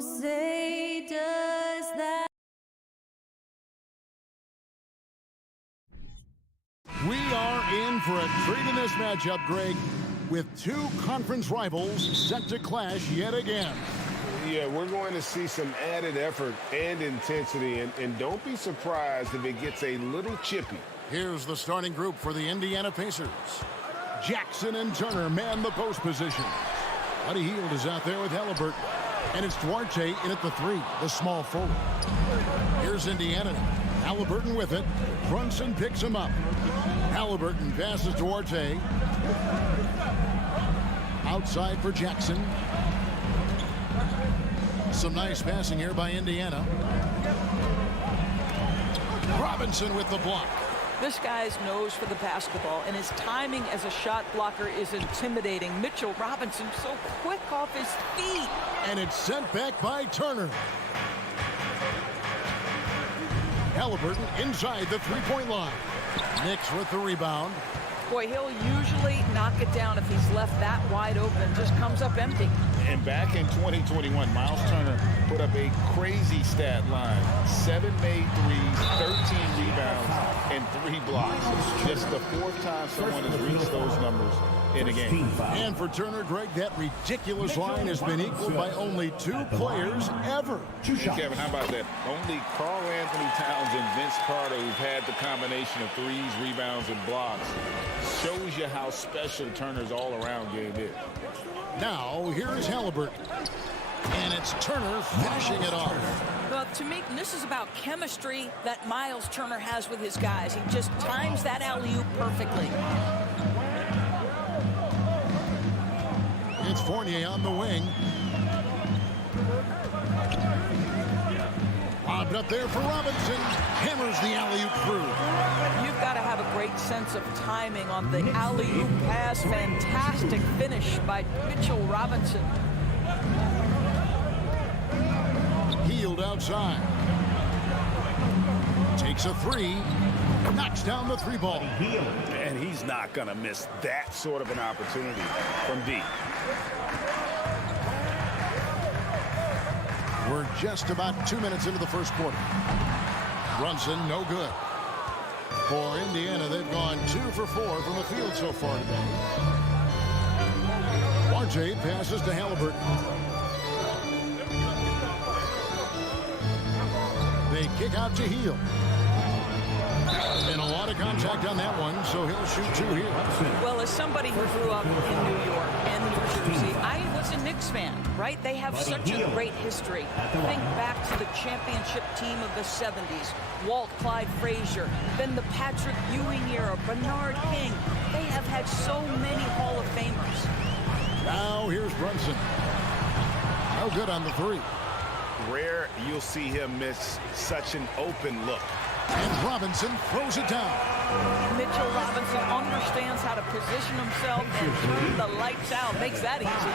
say does that? We are in for a treat in this matchup, Greg, with two conference rivals set to clash yet again. Yeah, we're going to see some added effort and intensity, and don't be surprised if it gets a little chippy. Here's the starting group for the Indiana Pacers. Jackson and Turner man the post position. Buddy Hield is out there with Halliburton. And it's Duarte in at the 3, the small forward. Here's Indiana. Halliburton with it. Brunson picks him up. Halliburton passes Duarte. Outside for Jackson. Some nice passing here by Indiana. Robinson with the block. This guy's nose for the basketball, and his timing as a shot blocker is intimidating. Mitchell Robinson so quick off his feet. And it's sent back by Turner. Halliburton inside the three-point line. Knicks with the rebound. Boy, he'll usually knock it down if he's left that wide open. Just comes up empty. And back in 2021, Miles Turner put up a crazy stat line. 7 made threes, 13 rebounds, and 3 blocks. Just the 4th time someone has reached those numbers in a game. And for Turner, Greg, that ridiculous line has been equaled by only 2 players ever. Kevin, how about that? Only Karl Anthony Towns and Vince Carter, who've had the combination of threes, rebounds, and blocks. Shows you how special Turner's all-around game is. Now, here's Halliburton. And it's Turner finishing it off. Well, to me, this is about chemistry that Miles Turner has with his guys. He just times that alley-oop perfectly. It's Fournier on the wing. Lobbed up there for Robinson. Hammers the alley-oop through. You've got to have a great sense of timing on the alley-oop pass. Fantastic finish by Mitchell Robinson. Hield outside. Takes a 3. Knocks down the 3-ball. And he's not going to miss that sort of an opportunity from deep. We're just about 2 minutes into the first quarter. Brunson, no good. For Indiana, they've gone 2 for 4 from the field so far today. Duarte passes to Halliburton. They kick out to Hield. And a lot of contact on that one, so he'll shoot 2 here. Well, as somebody who grew up in New York and New Jersey, I was a Knicks fan, right? They have such a great history. Think back to the championship team of the 70s. Walt Clyde Frazier, then the Patrick Ewing era, Bernard King. They have had so many Hall of Famers. Now here's Brunson. No good on the 3. Rare you'll see him miss such an open look. And Robinson throws it down. Mitchell Robinson understands how to position himself and turn the lights out. Makes that easy.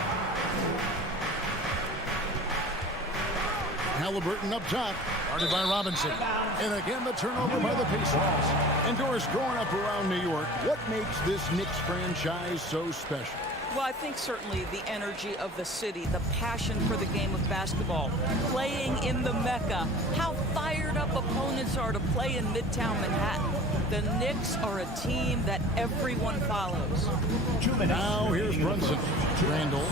Halliburton up top, guarded by Robinson. And again, the turnover by the Pacers. And Doris, growing up around New York, what makes this Knicks franchise so special? Well, I think certainly the energy of the city, the passion for the game of basketball, playing in the Mecca, how fired up opponents are to play in Midtown Manhattan. The Knicks are a team that everyone follows. Now here's Brunson. Randall.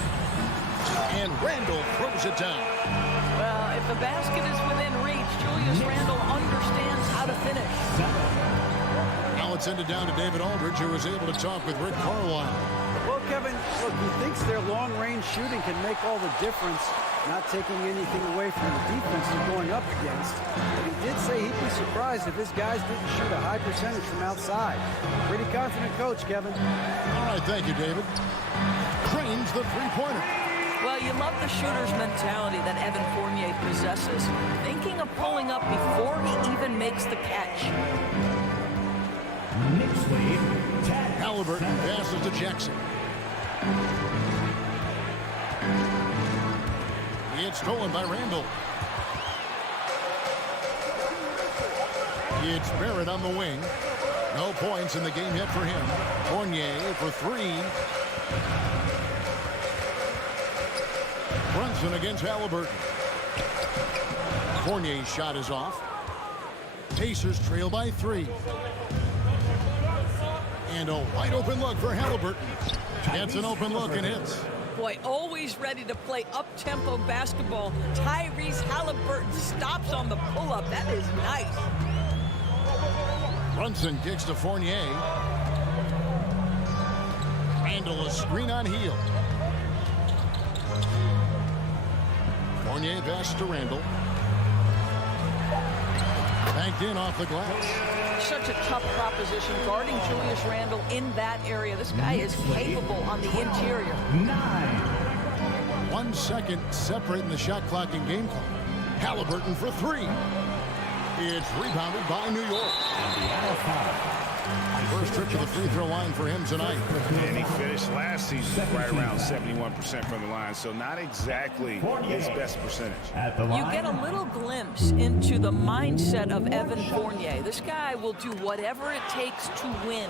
And Randall throws it down. Well, if the basket is within reach, Julius Randle understands how to finish. Now it's ended down to David Aldridge, who was able to talk with Rick Carlisle. Well, Kevin, look, he thinks their long-range shooting can make all the difference, not taking anything away from the defense they're going up against. But he did say he'd be surprised if his guys didn't shoot a high percentage from outside. Pretty confident coach, Kevin. All right, thank you, David. Cranes the three-pointer. Well, you love the shooter's mentality that Evan Fournier possesses, thinking of pulling up before he even makes the catch. Halliburton passes to Jackson. It's stolen by Randall. It's Barrett on the wing. No points in the game yet for him. Fournier for 3. Brunson against Halliburton. Fournier's shot is off. Pacers trail by 3. And a wide open look for Halliburton. Gets an open look and hits. Boy, always ready to play up-tempo basketball. Tyrese Halliburton stops on the pull-up. That is nice. Brunson kicks to Fournier. Randall a screen on Hield. Fournier passes to Randall. Banked in off the glass. Such a tough proposition guarding Julius Randle in that area. This guy is capable on the interior. 1 second separating the shot clock and game clock. Halliburton for 3. It's rebounded by New York. First trip to the free throw line for him tonight. And he finished last season right around 71% from the line, so not exactly his best percentage. You get a little glimpse into the mindset of Evan Fournier. This guy will do whatever it takes to win.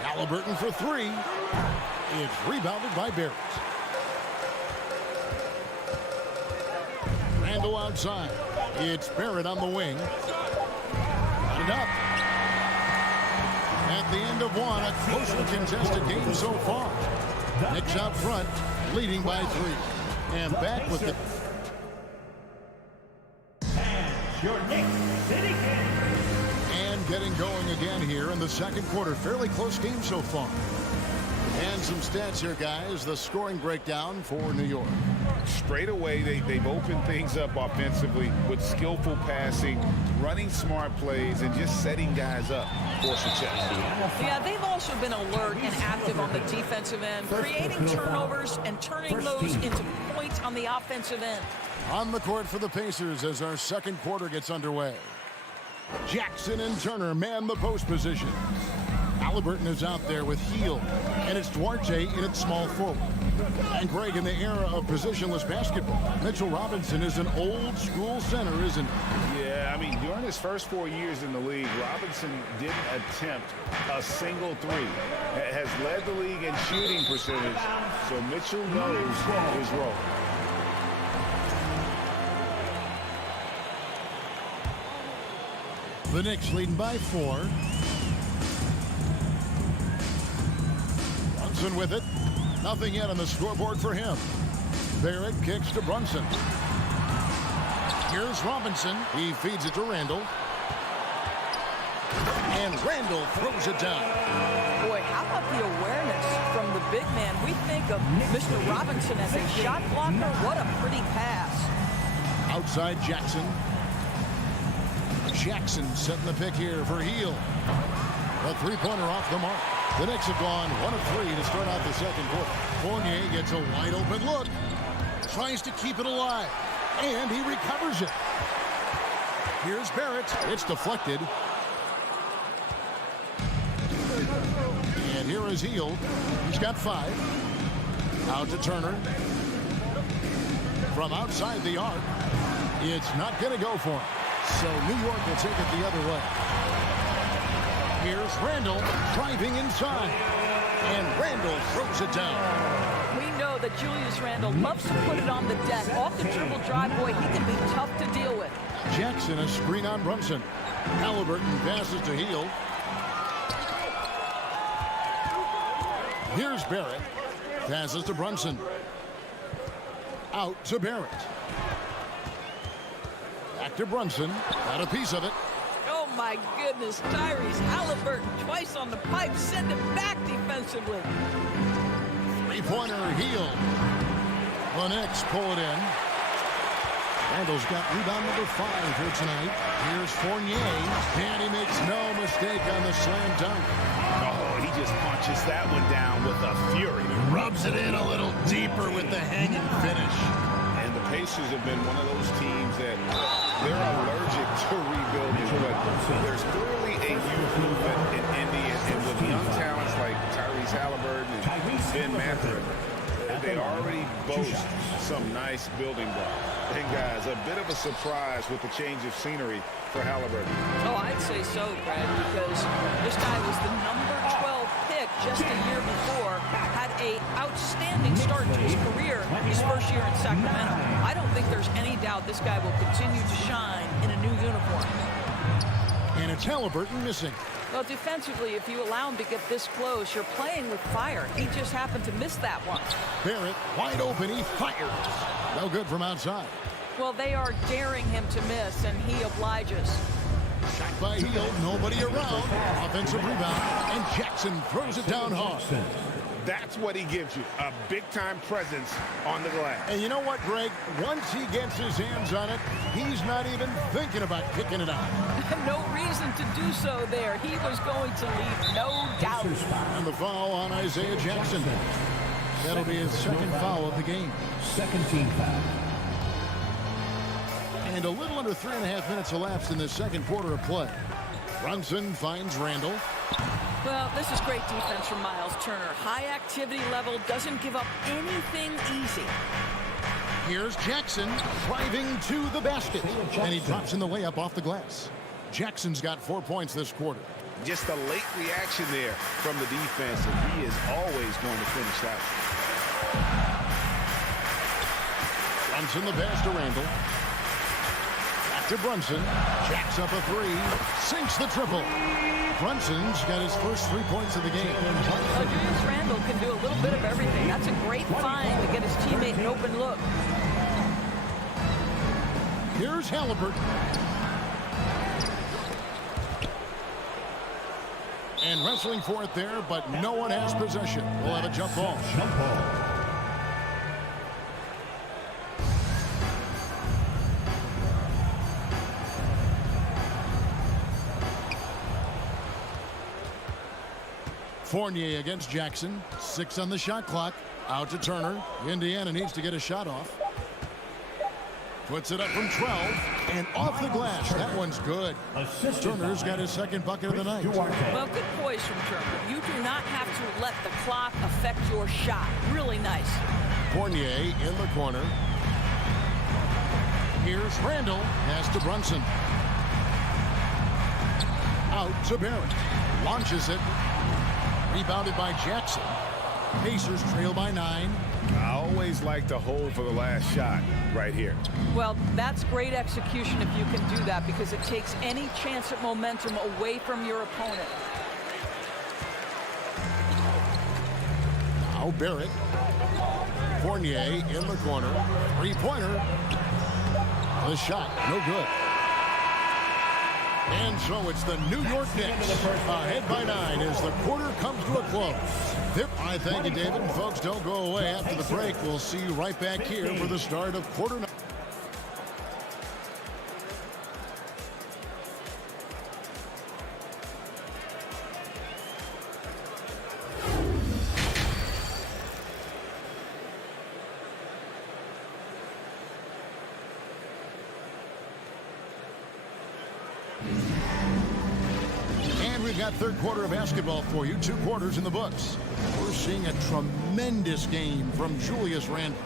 Halliburton for 3. It's rebounded by Barrett. Randall outside. It's Barrett on the wing. And up. At the end of 1, a closely contested game so far. Knicks out front, leading by 3. And back with the... And getting going again here in the second quarter. Fairly close game so far. And some stats here, guys. The scoring breakdown for New York. Straight away, they've opened things up offensively with skillful passing, running smart plays, and just setting guys up for success. Yeah, they've also been alert and active on the defensive end, creating turnovers and turning those into points on the offensive end. On the court for the Pacers as our second quarter gets underway. Jackson and Turner man the post position. Halliburton is out there with Hield, and it's Duarte in its small forward. And Greg, in the era of positionless basketball, Mitchell Robinson is an old school center, isn't he? Yeah, I mean, during his first 4 years in the league, Robinson didn't attempt a single 3. Has led the league in shooting percentage, so Mitchell knows his role. The Knicks leading by 4. Brunson with it. Nothing yet on the scoreboard for him. Barrett kicks to Brunson. Here's Robinson. He feeds it to Randall. And Randall throws it down. Boy, how about the awareness from the big man? We think of Mr. Robinson as a shot blocker. What a pretty pass. Outside Jackson. Jackson setting the pick here for Hield. A three-pointer off the mark. The Knicks have gone 1 of 3 to start out the second quarter. Fournier gets a wide open look. Tries to keep it alive. And he recovers it. Here's Barrett. It's deflected. And here is Hield. He's got 5. Out to Turner. From outside the arc. It's not going to go for him. So New York will take it the other way. Here's Randall driving inside. And Randall throws it down. We know that Julius Randle loves to put it on the deck. Off the dribble drive, boy, he can be tough to deal with. Jackson a screen on Brunson. Halliburton passes to Hield. Here's Barrett. Passes to Brunson. Out to Barrett. Back to Brunson. Got a piece of it. Oh, my goodness. Tyrese Halliburton twice on the pipe. Send it back defensively. Three-pointer Hield. The Knicks pull it in. Randall's got rebound number 5 here tonight. Here's Fournier. And he makes no mistake on the slam dunk. Oh, he just punches that one down with a fury. Rubs it in a little deeper with the hanging finish. And the Pacers have been one of those teams that they're allergic to rebuilding, but there's clearly a youth movement in Indy, and with young talents like Tyrese Halliburton and Ben Mathurin, they already boast some nice building blocks. And guys, a bit of a surprise with the change of scenery for Halliburton. Oh, I'd say so, Brad, because this guy was the number 12 pick just a year before, had an outstanding start to his career his first year in Sacramento. I don't think there's any doubt this guy will continue to shine in a new uniform. And it's Halliburton missing. Well, defensively, if you allow him to get this close, you're playing with fire. He just happened to miss that one. Barrett wide open. He fires. No good from outside. Well, they are daring him to miss, and he obliges. Shot by Hield. Nobody around. Offensive rebound. And Jackson throws it down hard. That's what he gives you, a big-time presence on the glass. And you know what, Greg? Once he gets his hands on it, he's not even thinking about kicking it out. No reason to do so there. He was going to leave, no doubt. And the foul on Isaiah Jackson. That'll be his second foul of the game. Second team foul. And a little under 3.5 minutes elapsed in the second quarter of play. Brunson finds Randall. Well, this is great defense from Miles Turner. High activity level, doesn't give up anything easy. Here's Jackson driving to the basket. And he drops in the layup off the glass. Jackson's got 4 points this quarter. Just a late reaction there from the defense, and he is always going to finish out. Brunson the pass to Randall. Back to Brunson. Jacks up a three. Sinks the triple. Brunson's got his first 3 points of the game. Well, Julius Randle can do a little bit of everything. That's a great find to get his teammate an open look. Here's Halliburton. And wrestling for it there, but no one has possession. We'll have a jump ball. Jump ball. Fournier against Jackson. 6 on the shot clock. Out to Turner. Indiana needs to get a shot off. Puts it up from 12. And off the glass. That one's good. Turner's got his second bucket of the night. Well, good poise from Turner. You do not have to let the clock affect your shot. Really nice. Fournier in the corner. Here's Randall. Pass to Brunson. Out to Barrett. Launches it. Rebounded by Jackson. Pacers trail by 9. I always like to hold for the last shot right here. Well, that's great execution if you can do that, because it takes any chance at momentum away from your opponent. Now Barrett. Fournier in the corner. Three-pointer. The shot, no good. And so it's the New York Knicks ahead by 9 as the quarter comes to a close. I thank you, David. And folks, don't go away after the break. We'll see you right back here for the start of quarter 9. We've got third quarter of basketball for you. 2 quarters in the books. We're seeing a tremendous game from Julius Randle.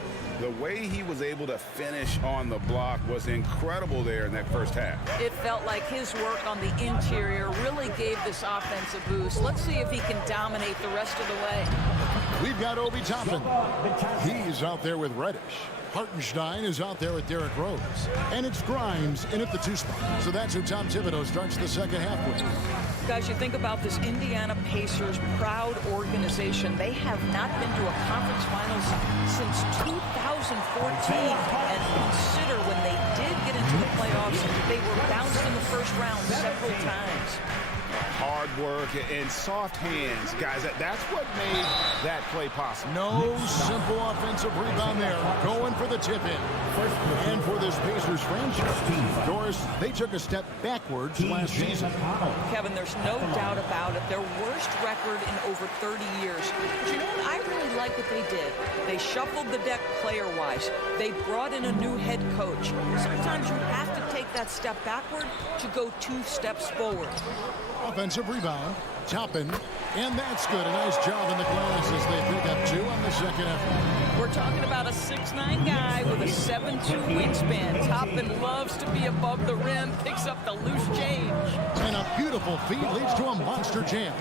The way he was able to finish on the block was incredible there in that first half. It felt like his work on the interior really gave this offense a boost. Let's see if he can dominate the rest of the way. We've got Obi Toppin. He's out there with Reddish. Hartenstein is out there with Derrick Rose. And it's Grimes in at the 2 spot. So that's who Tom Thibodeau starts the second half with. Guys, you think about this Indiana Pacers proud organization. They have not been to a conference finals since 2014. And consider when they did get into the playoffs, they were bounced in the first round several times. Hard work and soft hands, guys. That's what made that play possible. No simple offensive rebound there. Going for the tip-in. And for this Pacers franchise, Doris, they took a step backwards last season. Kevin, there's no doubt about it. Their worst record in over 30 years. But you know what? I really like what they did. They shuffled the deck player-wise. They brought in a new head coach. Sometimes you have to take that step backward to go 2 steps forward. Offensive rebound. Toppin. And that's good. A nice job in the glass as they pick up 2 on the second effort. We're talking about a 6'9" guy with a 7'2" wingspan. Toppin loves to be above the rim, picks up the loose change. And a beautiful feed leads to a monster jam.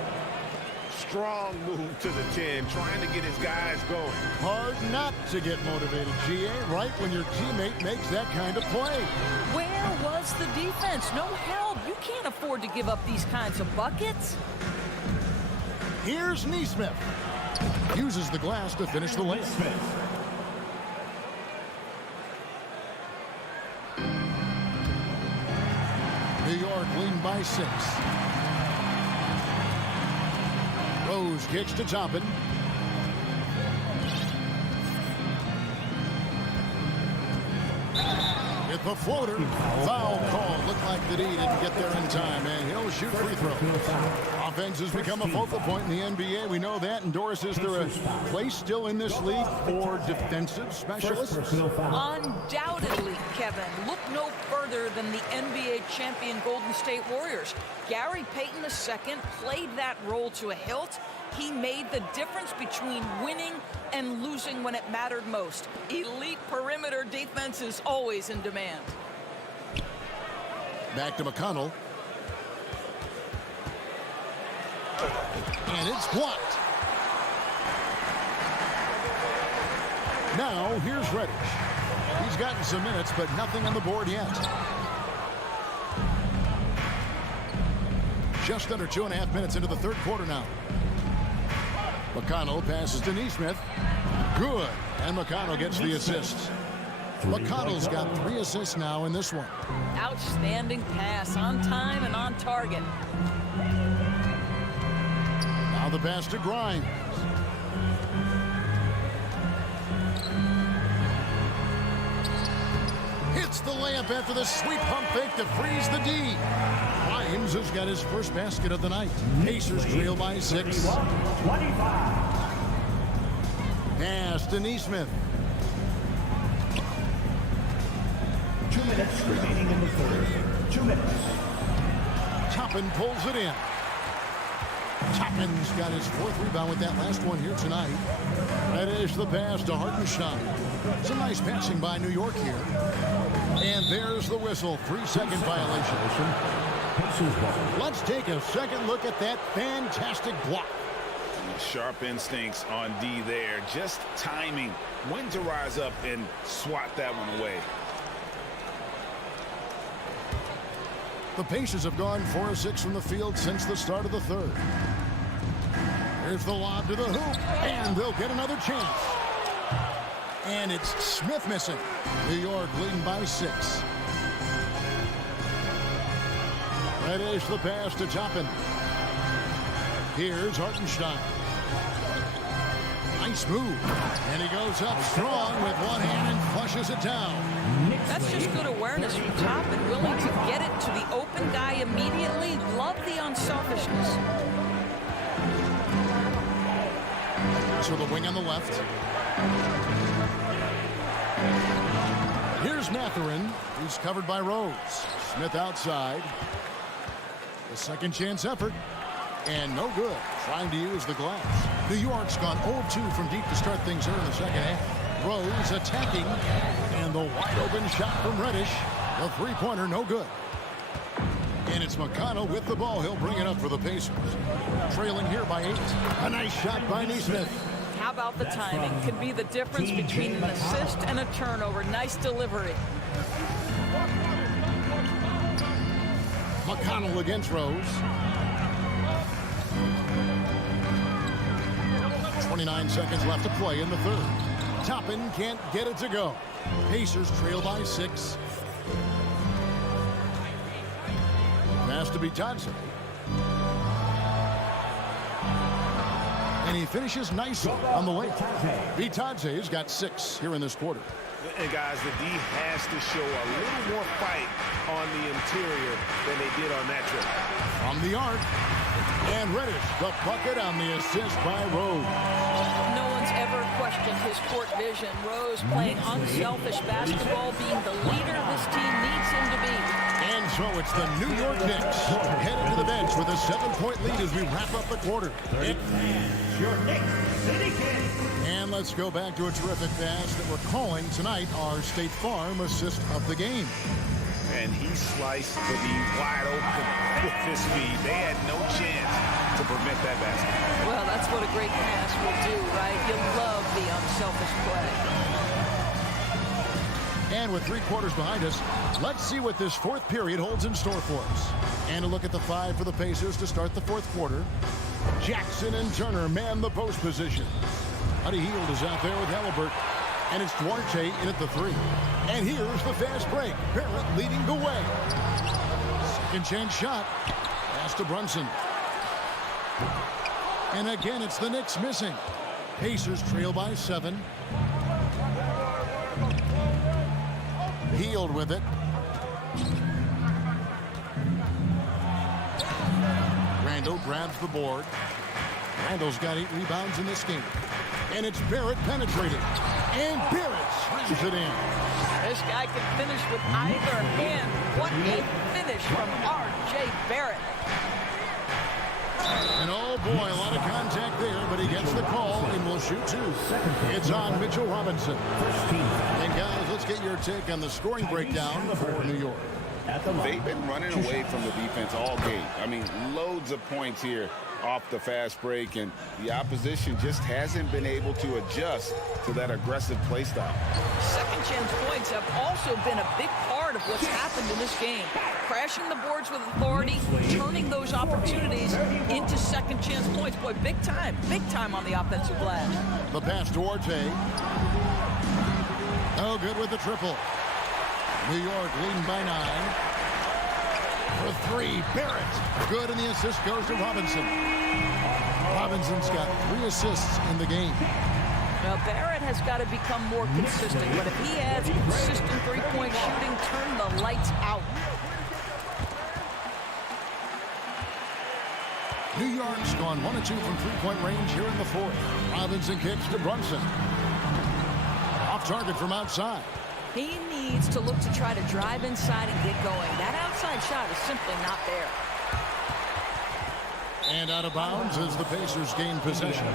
strong move to the 10, trying to get his guys going. Hard not to get motivated, GA, right when your teammate makes that kind of play. Where was the defense? No help. You can't afford to give up these kinds of buckets. Here's Neesmith. Uses the glass to finish the layup. New York leading by 6. Rose kicks to Toppin. With the floater, foul call. Looked like that he didn't get there in time, and he'll shoot free throws. Offense has become a focal point in the NBA. We know that. And Doris, is there a place still in this league for defensive specialists? Undoubtedly, Kevin. Look no further than the NBA champion Golden State Warriors. Gary Payton II played that role to a hilt. He made the difference between winning and losing when it mattered most. Elite perimeter defense is always in demand. Back to McConnell. And it's blocked. Now, here's Reddish. He's gotten some minutes, but nothing on the board yet. Just under 2.5 minutes into the third quarter now. McConnell passes to Neesmith. Good. And McConnell gets the assist. McConnell's got 3 assists now in this one. Outstanding pass, on time and on target. Now the pass to Grimes. Hits the layup after the sweep pump fake to freeze the D. Grimes has got his first basket of the night. Pacers trail by 6. Pass to Neesmith. 2 minutes remaining in the third. 2 minutes. Toppin pulls it in. Toppin's got his 4th rebound with that last one here tonight. Reddish the pass to Hartenstein. Some nice passing by New York here. And there's the whistle. 3-second violation. Let's take a second look at that fantastic block. Sharp instincts on D there. Just timing when to rise up and swat that one away. The Pacers have gone 4 of 6 from the field since the start of the third. Here's the lob to the hoop, and they'll get another chance. And it's Smith missing. New York leading by 6. Reddish the pass to Toppin. Here's Hartenstein. Nice move. And he goes up strong with one hand and flushes it down. That's just good awareness from Toppin, willing to get it to the open guy immediately. Love the unselfishness. So the wing on the left. Here's Mathurin. He's covered by Rose. Smith outside. The second chance effort. And no good. Trying to use the glass. New York's gone 0-2 from deep to start things here in the second half. Rose attacking. And the wide open shot from Reddish. The three-pointer no good. And it's McConnell with the ball. He'll bring it up for the Pacers. Trailing here by 8. A nice shot by Neesmith. How about the timing? Can be the difference between an assist and a turnover. Nice delivery. McConnell against Rose. 29 seconds left to play in the third. Toppin can't get it to go. Pacers trail by 6. Has to be Bitadze. And he finishes nicely on the lane. Bitadze's got 6 here in this quarter. And guys, the D has to show a little more fight on the interior than they did on that trip. From the arc. And Reddish, the bucket on the assist by Rose. No one's ever questioned his court vision. Rose playing unselfish basketball, being the leader this team needs him to be. And so it's the New York Knicks headed to the bench with a 7-point lead as we wrap up the quarter. And let's go back to a terrific pass that we're calling tonight our State Farm assist of the game. And he sliced the D wide open with his speed. They had no chance to prevent that basket. Well, that's what a great pass will do, right? You love the unselfish play. And with 3 quarters behind us, let's see what this fourth period holds in store for us. And a look at the 5 for the Pacers to start the fourth quarter. Jackson and Turner man the post position. Buddy Hield is out there with Halliburton. And it's Duarte in at the 3. And here's the fast break. Barrett leading the way. Second chance shot. Pass to Brunson. And again, it's the Knicks missing. Pacers trail by 7. Hield with it. Randall grabs the board. Randall's got 8 rebounds in this game. And it's Barrett penetrating. And Barrett slams it in. This guy can finish with either hand. What a finish from R.J. Barrett. And oh boy, a lot of contact there, but he gets the call and will shoot 2. It's on Mitchell Robinson. And guys, let's get your take on the scoring breakdown for New York. They've been running away from the defense all game. I mean, loads of points here off the fast break, and the opposition just hasn't been able to adjust to that aggressive play style. Second chance points have also been a big part of what's happened in this game. Crashing the boards with authority, turning those opportunities into second chance points. Boy, big time on the offensive glass. The pass to Duarte. Oh, good with the triple. New York leading by 9. For 3, Barrett. Good, and the assist goes to Robinson. Robinson's got 3 assists in the game. Now, Barrett has got to become more consistent, but if he adds consistent three-point shooting, turn the lights out. New York's gone 1 of 2 from 3-point range here in the 4th. Robinson kicks to Brunson. Off target from outside. He needs to look to try to drive inside and get going. That outside shot is simply not there. And out of bounds as the Pacers gain possession.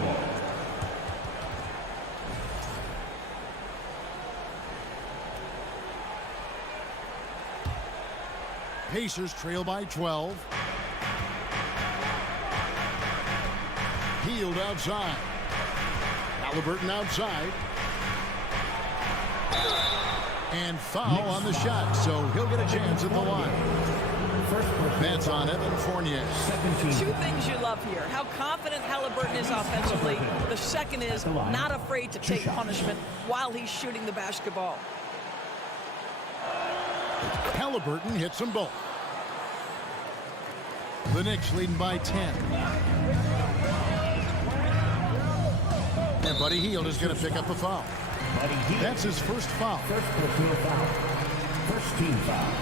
Pacers trail by 12. Hield outside. Halliburton outside. And foul on the shot, so he'll get a chance at the line. That's on Evan Fournier. 2 things you love here. How confident Halliburton is offensively. The second is not afraid to take punishment while he's shooting the basketball. Halliburton hits them both. The Knicks leading by 10. And Buddy Hield is going to pick up a foul. That's his first foul. First team foul.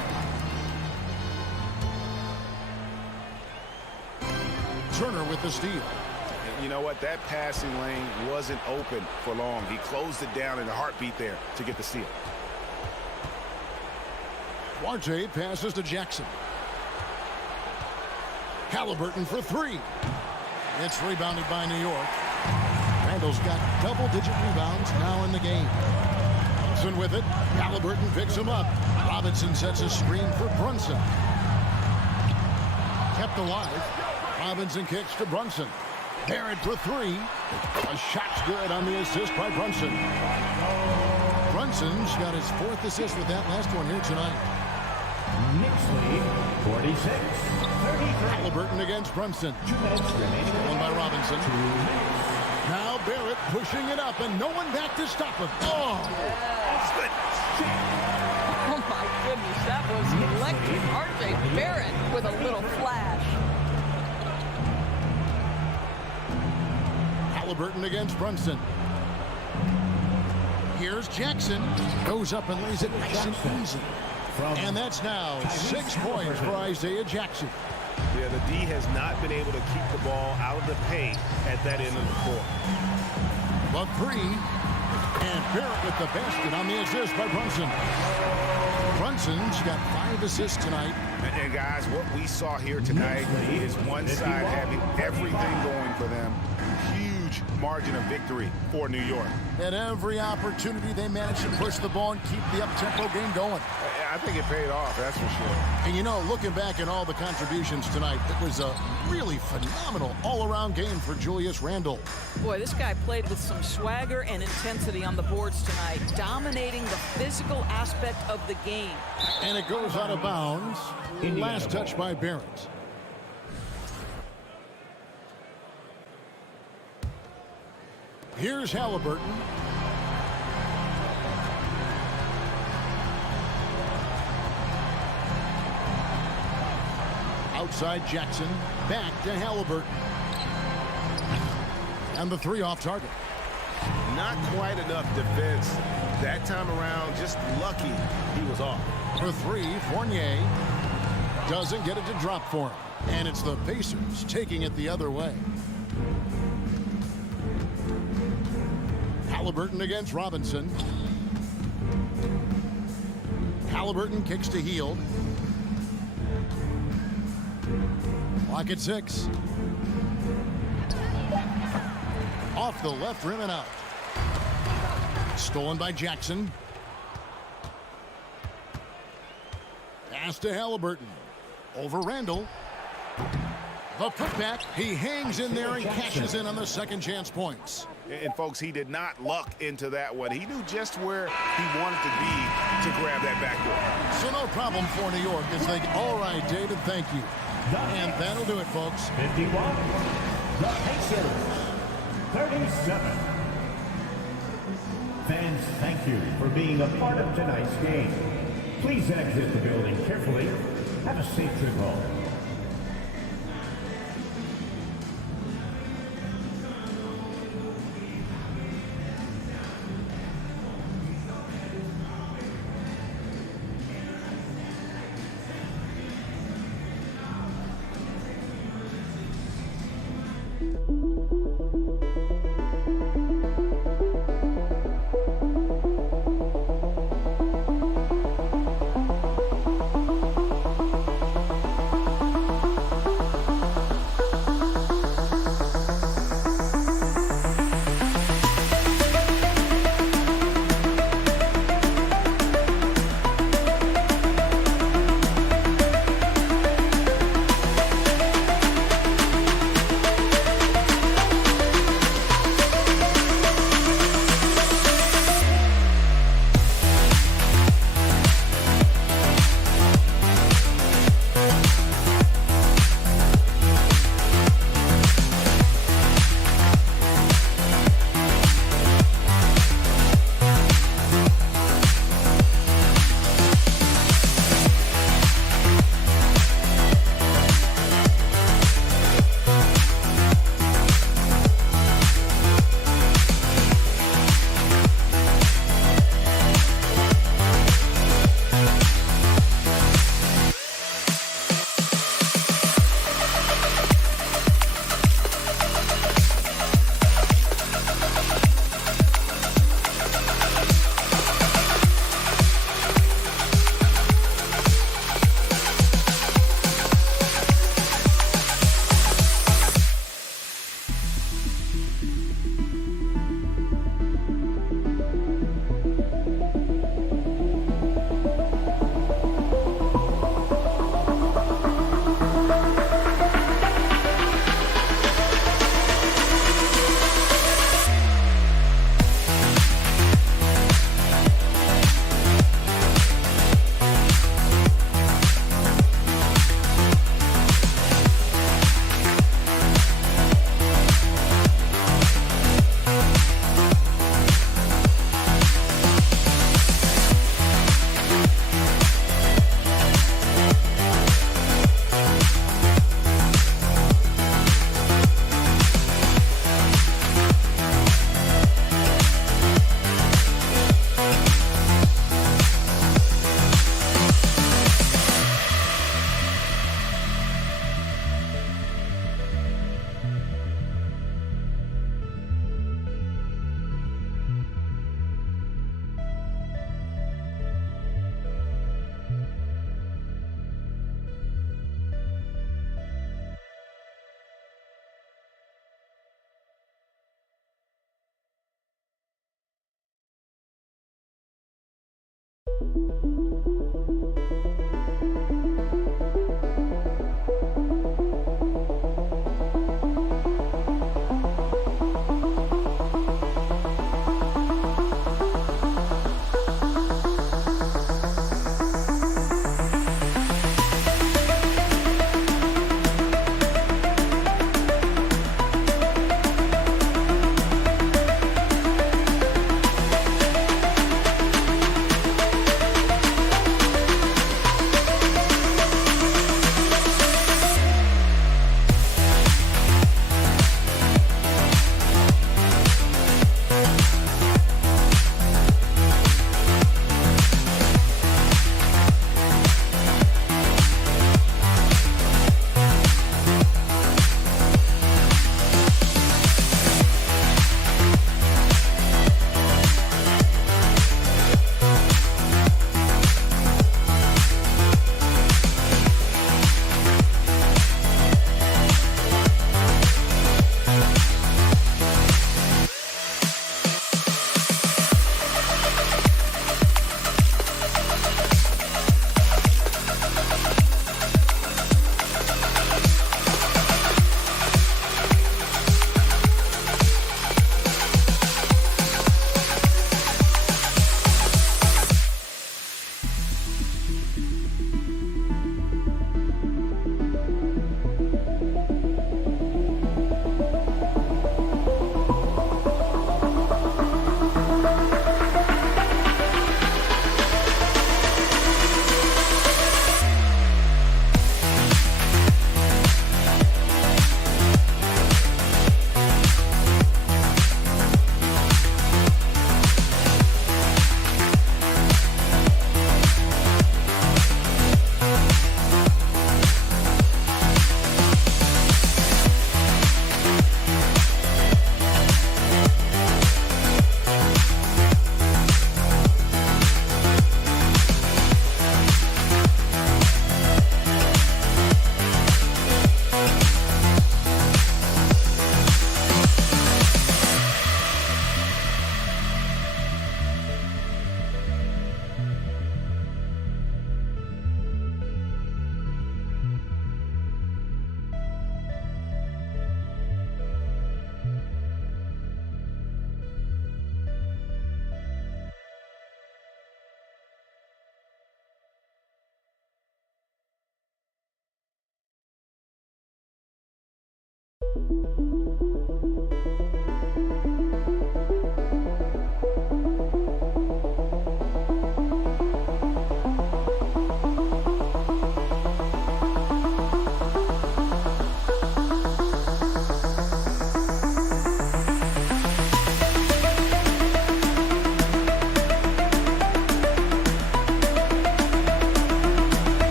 Turner with the steal. You know what? That passing lane wasn't open for long. He closed it down in a heartbeat there to get the steal. Duarte passes to Jackson. Halliburton for 3. It's rebounded by New York. Randall's got double-digit rebounds now in the game. Brunson with it. Halliburton picks him up. Robinson sets a screen for Brunson. Kept alive. Robinson kicks to Brunson. Barrett for 3. A shot's good on the assist by Brunson. Brunson's got his 4th assist with that last one here tonight. Knicks lead 46-33. Halliburton against Brunson. 2 minutes remaining. Won by Robinson. Now Barrett pushing it up and no one back to stop him. Oh! Oh my goodness, that was electric. R.J. Barrett with a little flash. Halliburton against Brunson. Here's Jackson. Goes up and lays it nice and easy. And that's now 6 points for Isaiah Jackson. Yeah, the D has not been able to keep the ball out of the paint at that end of the court. But 3. And Barrett with the basket on the assist by Brunson. Brunson's got 5 assists tonight. And guys, what we saw here tonight is one side having everything going for them. Huge margin of victory for New York. At every opportunity, they managed to push the ball and keep the up-tempo game going. I think it paid off, that's for sure. And you know, looking back at all the contributions tonight, it was a really phenomenal all-around game for Julius Randle. Boy, this guy played with some swagger and intensity on the boards tonight, dominating the physical aspect of the game. And it goes out of bounds. Last touch by Barrett. Here's Halliburton. Outside Jackson. Back to Halliburton. And the three off target. Not quite enough defense that time around. Just lucky he was off. For three, Fournier doesn't get it to drop for him. And it's the Pacers taking it the other way. Halliburton against Robinson. Halliburton kicks to Hield. Clock at 6. Off the left rim and out. Stolen by Jackson. Pass to Halliburton. Over Randle. The putback. He hangs in there and cashes in on the second chance points. And folks, he did not luck into that one. He knew just where he wanted to be to grab that backdoor. So no problem for New York as they, all right, David, thank you. And that'll do it, folks. 51. The Pacers. 37. Fans, thank you for being a part of tonight's game. Please exit the building carefully. Have a safe trip home.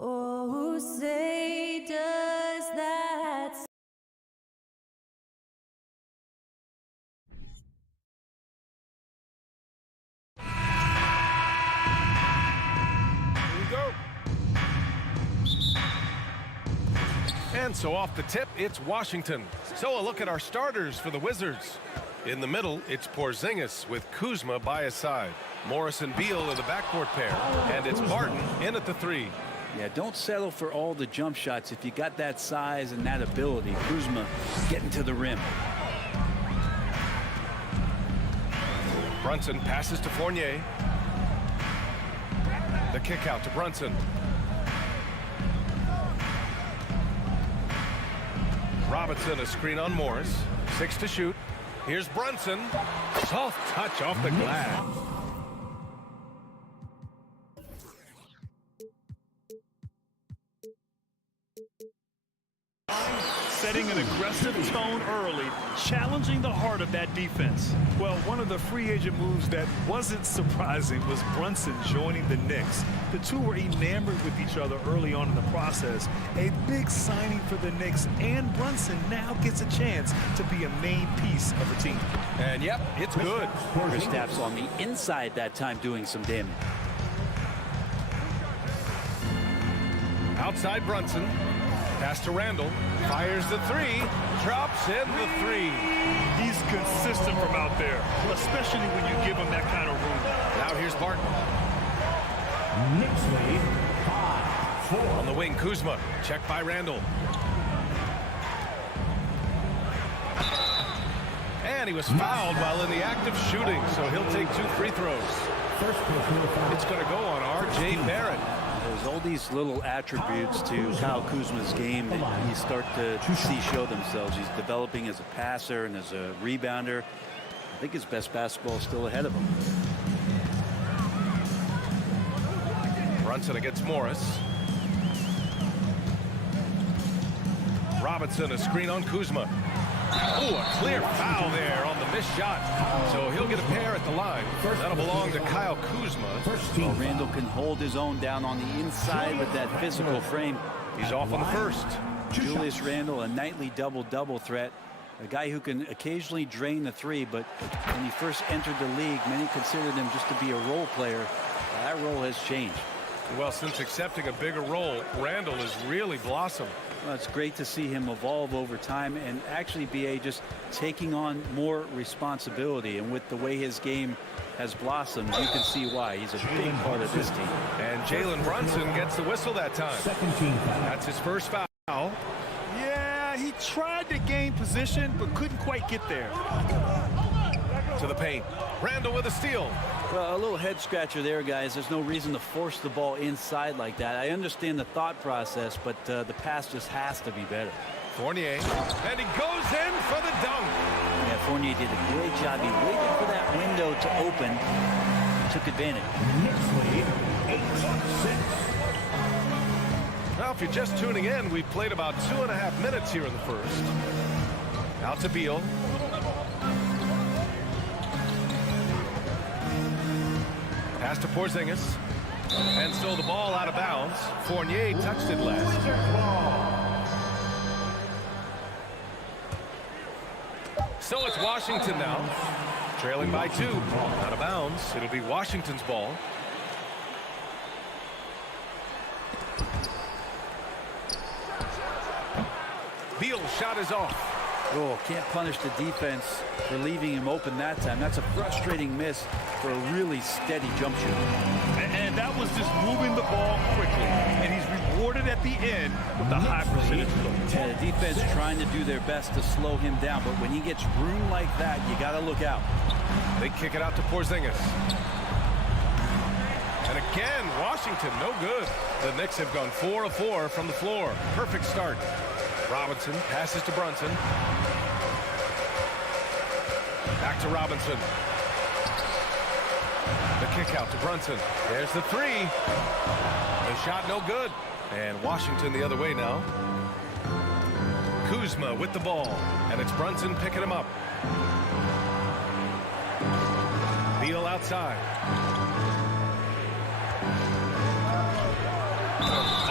Oh, say does that Here we go. And so off the tip, it's Washington. So a look at our starters for the Wizards. In the middle, it's Porzingis with Kuzma by his side. Morris and Beal are the backcourt pair. And it's Barton in at the 3. Yeah, don't settle for all the jump shots if you got that size and that ability. Kuzma getting to the rim. Brunson passes to Fournier. The kick out to Brunson. Robinson, a screen on Morris. 6 to shoot. Here's Brunson. Soft touch off the glass. Setting an aggressive tone early, challenging the heart of that defense. Well, one of the free agent moves that wasn't surprising was Brunson joining the Knicks. The two were enamored with each other early on in the process. A big signing for the Knicks, and Brunson now gets a chance to be a main piece of the team. And yep, it's good. Kristaps on the inside that time doing some damage. Outside Brunson. Pass to Randall. Fires the 3. Drops in the 3. He's consistent from out there, especially when you give him that kind of room. Now here's Barton. Knicks lead 5-4. On the wing, Kuzma. Checked by Randall. And he was fouled while in the act of shooting, so he'll take 2 free throws. It's going to go on R.J. Barrett. There's all these little attributes to Kyle Kuzma's game that you start to see show themselves. He's developing as a passer and as a rebounder. I think his best basketball is still ahead of him. Brunson against Morris. Robinson, a screen on Kuzma. Oh, a clear foul there on the missed shot. So he'll get a pair at the line. That'll belong to Kyle Kuzma. Well, Randall can hold his own down on the inside with that physical frame. He's off on the first. Julius Randle, a nightly double-double threat. A guy who can occasionally drain the 3, but when he first entered the league, many considered him just to be a role player. That role has changed. Well, since accepting a bigger role, Randall has really blossomed. Well, it's great to see him evolve over time and actually be just taking on more responsibility. And with the way his game has blossomed, you can see why. He's a big part of this team. And Jalen Brunson gets the whistle that time. That's his first foul. Yeah, he tried to gain position, but couldn't quite get there. To the paint. Randall with a steal. Well, a little head scratcher there, guys. There's no reason to force the ball inside like that. I understand the thought process, but the pass just has to be better. Fournier, and he goes in for the dunk. Yeah, Fournier did a great job. He waited for that window to open, took advantage. Knicks lead 8-6. Now, if you're just tuning in, we've played about 2.5 minutes here in the first. Out to Beal. Pass to Porzingis. And so the ball out of bounds. Fournier touched it last. So it's Washington now. Trailing by 2. Out of bounds. It'll be Washington's ball. Beal's shot is off. Oh, can't punish the defense for leaving him open that time. That's a frustrating miss for a really steady jump shooter. And that was just moving the ball quickly. And he's rewarded at the end with a high percentage look. Yeah, the defense trying to do their best to slow him down, but when he gets room like that, you got to look out. They kick it out to Porzingis. And again, Washington, no good. The Knicks have gone 4 of 4 from the floor. Perfect start. Robinson passes to Brunson. Back to Robinson. The kick out to Brunson. There's the three. The shot no good. And Washington the other way now. Kuzma with the ball. And it's Brunson picking him up. Beal outside.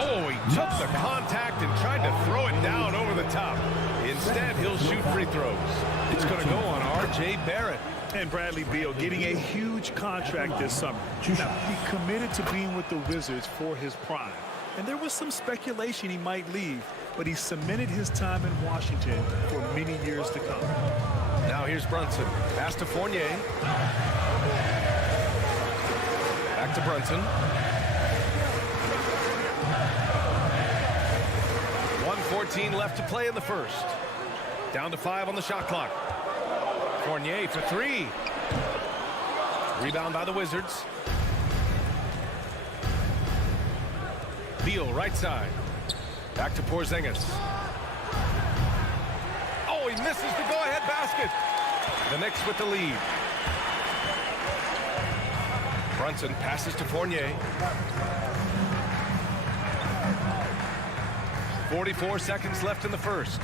Oh, he took the contact and tried to throw it down over the top. Instead, he'll shoot free throws. It's going to go on R.J. Barrett. And Bradley Beal getting a huge contract this summer. Now, he committed to being with the Wizards for his prime. And there was some speculation he might leave, but he cemented his time in Washington for many years to come. Now here's Brunson. Pass to Fournier. Back to Brunson. 1:14 left to play in the first. Down to 5 on the shot clock. Fournier for 3. Rebound by the Wizards. Beal right side. Back to Porzingis. Oh, he misses the go-ahead basket. The Knicks with the lead. Brunson passes to Fournier. 44 seconds left in the first.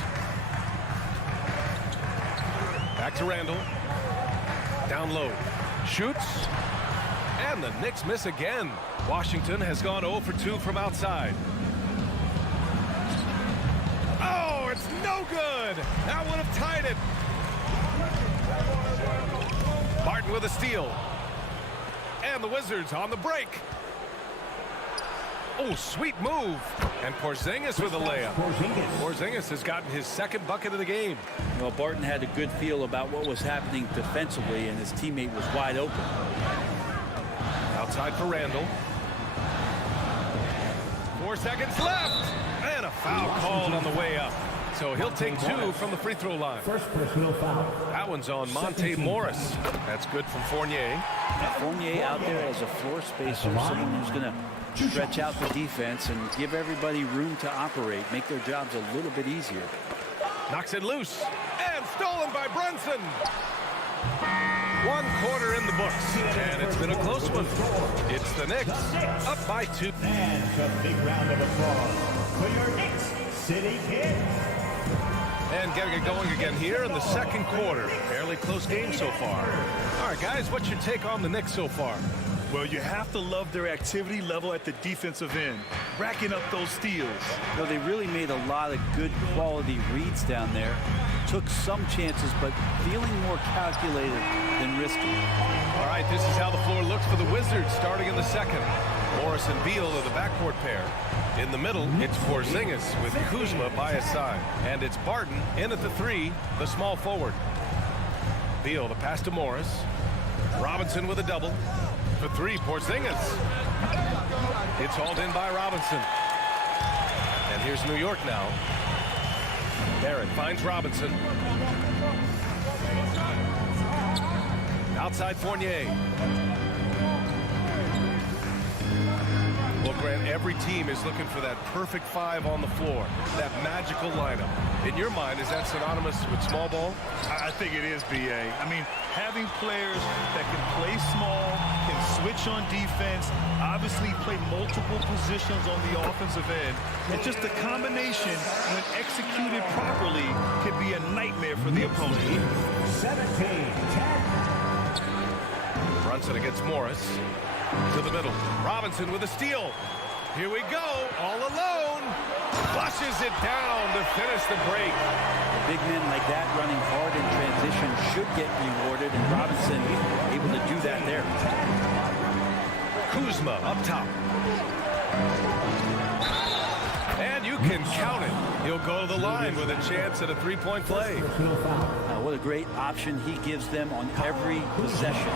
Back to Randall. Down low. Shoots. And the Knicks miss again. Washington has gone 0 for 2 from outside. Oh, it's no good. That would have tied it. Martin with a steal. And the Wizards on the break. Oh, sweet move. And Porzingis with a layup. Porzingis has gotten his second bucket of the game. Well, Barton had a good feel about what was happening defensively, and his teammate was wide open. Outside for Randall. 4 seconds left. And a foul called on the way up. So he'll take 2 from the free throw line. First personal foul. That one's on Monte Morris. That's good from Fournier. Fournier out there as a floor spacer, someone who's going to stretch out the defense and give everybody room to operate, make their jobs a little bit easier. Knocks it loose. And stolen by Brunson. 1 quarter in the books. And it's been a close one. It's the Knicks up by 2. And a big round of applause for your Knicks City Kids. And getting it going again here in the second quarter. Fairly close game so far. All right, guys, what's your take on the Knicks so far? Well, you have to love their activity level at the defensive end, racking up those steals. Well, they really made a lot of good quality reads down there. Took some chances, but feeling more calculated than risky. All right, this is how the floor looks for the Wizards starting in the second. Morris and Beal are the backcourt pair. In the middle, it's Porzingis with Kuzma by his side. And it's Barton in at the 3, the small forward. Beal, the pass to Morris. Robinson with a double. For 3, Porzingis. It's hauled in by Robinson. And here's New York now. Barrett finds Robinson. Outside Fournier. Well, Grant, every team is looking for that perfect 5 on the floor, that magical lineup. In your mind, is that synonymous with small ball? I think it is, B.A. I mean, having players that can play small, can switch on defense, obviously play multiple positions on the offensive end, and just the combination, when executed properly, can be a nightmare for the opponent. 17-10. Brunson against Morris. To the middle. Robinson with a steal. Here we go. All alone. Flushes it down to finish the break. Big men like that running hard in transition should get rewarded, and Robinson able to do that there. Kuzma up top. And you can count it. He'll go to the line with a chance at a 3-point play. What a great option he gives them on every possession.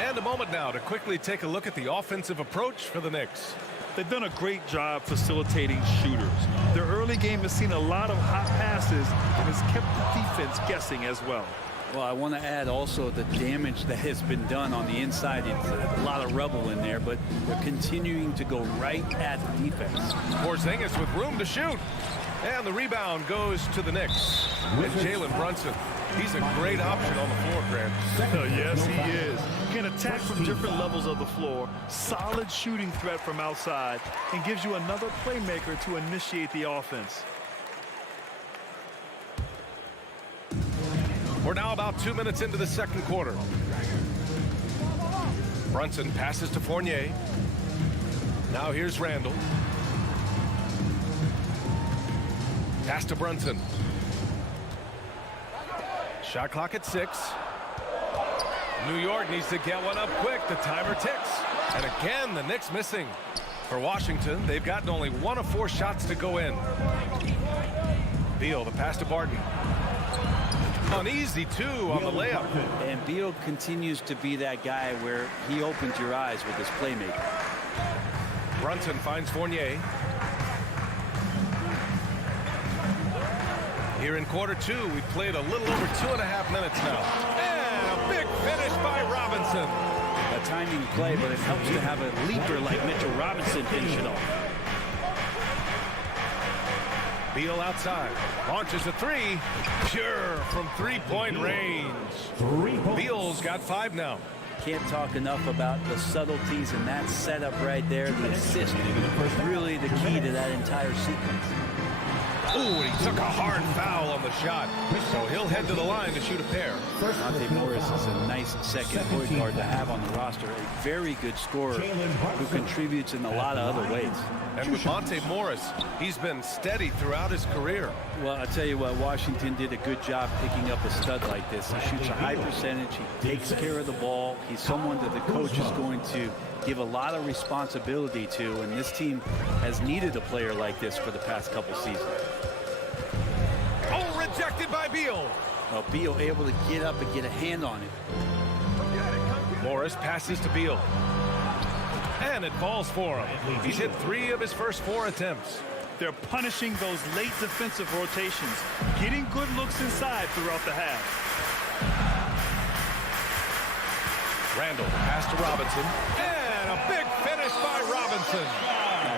And a moment now to quickly take a look at the offensive approach for the Knicks. They've done a great job facilitating shooters. Their early game has seen a lot of hot passes and has kept the defense guessing as well. Well, I want to add also the damage that has been done on the inside. It's a lot of rubble in there, but they're continuing to go right at the defense. Porzingis with room to shoot. And the rebound goes to the Knicks. And Jalen Brunson. He's a great option on the floor, Grant. Yes, he is. Can attack from different levels of the floor. Solid shooting threat from outside. And gives you another playmaker to initiate the offense. We're now about 2 minutes into the second quarter. Brunson passes to Fournier. Now here's Randall. Pass to Brunson. Shot clock at 6. New York needs to get one up quick. The timer ticks. And again, the Knicks missing. For Washington, they've gotten only 1 of 4 shots to go in. Beal, the pass to Barton. Uneasy, too, on the layup. And Beal continues to be that guy where he opens your eyes with his playmaking. Brunson finds Fournier. Here in quarter 2, we've played a little over 2.5 minutes now. And a big finish by Robinson. A timing play, but it helps to have a leaper like Mitchell Robinson finish it off. Beal outside. Launches a 3. Pure from three-point range. Beal's got 5 now. Can't talk enough about the subtleties in that setup right there. The assist was really the key to that entire sequence. Ooh, and he took a hard foul on the shot. So he'll head to the line to shoot a pair. Monte Morris is a nice second point guard to have on the roster. A very good scorer who contributes in a lot of other ways. And with Monte Morris, he's been steady throughout his career. Well, I'll tell you what, Washington did a good job picking up a stud like this. He shoots a high percentage. He takes care of the ball. He's someone that the coach is going to give a lot of responsibility to, and this team has needed a player like this for the past couple seasons. Oh, rejected by Beal. Well, Beal able to get up and get a hand on it. Morris passes to Beal. And it falls for him. He's hit 3 of his first 4 attempts. They're punishing those late defensive rotations, getting good looks inside throughout the half. Randall, pass to Robinson. And a big finish by Robinson.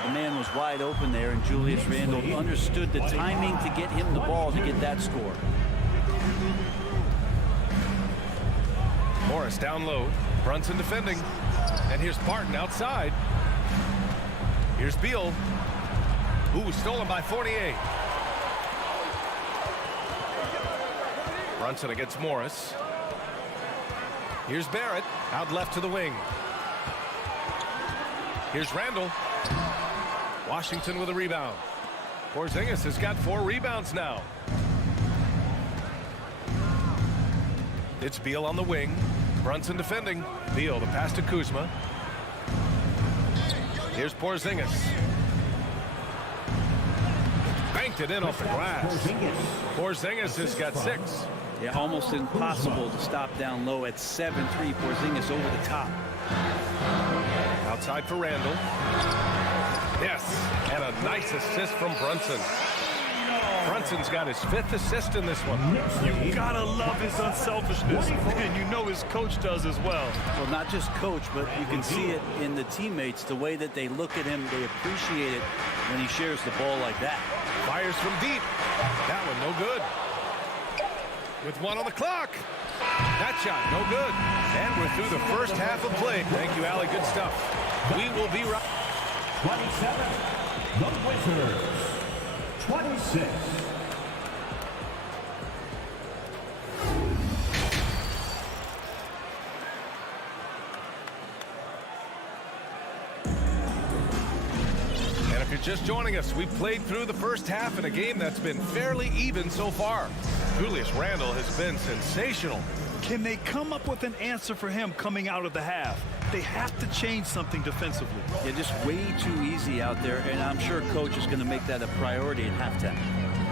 The man was wide open there, and Julius Randle understood the timing to get him the ball to get that score. Morris down low. Brunson defending. And here's Barton outside. Here's Beal. Ooh, stolen by Fournier. Brunson against Morris. Here's Barrett, out left to the wing. Here's Randall. Washington with a rebound. Porzingis has got 4 rebounds now. It's Beal on the wing. Brunson defending. Beal, the pass to Kuzma. Here's Porzingis. Banked it in off the glass. Porzingis has got 6. Yeah, almost impossible to stop down low at 7-3. Porzingis over the top. Outside for Randall. Yes, and a nice assist from Brunson. Brunson's got his 5th assist in this one. You gotta love his unselfishness, and you know his coach does as well. Well, not just coach, but you can see it in the teammates, the way that they look at him. They appreciate it when he shares the ball like that. Fires from deep. That one no good. With 1 on the clock. That shot no good. And we're through the first half of play. Thank you, Allie. Good stuff. We will be right. 27. The Wizards. 26. And if you're just joining us, we've played through the first half in a game that's been fairly even so far. Julius Randle has been sensational. Can they come up with an answer for him coming out of the half? They have to change something defensively. Yeah, just way too easy out there, and I'm sure coach is going to make that a priority at halftime.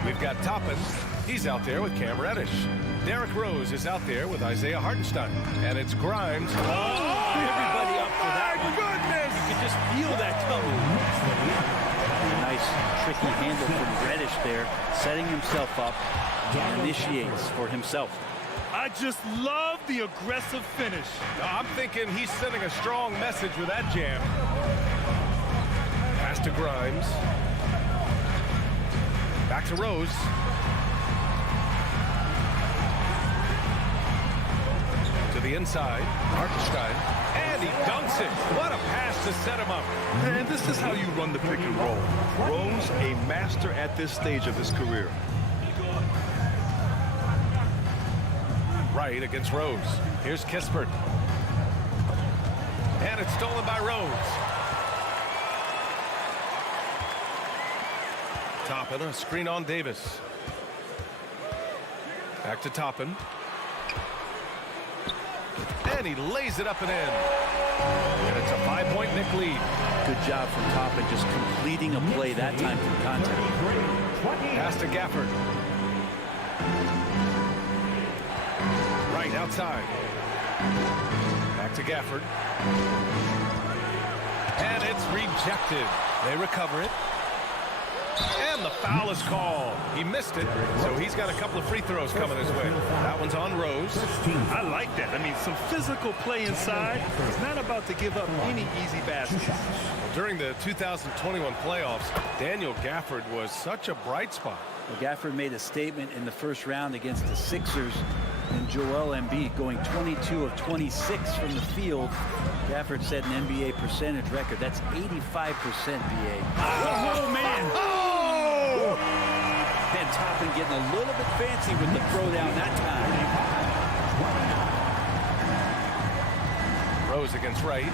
We've got Toppin. He's out there with Cam Reddish. Derrick Rose is out there with Isaiah Hartenstein. And it's Grimes. Everybody up for that one. Goodness! You can just feel that coming. Nice, tricky handle from Reddish there, setting himself up and initiates for himself. I just love the aggressive finish. I'm thinking he's sending a strong message with that jam. Pass to Grimes. Back to Rose. To the inside. Hartenstein. And he dunks it. What a pass to set him up. And this is how you run the pick and roll. Rose, a master at this stage of his career. Right against Rose. Here's Kispert. And it's stolen by Rose. Toppin, a screen on Davis. Back to Toppin. And he lays it up and in. And it's a 5-point Knick lead. Good job from Toppin, just completing a play that time from contact. Pass to Gafford. Right outside. Back to Gafford. And it's rejected. They recover it. And the foul is called. He missed it, so he's got a couple of free throws coming his way. That one's on Rose. I like that. I mean, some physical play inside. He's not about to give up any easy baskets. During the 2021 playoffs, Daniel Gafford was such a bright spot. Well, Gafford made a statement in the first round against the Sixers, and Joel Embiid going 22 of 26 from the field. Gafford set an NBA percentage record. That's 85%, BA. Oh, man. Oh! And Toppin getting a little bit fancy with the throwdown that time. Rose against Wright.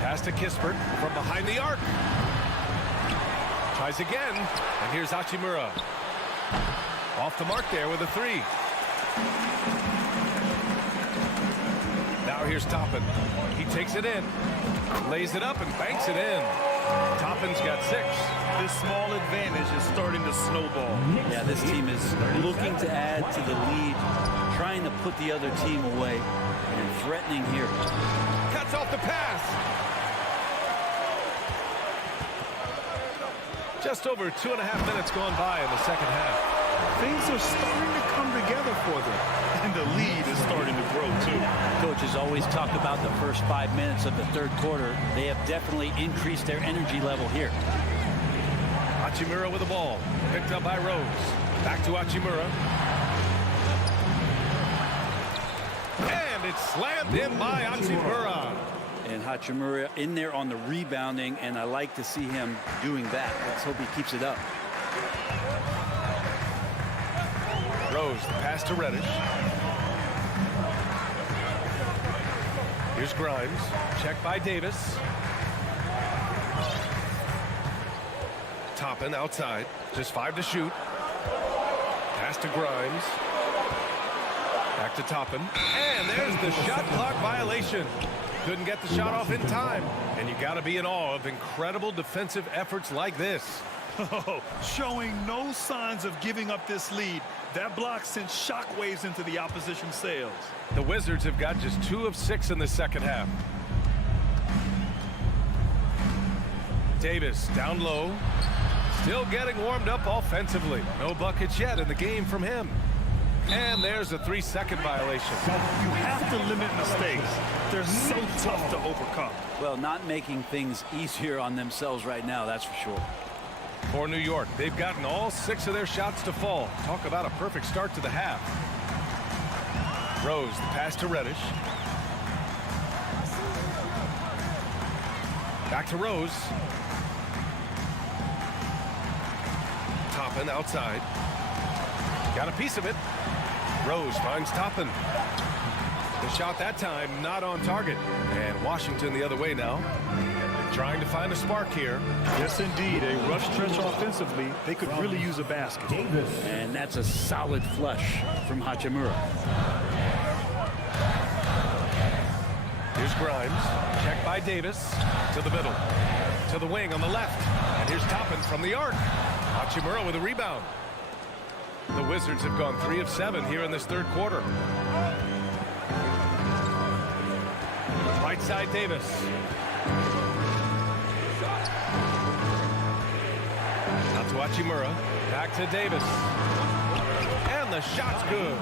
Pass to Kispert from behind the arc. Tries again, and here's Hachimura. Off the mark there with a three. Now here's Toppin. He takes it in, lays it up, and banks it in. Toppin's got 6. This small advantage is starting to snowball. Yeah, this team is looking to add to the lead, trying to put the other team away, and threatening here. Cuts off the pass. Just over 2.5 minutes gone by in the second half. Things are starting to come together for them, and the lead is starting to grow too. Coaches always talk about the first 5 minutes of the third quarter. They have definitely increased their energy level here. Hachimura with the ball, picked up by Rose. Back to Hachimura. And it's slammed in by Hachimura. And Hachimura in there on the rebounding, and I like to see him doing that. Let's hope he keeps it up. Rose, the pass to Reddish. Here's Grimes, checked by Davis. Toppin outside, just 5 to shoot. Pass to Grimes. Back to Toppin. And there's the shot clock violation. Couldn't get the shot off in time. And you got to be in awe of incredible defensive efforts like this. Oh, showing no signs of giving up this lead. That block sent shockwaves into the opposition sails. The Wizards have got just 2 of 6 in the second half. Davis down low. Still getting warmed up offensively. No buckets yet in the game from him. And there's a 3-second violation. You have to limit mistakes. They're so tough to overcome. Well, not making things easier on themselves right now, that's for sure. For New York, they've gotten all 6 of their shots to fall. Talk about a perfect start to the half. Rose, the pass to Reddish. Back to Rose. Toppin outside. Got a piece of it. Rose finds Toppin. The shot that time not on target. And Washington the other way now. Trying to find a spark here. Yes, indeed. A rough stretch offensively. They could really use a basket. And that's a solid flush from Hachimura. Here's Grimes. Checked by Davis. To the middle. To the wing on the left. And here's Toppin from the arc. Hachimura with a rebound. The Wizards have gone 3 of 7 here in this third quarter. Right side Davis. Out to Hachimura. Back to Davis. And the shot's good.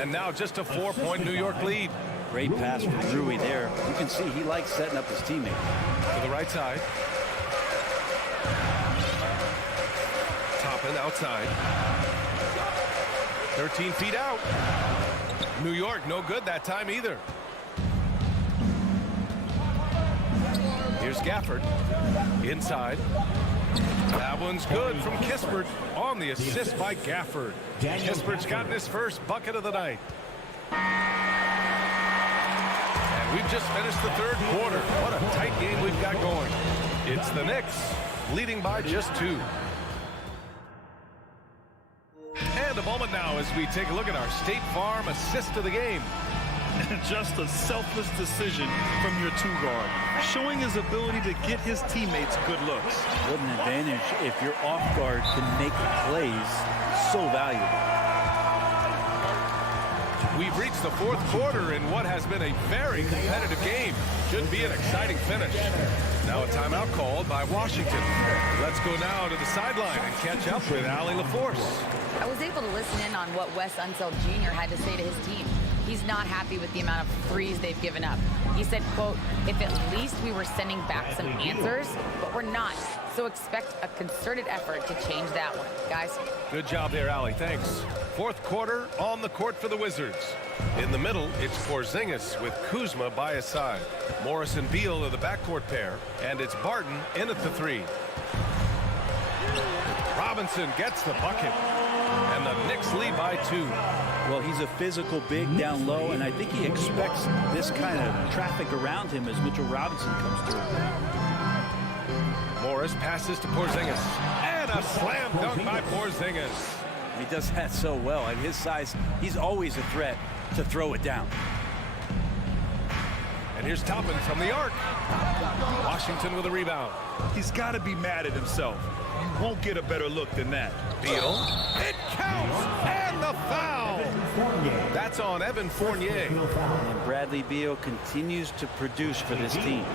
And now just a 4-point New York lead. Great pass from Rui there. You can see he likes setting up his teammate. To the right side. Toppin outside. 13 feet out. New York no good that time either. Here's Gafford. Inside. That one's good from Kispert on the assist by Gafford. Kispert's gotten his first bucket of the night. And we've just finished the third quarter. What a tight game we've got going. It's the Knicks leading by just 2. And a moment now as we take a look at our State Farm assist of the game. Just a selfless decision from your 2-guard, showing his ability to get his teammates good looks. What an advantage if your off guard can make plays so valuable. We've reached the fourth quarter in what has been a very competitive game. Should be an exciting finish. Now a timeout called by Washington. Let's go now to the sideline and catch up with Allie LaForce. I was able to listen in on what Wes Unseld Jr. had to say to his team. He's not happy with the amount of threes they've given up. He said, quote, if at least we were sending back some answers, but we're not. So expect a concerted effort to change that one. Guys. Good job there, Allie. Thanks. Fourth quarter on the court for the Wizards. In the middle, it's Porzingis with Kuzma by his side. Morris and Beal are the backcourt pair, and it's Barton in at the 3. Robinson gets the bucket, and the Knicks lead by 2. Well, he's a physical big down low, and I think he expects this kind of traffic around him as Mitchell Robinson comes through. Morris passes to Porzingis, and a slam dunk by Porzingis. He does that so well. At his size, he's always a threat to throw it down. And here's Toppin from the arc. Washington with a rebound. He's got to be mad at himself. You won't get a better look than that. Beal. It counts, and the foul. That's on Evan Fournier. And Bradley Beal continues to produce for this team.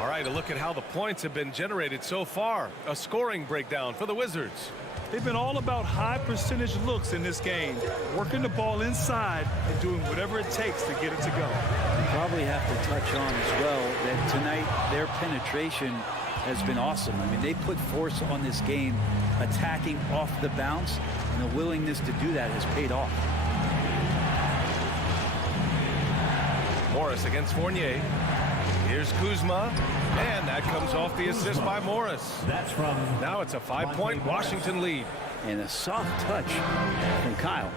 All right, a look at how the points have been generated so far. A scoring breakdown for the Wizards. They've been all about high percentage looks in this game, working the ball inside and doing whatever it takes to get it to go. You probably have to touch on as well that tonight their penetration has been awesome. I mean, they put force on this game, attacking off the bounce, and the willingness to do that has paid off. Morris against Fournier. Here's Kuzma, and that comes off the assist by Morris. That's from now it's a 5-point Washington lead. And a soft touch from Kyle.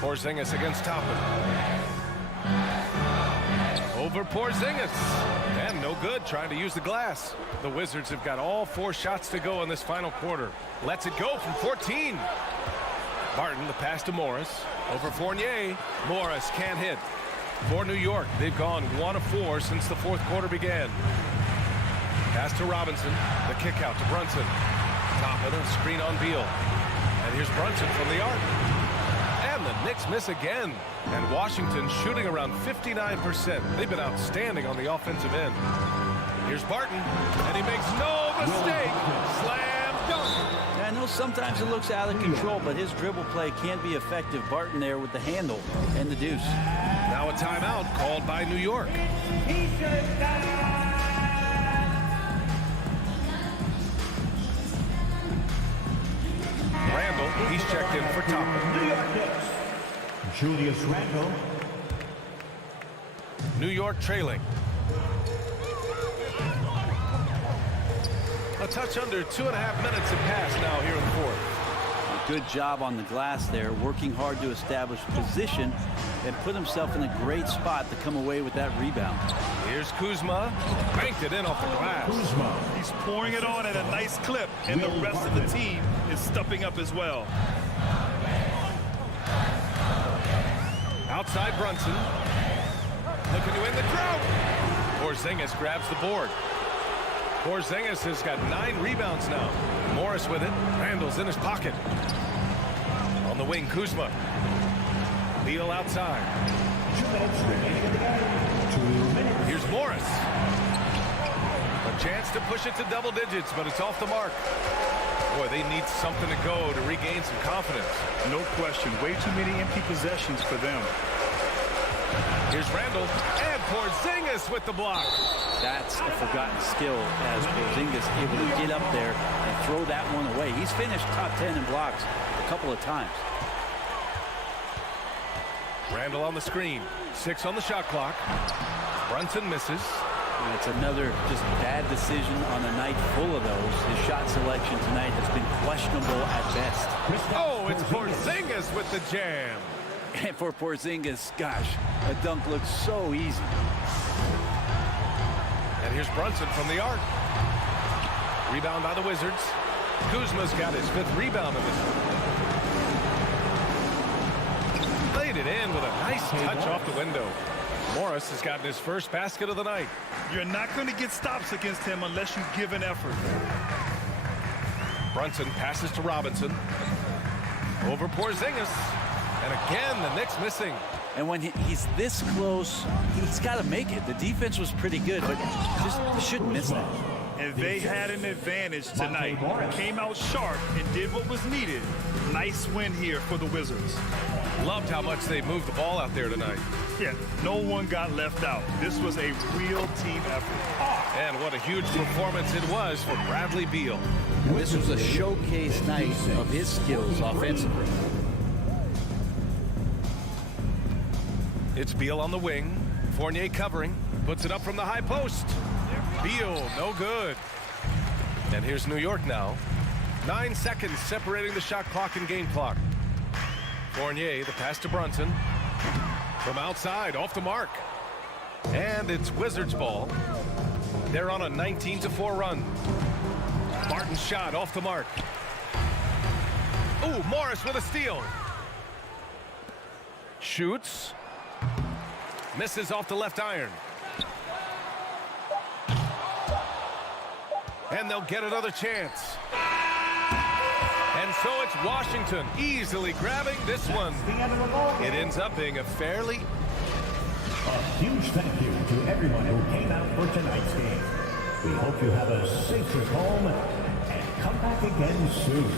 Porzingis against Toppin. Over Porzingis, and no good, trying to use the glass. The Wizards have got all 4 shots to go in this final quarter. Lets it go from 14. Barton, the pass to Morris. Over Fournier. Morris can't hit. For New York, they've gone 1 of 4 since the fourth quarter began. Pass to Robinson. The kick out to Brunson. Toppin, a screen on Beal. And here's Brunson from the arc. And the Knicks miss again. And Washington shooting around 59%. They've been outstanding on the offensive end. Here's Barton, and he makes no mistake. Slam dunk. I know sometimes it looks out of control, but his dribble play can be effective. Barton there with the handle and the deuce. Now a timeout called by New York. Randall, he's checked in for Toppin. New York Knicks, Julius Randle. New York trailing. A touch under 2.5 minutes have passed now here in the fourth. Good job on the glass there, working hard to establish position and put himself in a great spot to come away with that rebound. Here's Kuzma, banked it in off the glass. Kuzma. He's pouring it on at a nice clip, and the rest of the team is stepping up as well. Outside Brunson. Looking to win the drought. Porzingis grabs the board. Porzingis has got 9 rebounds now. Morris with it. Randall's in his pocket. On the wing, Kuzma. Beal outside. 2 minutes remaining in the game. 2 minutes. Here's Morris. A chance to push it to double digits, but it's off the mark. Boy, they need something to go to regain some confidence. No question. Way too many empty possessions for them. Here's Randall, and Porzingis with the block. That's a forgotten skill as Porzingis able to get up there and throw that one away. He's finished top 10 in blocks a couple of times. Randall on the screen. 6 on the shot clock. Brunson misses. And it's another just bad decision on a night full of those. His shot selection tonight has been questionable at best. Oh, it's Porzingis with the jam. And for Porzingis, gosh, a dunk looks so easy. And here's Brunson from the arc. Rebound by the Wizards. Kuzma's got his 5th rebound of this one. Laid it in with a nice touch off the window. Morris has gotten his first basket of the night. You're not going to get stops against him unless you give an effort. Brunson passes to Robinson. Over Porzingis. And again, the Knicks missing. And when he's this close, he's got to make it. The defense was pretty good, but just shouldn't miss that. And they had an advantage tonight. Came out sharp and did what was needed. Nice win here for the Wizards. Loved how much they moved the ball out there tonight. Yeah, no one got left out. This was a real team effort. And what a huge performance it was for Bradley Beal. This was a showcase night of his skills offensively. It's Beal on the wing. Fournier covering. Puts it up from the high post. Beal, no good. And here's New York now. 9 seconds separating the shot clock and game clock. Fournier, the pass to Brunson. From outside, off the mark. And it's Wizards ball. They're on a 19-4 run. Martin's shot off the mark. Ooh, Morris with a steal. Shoots. Misses off the left iron. And they'll get another chance. And so it's Washington easily grabbing this one. It ends up being a fairly... A huge thank you to everyone who came out for tonight's game. We hope you have a safe trip home and come back again soon.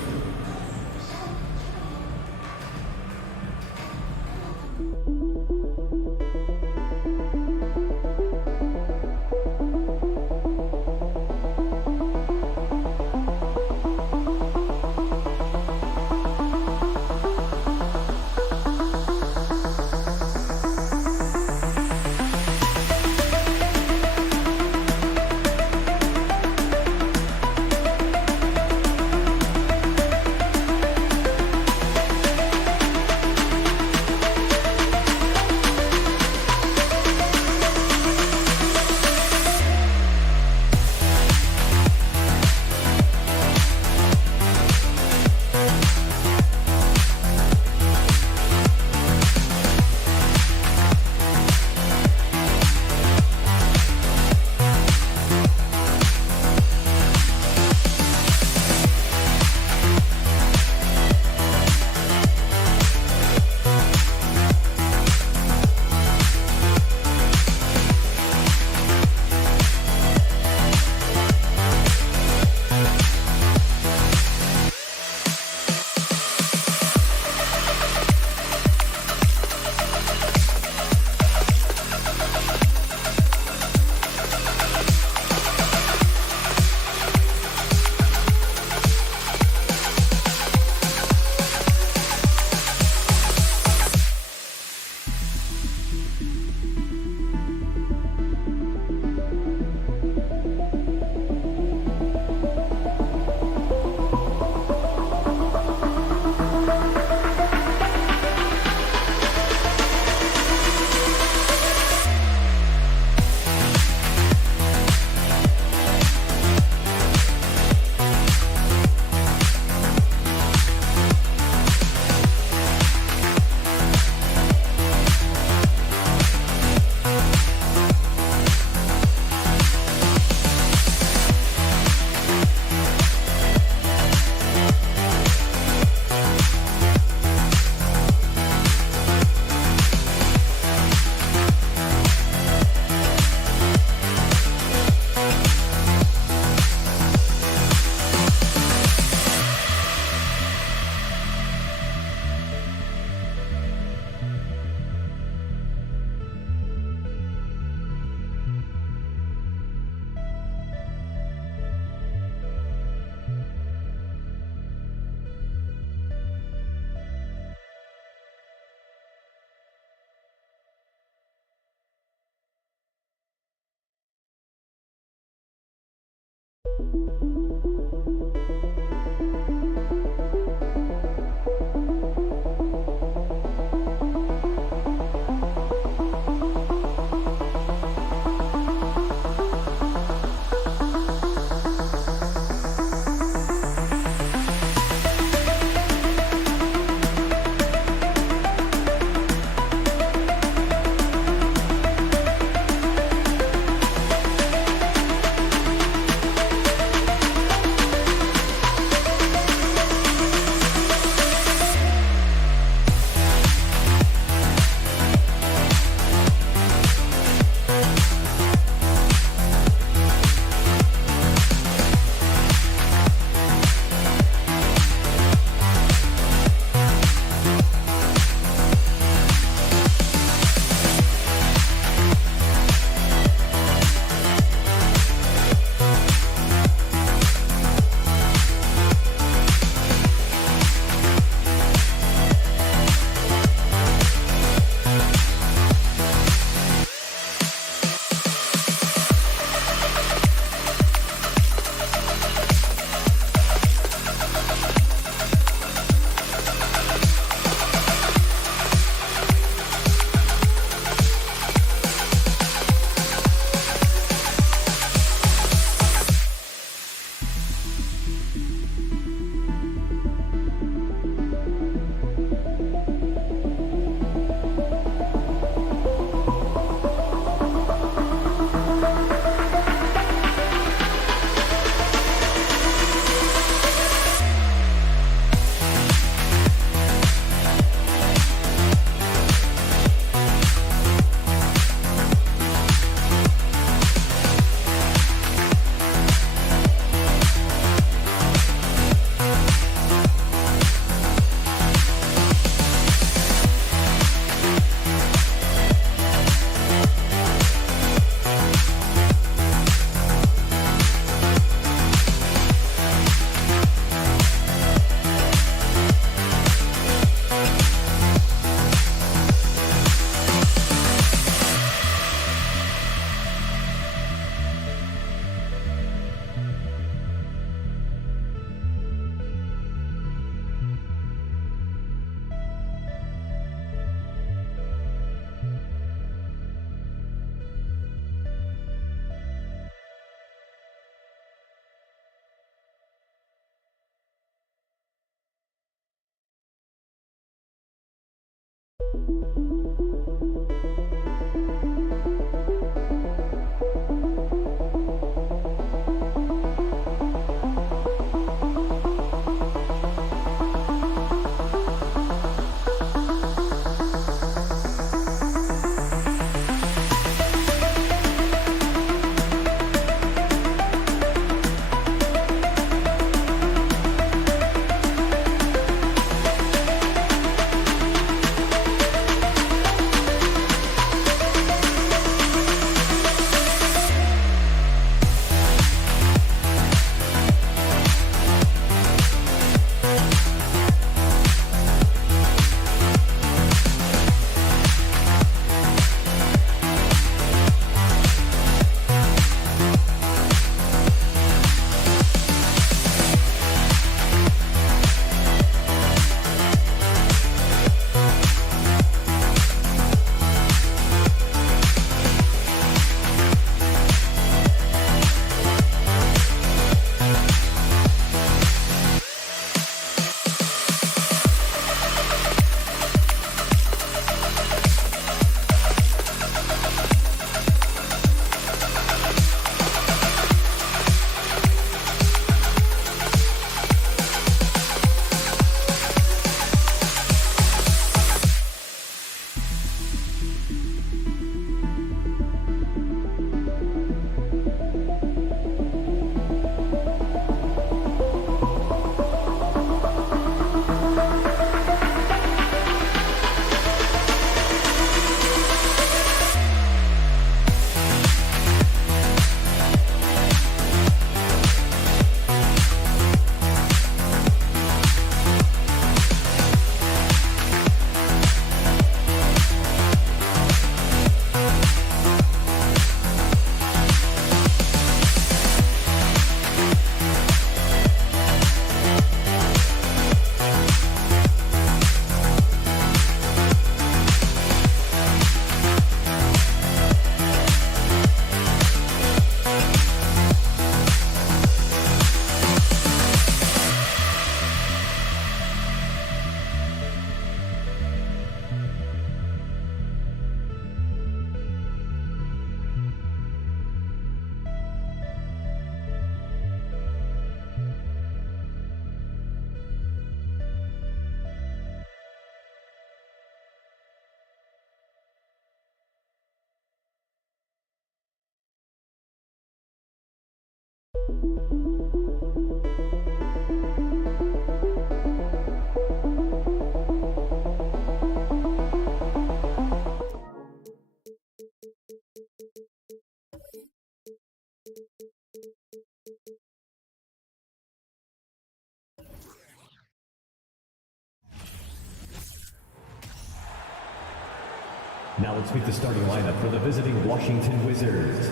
Now let's meet the starting lineup for the visiting Washington Wizards.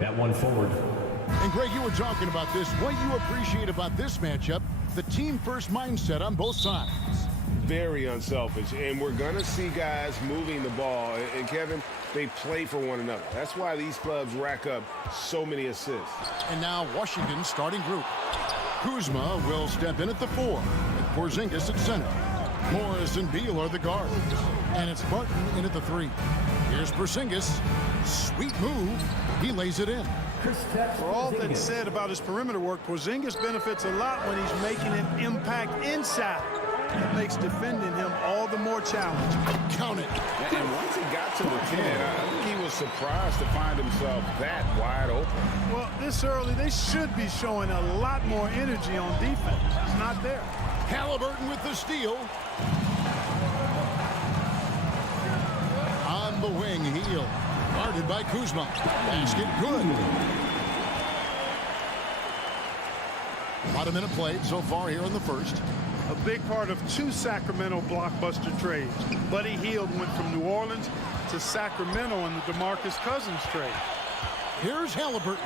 At one forward. And Greg, you were talking about this. What you appreciate about this matchup, the team-first mindset on both sides. Very unselfish, and we're going to see guys moving the ball. And Kevin, they play for one another. That's why these clubs rack up so many assists. And now Washington's starting group. Kuzma will step in at the 4, with Porzingis at center. Morris and Beal are the guards. And it's Barton in at the 3. Here's Porzingis. Sweet move. He lays it in. For all that's said about his perimeter work, Porzingis benefits a lot when he's making an impact inside. That makes defending him all the more challenging. Count it. And once he got to the 10, I think he was surprised to find himself that wide open. Well, this early, they should be showing a lot more energy on defense. It's not there. Halliburton with the steal. On the wing, Heel. Guarded by Kuzma. Basket good. About a minute played so far here in the first. A big part of 2 Sacramento blockbuster trades. Buddy Hield went from New Orleans to Sacramento in the DeMarcus Cousins trade. Here's Halliburton.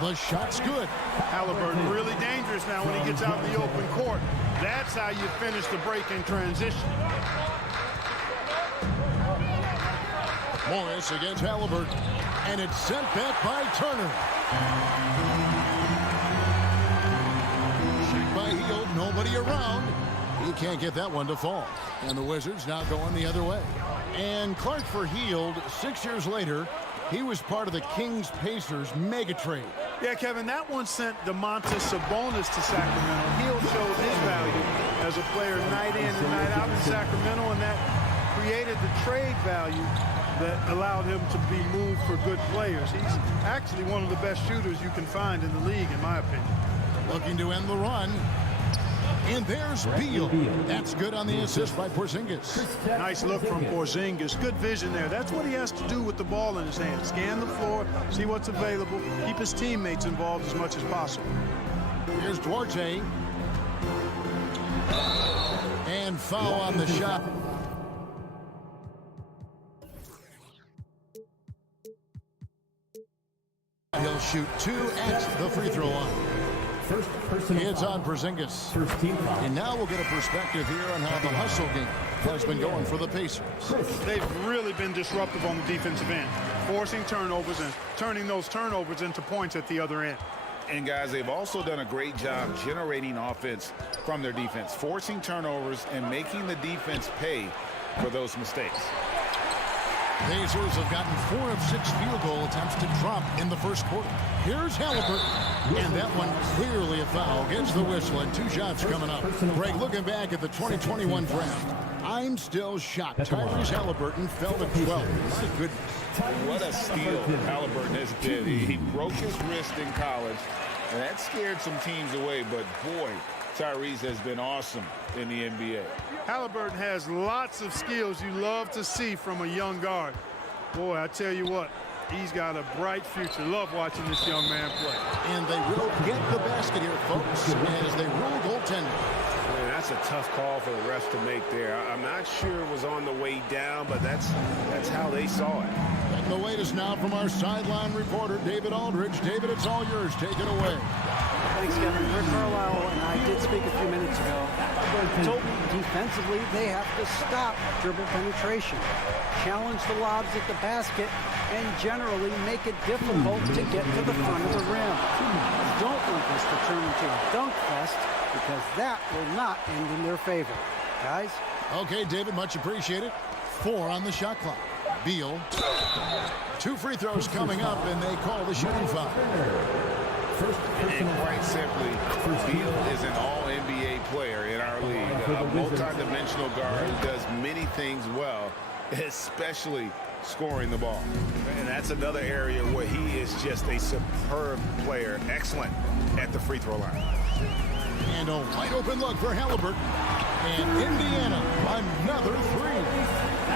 The shot's good. Halliburton really dangerous now when he gets out in the open court. That's how you finish the break in transition. Morris against Halliburton. And it's sent back by Turner. Shoot by Hield. Nobody around. He can't get that one to fall. And the Wizards now going the other way. And Clark for Hield. 6 years later, he was part of the Kings-Pacers mega trade. Yeah, Kevin, that one sent Domantas Sabonis to Sacramento. Hield showed his value as a player night in and night out in Sacramento, and that created the trade value that allowed him to be moved for good players. He's actually one of the best shooters you can find in the league, in my opinion. Looking to end the run. And there's Beal. That's good on the assist by Porzingis. Nice look from Porzingis. Good vision there. That's what he has to do with the ball in his hand. Scan the floor, see what's available, keep his teammates involved as much as possible. Here's Duarte. And foul on the shot. He'll shoot 2 at the free throw line. It's on Porzingis. And now we'll get a perspective here on how the hustle game has been going for the Pacers. They've really been disruptive on the defensive end, forcing turnovers and turning those turnovers into points at the other end. And guys, they've also done a great job generating offense from their defense, forcing turnovers and making the defense pay for those mistakes. Pacers have gotten 4 of 6 field goal attempts to drop in the first quarter. Here's Halliburton. And that one clearly a foul. Gets the whistle and 2 shots coming up. Greg, looking back at the 2021 draft, I'm still shocked. Tyrese Halliburton fell to 12. My goodness. What a steal Halliburton has did. He broke his wrist in college, and that scared some teams away. But, boy, Tyrese has been awesome in the NBA. Halliburton has lots of skills you love to see from a young guard. Boy, I tell you what, he's got a bright future. Love watching this young man play. And they will get the basket here, folks, as they rule goaltending. Man, that's a tough call for the refs to make there. I'm not sure it was on the way down, but that's how they saw it. And the latest now from our sideline reporter, David Aldridge. David, it's all yours. Take it away. Thanks, Kevin. Rick Carlisle and I did speak a few minutes ago. Told me defensively they have to stop dribble penetration, challenge the lobs at the basket, and generally make it difficult to get to the front of the rim. Don't want this to turn into a dunk fest, because that will not end in their favor. Guys? Okay, David, much appreciated. 4 on the shot clock. Beal. 2 free throws coming up, and they call the shooting foul. And quite simply, Beal is an all-NBA player in our league. A multi-dimensional guard who does many things well, especially scoring the ball. And that's another area where he is just a superb player. Excellent at the free throw line. And a wide open look for Halliburton. And Indiana, another 3.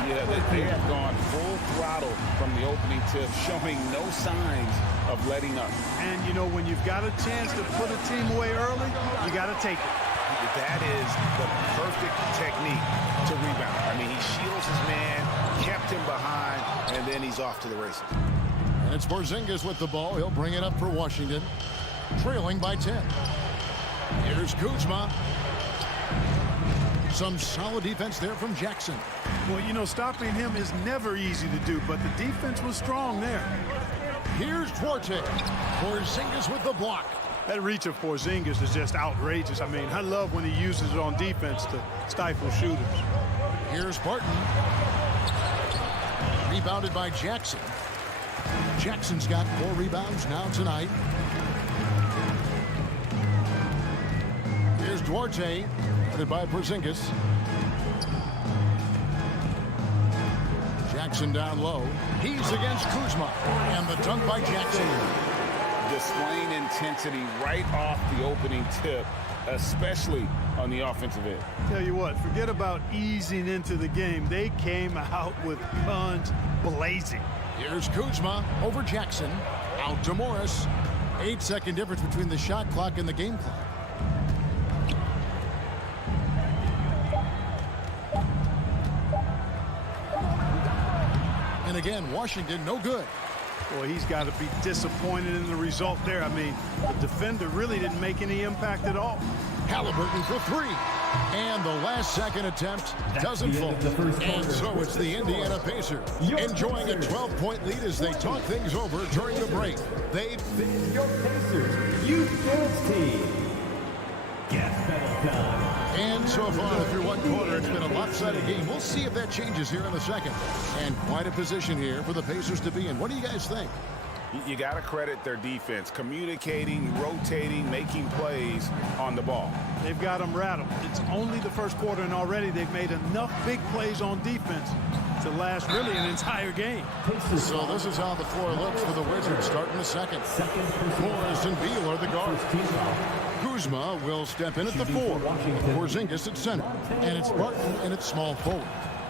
Yeah, they have gone full throttle from the opening tip, showing no signs of letting up. And, you know, when you've got a chance to put a team away early, you got to take it. That is the perfect technique to rebound. I mean, he shields his man, kept him behind, and then he's off to the races. And it's Porzingis with the ball. He'll bring it up for Washington, trailing by 10. Here's Kuzma. Some solid defense there from Jackson. Well, you know, stopping him is never easy to do, but the defense was strong there. Here's Duarte. Porzingis with the block. That reach of Porzingis is just outrageous. I mean, I love when he uses it on defense to stifle shooters. Here's Barton. Rebounded by Jackson. Jackson's got 4 rebounds now tonight. Here's Duarte. Headed by Porzingis. Jackson down low. He's against Kuzma. And the dunk by Jackson. Displaying intensity right off the opening tip, especially on the offensive end. Tell you what, forget about easing into the game. They came out with guns blazing. Here's Kuzma over Jackson. Out to Morris. 8-second difference between the shot clock and the game clock. And again, Washington no good. Boy, he's got to be disappointed in the result there. I mean, the defender really didn't make any impact at all. Halliburton for 3. And the last second attempt doesn't fall. And so it's the Indiana Pacers enjoying a 12-point lead as they talk things over during the break. They've been your Pacers Youth Sports Team. Gas pedal time. And so far through one quarter, it's been a lopsided game. We'll see if that changes here in the second. And quite a position here for the Pacers to be in. What do you guys think? You got to credit their defense, communicating, rotating, making plays on the ball. They've got them rattled. It's only the first quarter, and already they've made enough big plays on defense to last really an entire game. So this is how the floor looks for the Wizards starting the second. Morris and Beal are the guards. Kuzma will step in at the 4. Porzingis at center. And it's Barton and it's small forward.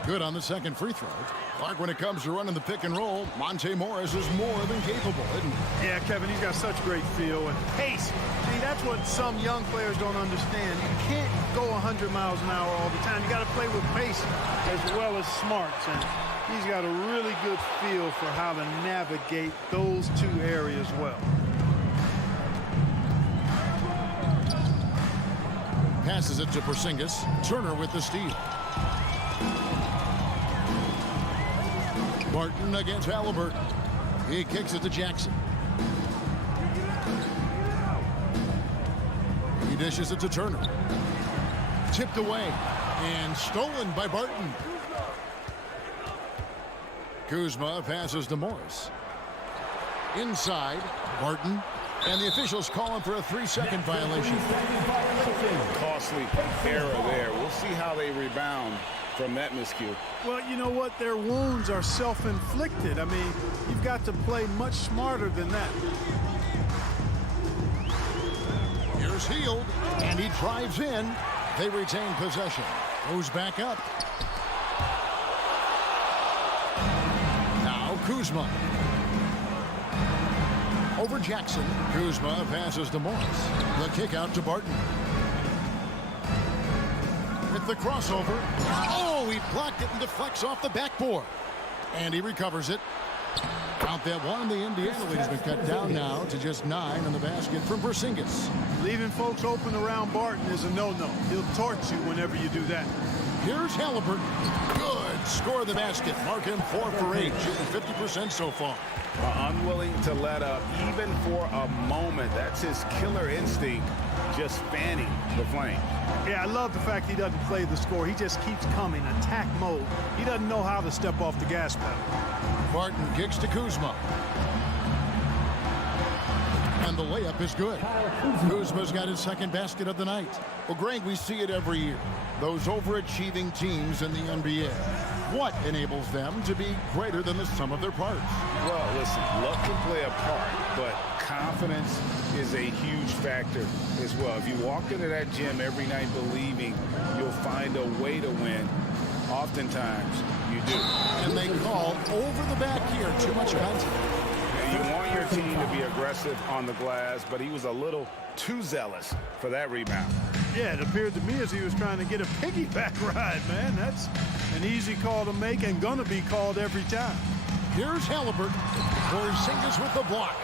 Good on the second free throw. Clark, when it comes to running the pick and roll, Monte Morris is more than capable, isn't he? Yeah, Kevin, he's got such great feel and pace. See, that's what some young players don't understand. You can't go 100 miles an hour all the time. You got to play with pace as well as smarts. And he's got a really good feel for how to navigate those 2 areas well. Passes it to Porzingis. Turner with the steal. Barton against Halliburton. He kicks it to Jackson. He dishes it to Turner. Tipped away and stolen by Barton. Kuzma passes to Morris. Inside, Barton. And the officials calling for a 3-second violation. Costly error there. We'll see how they rebound from that miscue. Well, you know what? Their wounds are self-inflicted. I mean, you've got to play much smarter than that. Here's Hield, and he drives in. They retain possession. Goes back up. Now Kuzma. Over Jackson. Kuzma passes to Morris. The kick out to Barton. With the crossover. Oh, he blocked it and deflects off the backboard. And he recovers it. Count that one. The Indiana lead has been cut down now to just 9 on the basket from Porzingis. Leaving folks open around Barton is a no-no. He'll torch you whenever you do that. Here's Halliburton. Good. Score the basket. Mark him 4 for 8. Shooting 50% so far. Unwilling to let up even for a moment. That's his killer instinct, just fanning the flame. Yeah, I love the fact he doesn't play the score. He just keeps coming, attack mode. He doesn't know how to step off the gas pedal. Barton kicks to Kuzma. And the layup is good. Kuzma's got his second basket of the night. Well, Greg, we see it every year. Those overachieving teams in the NBA. What enables them to be greater than the sum of their parts? Well, listen, luck can play a part, but confidence is a huge factor as well. If you walk into that gym every night believing you'll find a way to win, oftentimes you do. And they call over the back here. Too much contact. You want your team to be aggressive on the glass, but he was a little too zealous for that rebound. Yeah, it appeared to me as he was trying to get a piggyback ride, man. That's an easy call to make and going to be called every time. Here's Halliburton. Porzingis with the block.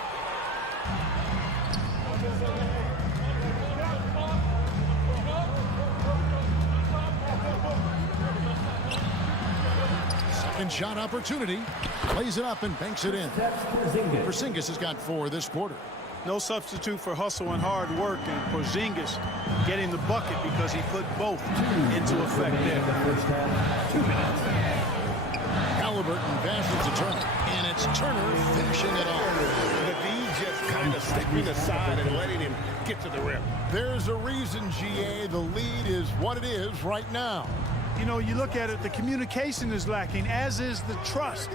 Second shot opportunity. Plays it up and banks it in. Porzingis has got 4 this quarter. No substitute for hustle and hard work, and Porzingis getting the bucket because he put both into effect there. Halliburton passes to Turner, and it's Turner finishing it off. The D just kind of stepping aside and letting him get to the rim. There's a reason, GA, the lead is what it is right now. You know, you look at it, the communication is lacking, as is the trust.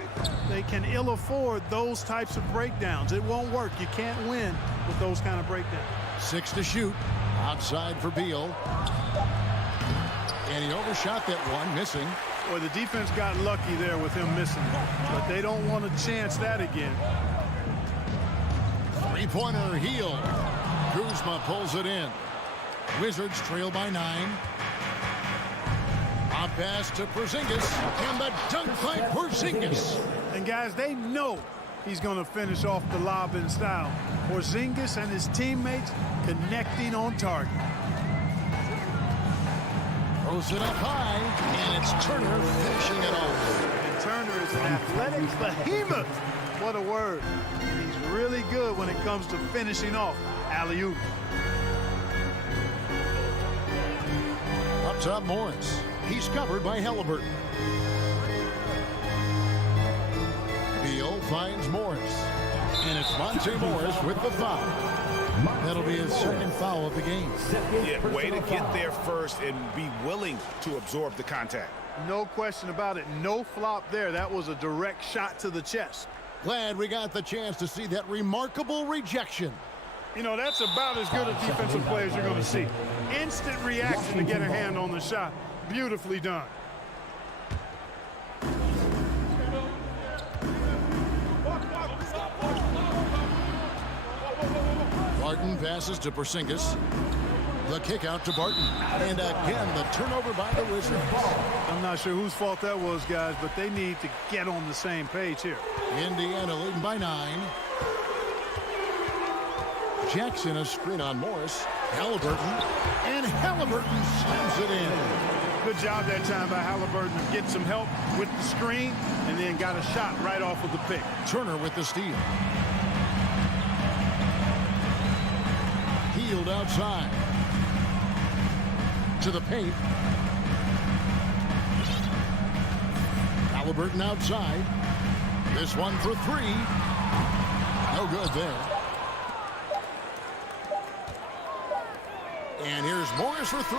They can ill afford those types of breakdowns. It won't work. You can't win with those kind of breakdowns. 6 to shoot. Outside for Beal. And he overshot that one, missing. Well, the defense got lucky there with him missing, but they don't want to chance that again. Three-pointer, Heel. Kuzma pulls it in. Wizards trail by 9. A pass to Porzingis, and the dunk by Porzingis. And guys, they know he's going to finish off the lob in style. Porzingis and his teammates connecting on target. Throws it up high, and it's Turner finishing it off. And Turner is an athletic behemoth. What a word. He's really good when it comes to finishing off. Alley-oop. Up top, Morris. He's covered by Halliburton. Beal finds Morris. And it's Monte Morris with the foul. That'll be his second foul of the game. Yeah, way to get there first and be willing to absorb the contact. No question about it. No flop there. That was a direct shot to the chest. Glad we got the chance to see that remarkable rejection. You know, that's about as good a defensive play as you're going to see. Instant reaction to get a hand on the shot. Beautifully done. Barton passes to Porzingis. The kick out to Barton. And again, the turnover by the Wizards. I'm not sure whose fault that was, guys, but they need to get on the same page here. Indiana leading by 9. Jackson a screen on Morris. Halliburton. And Halliburton slams it in. Good job that time by Halliburton to get some help with the screen and then got a shot right off of the pick. Turner with the steal. Healed outside. To the paint. Halliburton outside. This one for 3. No good there. And here's Morris for 3.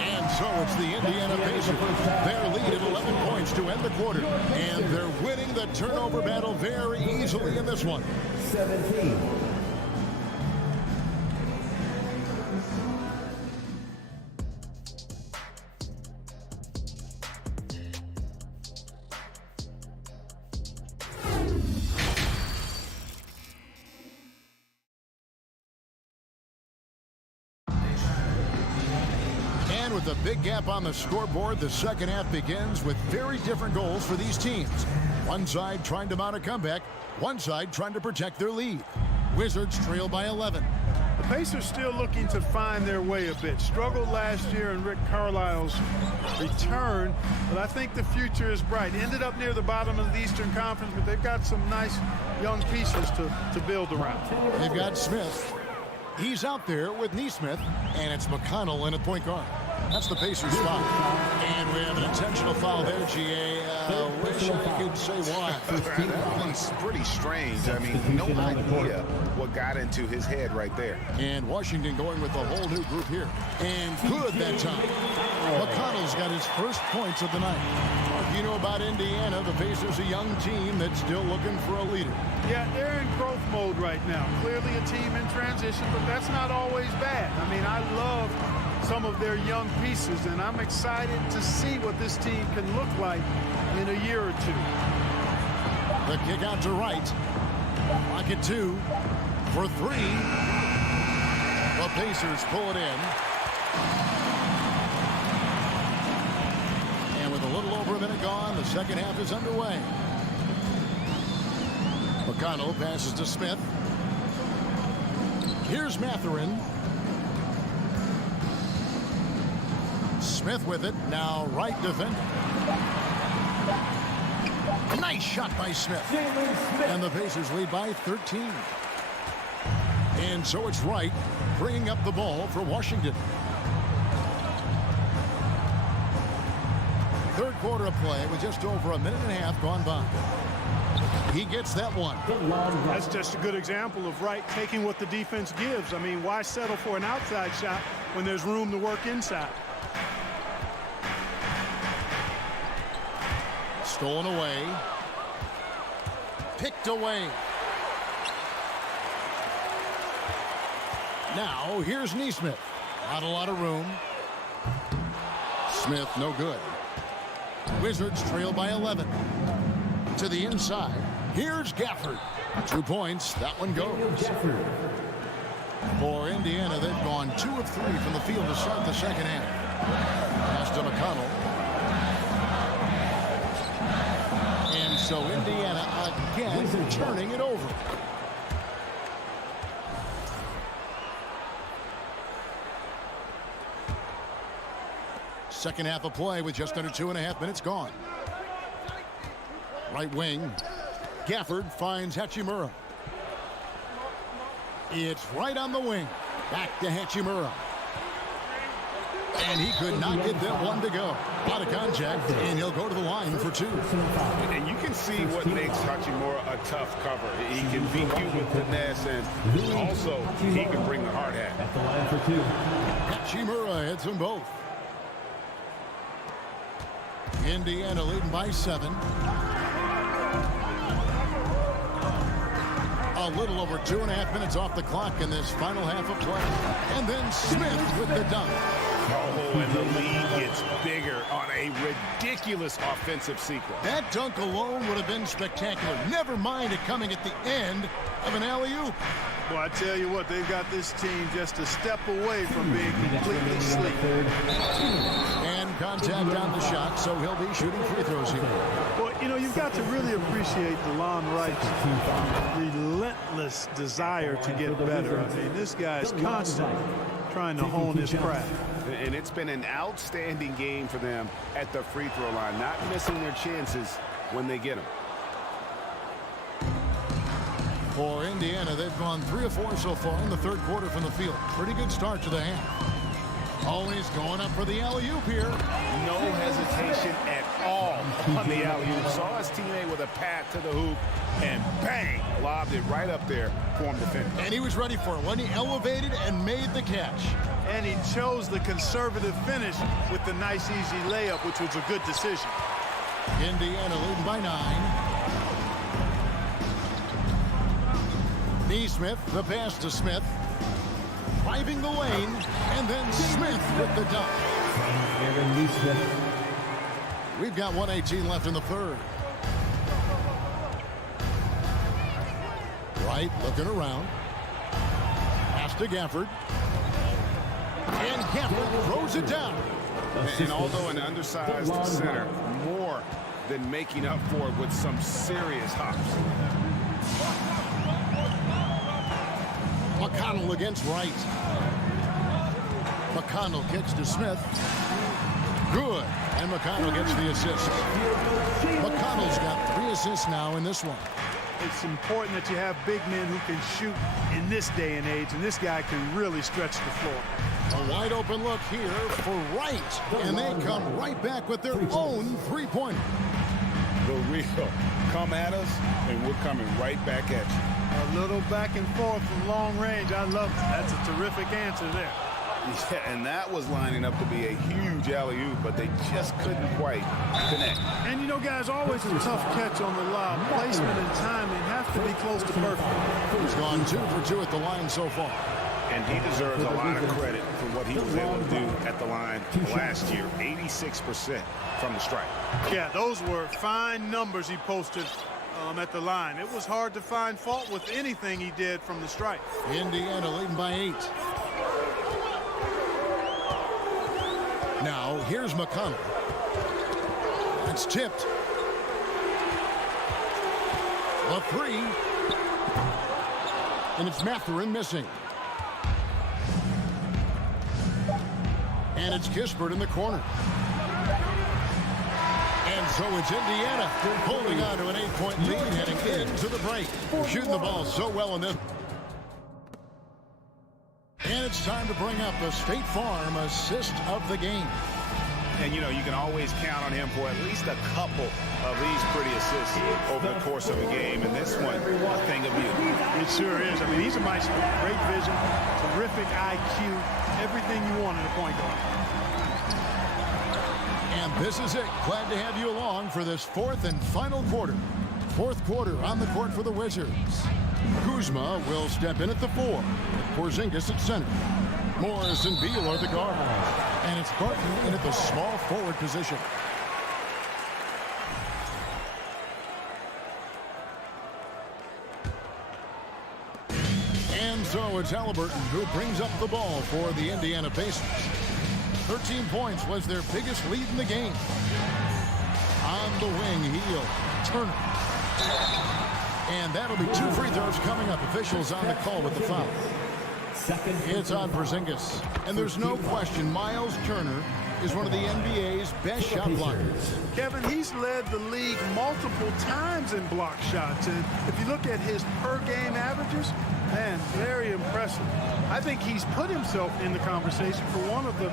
And so it's the Indiana Pacers. Their lead at 11 points to end the quarter. And they're winning the turnover battle very easily in this one. 17. With a big gap on the scoreboard, the second half begins with very different goals for these teams. One side trying to mount a comeback, one side trying to protect their lead. Wizards trail by 11. The Pacers still looking to find their way a bit. Struggled last year in Rick Carlisle's return, but I think the future is bright. Ended up near the bottom of the Eastern Conference, but they've got some nice young pieces to build around. They've got Smith. He's out there with Neesmith, and it's McConnell in at point guard. That's the Pacers spot. And we have an intentional foul there, GA. Wish I could say why. That one's pretty strange. I mean, no idea what got into his head right there. And Washington going with a whole new group here. And good that time. McConnell's got his first points of the night. You know about Indiana, the Pacers, a young team that's still looking for a leader. Yeah, they're in growth mode right now. Clearly a team in transition, but that's not always bad. I mean, I love some of their young pieces, and I'm excited to see what this team can look like in a year or two. The kick out to Wright. Rocket 2 for 3. The Pacers pull it in. And with a little over a minute gone, the second half is underway. McConnell passes to Smith. Here's Mathurin. Smith with it. Now right defender. Nice shot by Smith. And the Pacers lead by 13. And so it's Wright bringing up the ball for Washington. Third quarter of play with just over a minute and a half gone by. He gets that one. That's just a good example of Wright taking what the defense gives. I mean, why settle for an outside shot when there's room to work inside? Stolen away. Picked away. Now, here's Neesmith. Not a lot of room. Smith, no good. Wizards trail by 11. To the inside. Here's Gafford. 2 points. That one goes. For Indiana, they've gone 2 of 3 from the field to start the second half. Pass to McConnell. And so Indiana again turning it over. Second half of play with just under 2.5 minutes gone. Right wing. Gafford finds Hachimura. It's right on the wing. Back to Hachimura. And he could not get that one to go. Out of contact, and he'll go to the line for 2. And you can see what makes Hachimura a tough cover. He can beat you with finesse, and also he can bring the hard hat. At the line for 2. Hachimura hits them both. Indiana leading by 7. A little over 2.5 minutes off the clock in this final half of play. And then Smith with the dunk. Oh, and the lead gets bigger on a ridiculous offensive sequence. That dunk alone would have been spectacular. Never mind it coming at the end of an alley-oop. Well, I tell you what, they've got this team just a step away from being completely asleep. And contact on the shot, so he'll be shooting free throws here. Well, you know, you've got to really appreciate DeLon Wright's relentless desire to get better. I mean, this guy is constantly trying to hone his craft. And it's been an outstanding game for them at the free throw line, not missing their chances when they get them. For Indiana, they've gone 3 of 4 so far in the third quarter from the field. Pretty good start to the half. Always going up for the alley-oop here. No hesitation at all on the alley-oop. Saw his teammate with a path to the hoop, and bang, lobbed it right up there for him to finish. And he was ready for it when he elevated and made the catch. And he chose the conservative finish with the nice, easy layup, which was a good decision. Indiana leading by 9. Neesmith, the pass to Smith. Driving the lane, and then Smith with the dunk. We've got 1:18 left in the third. Wright looking around. Pass to Gafford. And Gafford throws it down. And although an undersized center, more than making up for it with some serious hops. McConnell against Wright. McConnell kicks to Smith. Good. And McConnell gets the assist. McConnell's got 3 assists now in this one. It's important that you have big men who can shoot in this day and age, and this guy can really stretch the floor. A wide open look here for Wright. And they come right back with their own 3-pointer. The real come at us, and we're coming right back at you. A little back and forth from long range. I love it. That's a terrific answer there. Yeah, and that was lining up to be a huge alley-oop, but they just couldn't quite connect. And, you know, guys, always a tough catch on the lob. Placement and timing have to be close to perfect. He's gone 2 for 2 at the line so far. And he deserves a lot of credit for what he was able to do at the line last year. 86% from the stripe. Yeah, those were fine numbers he posted at the line. It was hard to find fault with anything he did from the stripe. Indiana leading by 8. Here's McConnell. It's tipped. The three. And it's Mathurin missing. And it's Kispert in the corner. And so it's Indiana holding on to an 8-point lead heading into the break. Shooting the ball so well in this. And it's time to bring up the State Farm assist of the game. And, you know, you can always count on him for at least a couple of these pretty assists over the course of a game. And this one, a thing of beauty. It sure is. I mean, he's a maestro. Great vision, terrific IQ, everything you want in a point guard. And this is it. Glad to have you along for this fourth and final quarter. Fourth quarter on the court for the Wizards. Kuzma will step in at the 4. Porzingis at center. Morris and Beal are the guards. And it's Barton in at the small forward position. And so it's Halliburton who brings up the ball for the Indiana Pacers. 13 points was their biggest lead in the game. On the wing, Heel, Turner. And that'll be 2 free throws coming up. Officials on the call with the foul. It's on Porzingis. And there's no question Miles Turner is one of the NBA's best shot blockers. Kevin, he's led the league multiple times in block shots. And if you look at his per-game averages, man, very impressive. I think he's put himself in the conversation for one of the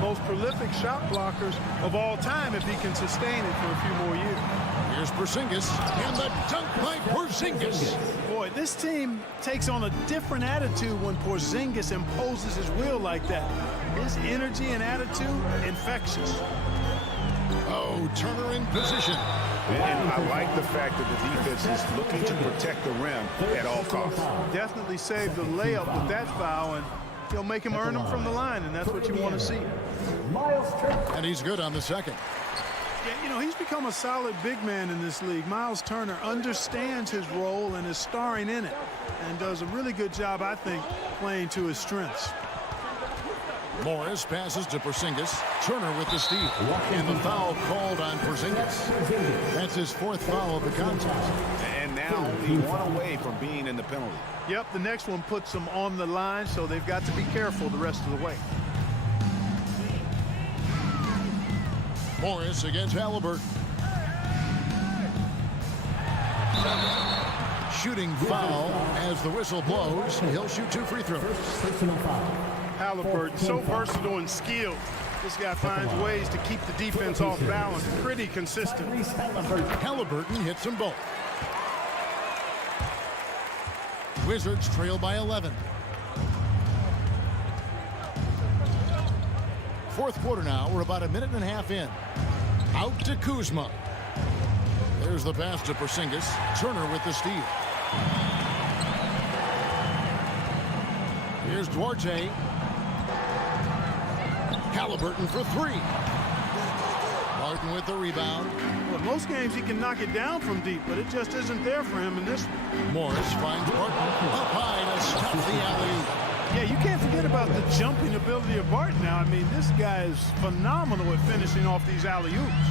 most prolific shot blockers of all time if he can sustain it for a few more years. Here's Porzingis, and the dunk by Porzingis. Boy, this team takes on a different attitude when Porzingis imposes his will like that. His energy and attitude, infectious. Oh, Turner in position. And I like the fact that the defense is looking to protect the rim at all costs. Definitely saved the layup with that foul, and he'll make him earn them from the line, and that's what you want to see. And he's good on the second. Yeah, you know, he's become a solid big man in this league. Miles Turner understands his role and is starring in it, and does a really good job, I think, playing to his strengths. Morris passes to Porzingis. Turner with the steal. And the foul called on Porzingis. That's his 4th foul of the contest. And now only 1 away from being in the penalty. Yep, the next one puts them on the line, so they've got to be careful the rest of the way. Morris against Halliburton. Shooting foul as the whistle blows. He'll shoot 2 free throws. Halliburton, so versatile and skilled. This guy finds ways to keep the defense off balance. Pretty consistent. Halliburton hits them both. Wizards trail by 11. 4th quarter now. We're about 1.5 minutes in. Out to Kuzma. There's the pass to Porzingis. Turner with the steal. Here's Duarte. Halliburton for 3. Barton with the rebound. Well, most games he can knock it down from deep, but it just isn't there for him in this one. Morris finds Barton up high to stop the alley-oop. Yeah, you can't forget about the jumping ability of Barton now. I mean, this guy is phenomenal at finishing off these alley-oops.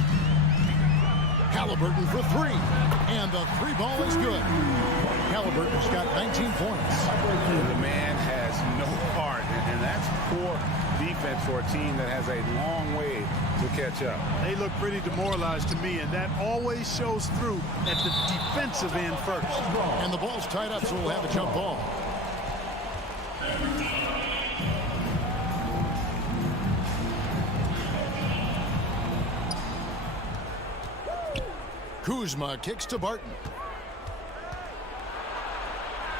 Halliburton for 3. And the 3 ball is good. Halliburton's got 19 points. The man has no heart, and that's poor defense for a team that has a long way to catch up. They look pretty demoralized to me, and that always shows through at the defensive end first. And the ball's tied up, so we'll have a jump ball. Kuzma kicks to Barton.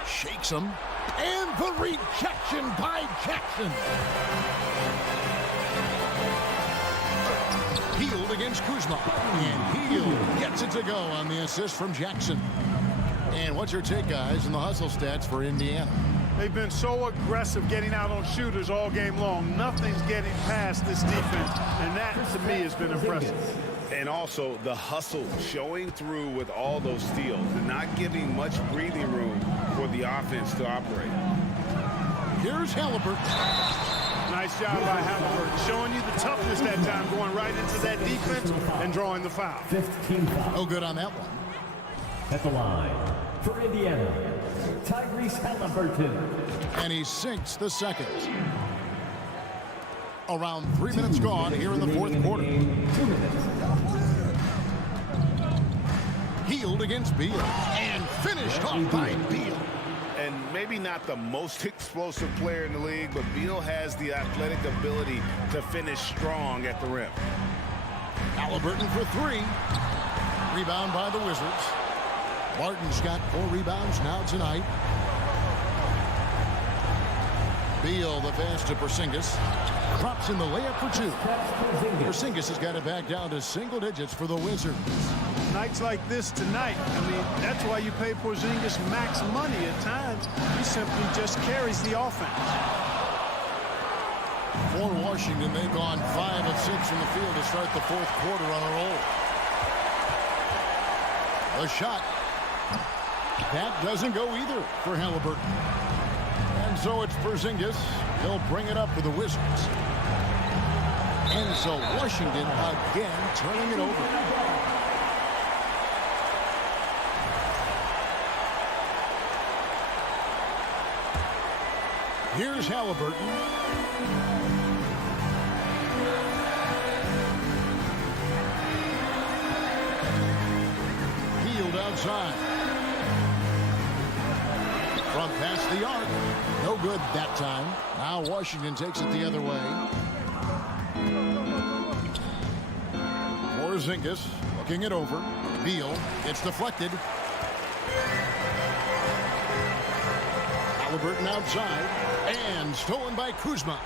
Shakes him. And the rejection by Jackson. Healed against Kuzma. And Healed gets it to go on the assist from Jackson. And what's your take, guys, in the hustle stats for Indiana? They've been so aggressive getting out on shooters all game long. Nothing's getting past this defense, and that, to me, has been impressive. And also the hustle showing through with all those steals and not giving much breathing room for the offense to operate. Here's Halliburton. Nice job by Halliburton, showing you the toughness that time, going right into that defense and drawing the foul. 15 foul. No good on that one. At the line for Indiana, Tyrese Halliburton. And he sinks the second. Around 3 minutes gone here in the fourth quarter. 2 minutes. Healed against Beal. And finished off by Beal. And maybe not the most explosive player in the league, but Beal has the athletic ability to finish strong at the rim. Halliburton for three. Rebound by the Wizards. Barton's got 4 rebounds now tonight. Beal the pass to Porzingis. Drops in the layup for 2. Porzingis has got it back down to single digits for the Wizards. Nights like this tonight, I mean, that's why you pay Porzingis max money at times. He simply just carries the offense. For Washington, they've gone 5 of 6 from the field to start the fourth quarter on a roll. The shot. That doesn't go either for Halliburton. And so it's Porzingis. He'll bring it up for the Wizards. And so Washington again turning it over. Here's Halliburton. Healed outside. From past the arc. No good that time. Now Washington takes it the other way. Porzingis looking it over. Beal. It's deflected. Halliburton outside. And stolen by Kuzma.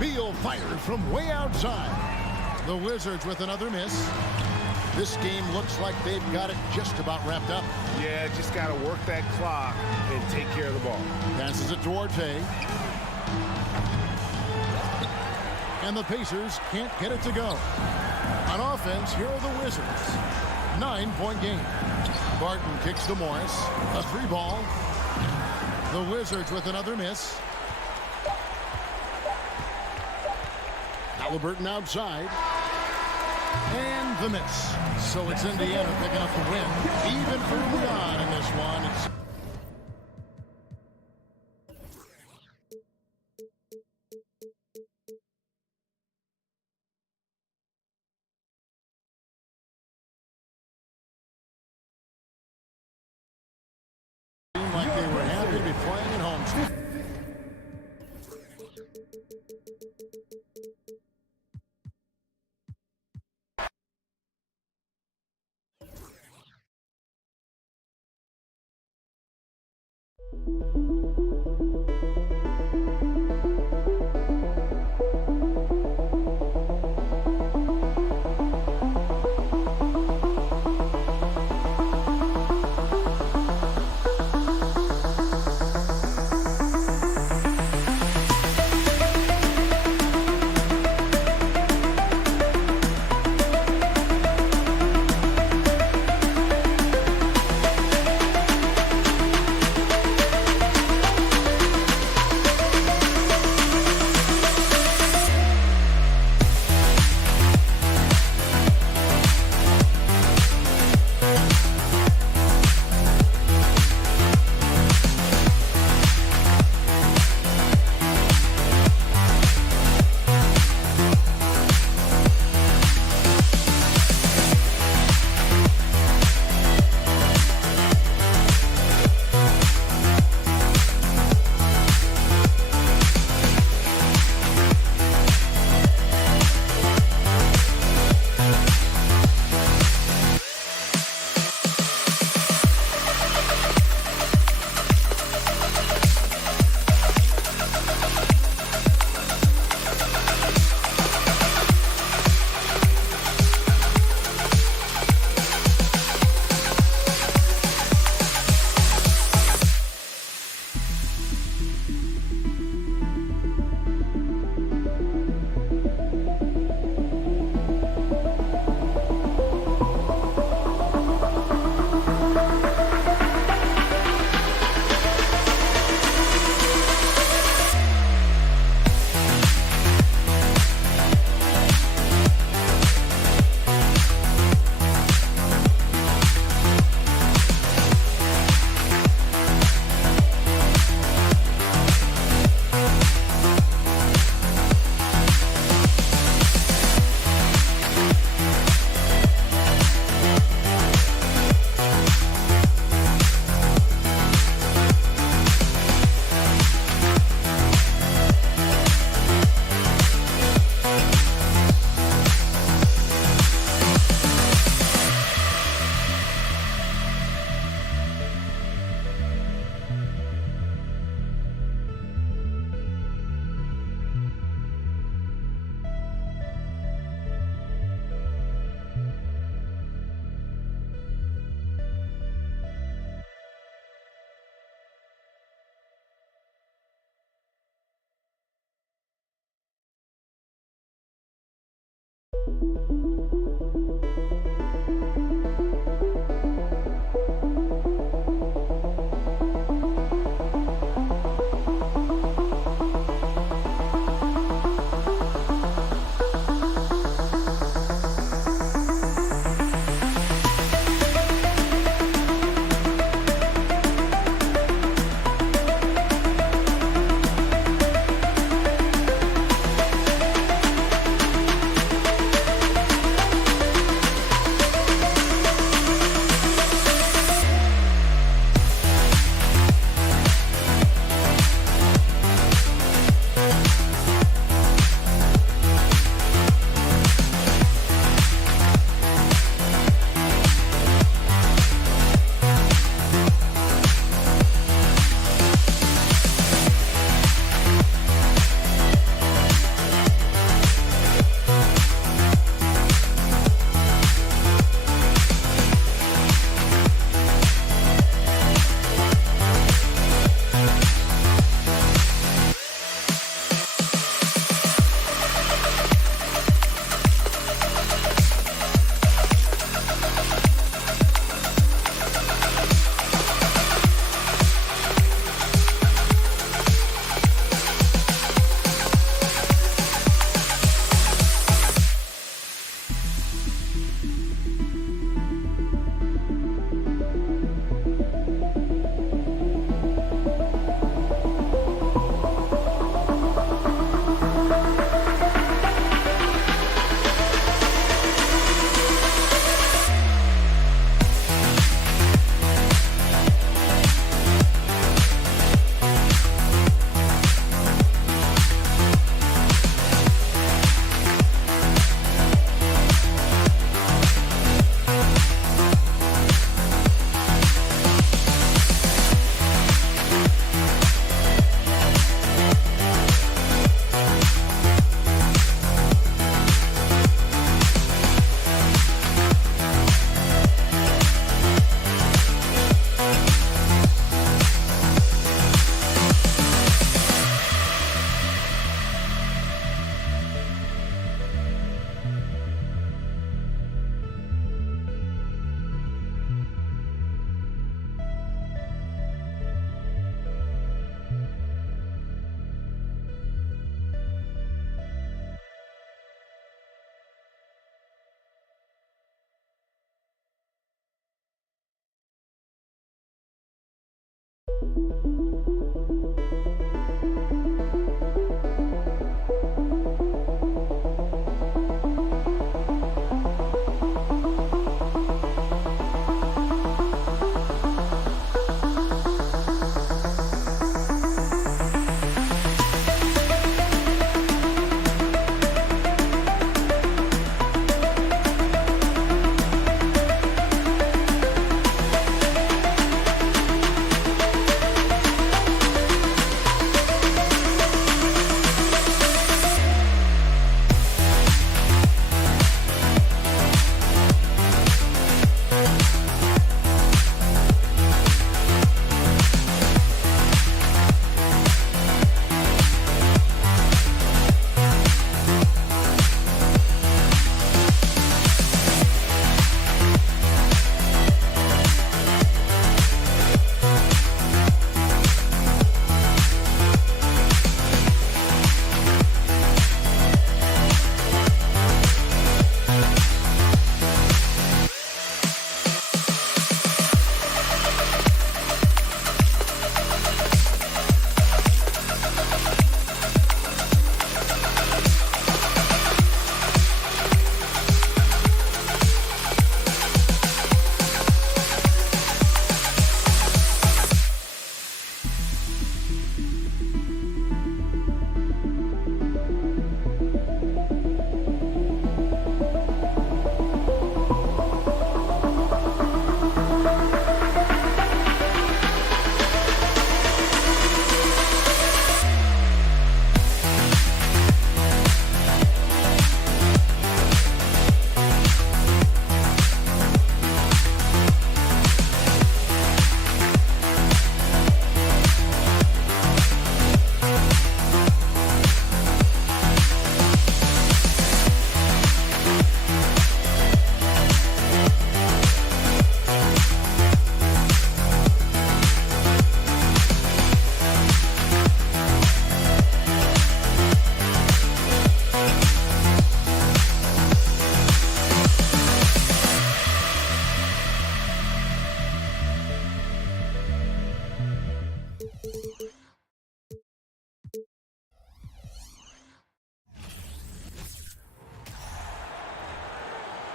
Beal fired from way outside. The Wizards with another miss. This game looks like they've got it just about wrapped up. Yeah, just got to work that clock and take care of the ball. Passes it to Duarte. And the Pacers can't get it to go. On offense, here are the Wizards. 9-point game. Barton kicks to Morris. A 3-ball. The Wizards with another miss. Halliburton outside. And the miss. So it's Indiana picking up the win. Even early on in this one. It's like they were happy to be playing at home.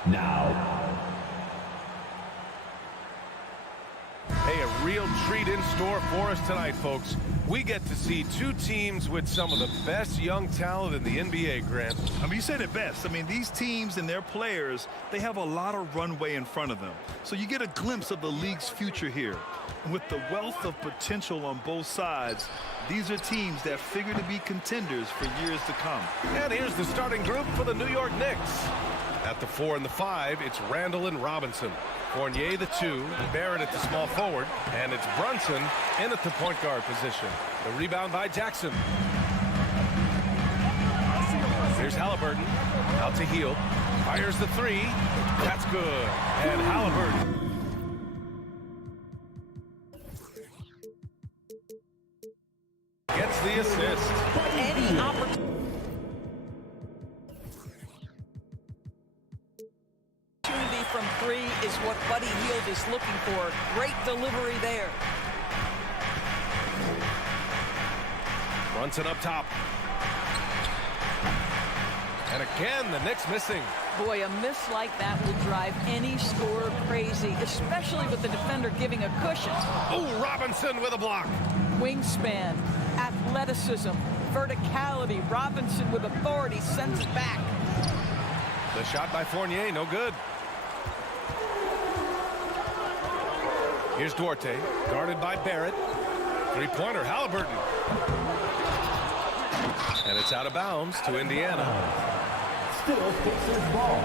now. Hey, a real treat in store for us tonight, folks. We get to see two teams with some of the best young talent in the NBA, Grant. I mean, you said it best. I mean, these teams and their players, they have a lot of runway in front of them. So you get a glimpse of the league's future here. And with the wealth of potential on both sides, these are teams that figure to be contenders for years to come. And here's the starting group for the New York Knicks. At the 4 and the 5, it's Randall and Robinson. Fournier the 2, Barrett at the small forward, and it's Brunson in at the point guard position. The rebound by Jackson. Here's Halliburton, out to Hield, fires the 3, that's good. And Halliburton. Gets the assist. Any opportunity from 3 is what Buddy Hield is looking for. Great delivery there. Brunson up top. And again, the Knicks missing. Boy, a miss like that will drive any scorer crazy, especially with the defender giving a cushion. Oh, Robinson with a block. Wingspan, athleticism, verticality. Robinson with authority sends it back. The shot by Fournier, no good. Here's Duarte, guarded by Barrett. Three-pointer, Halliburton. And it's out of bounds to Indiana. Still Pacers ball.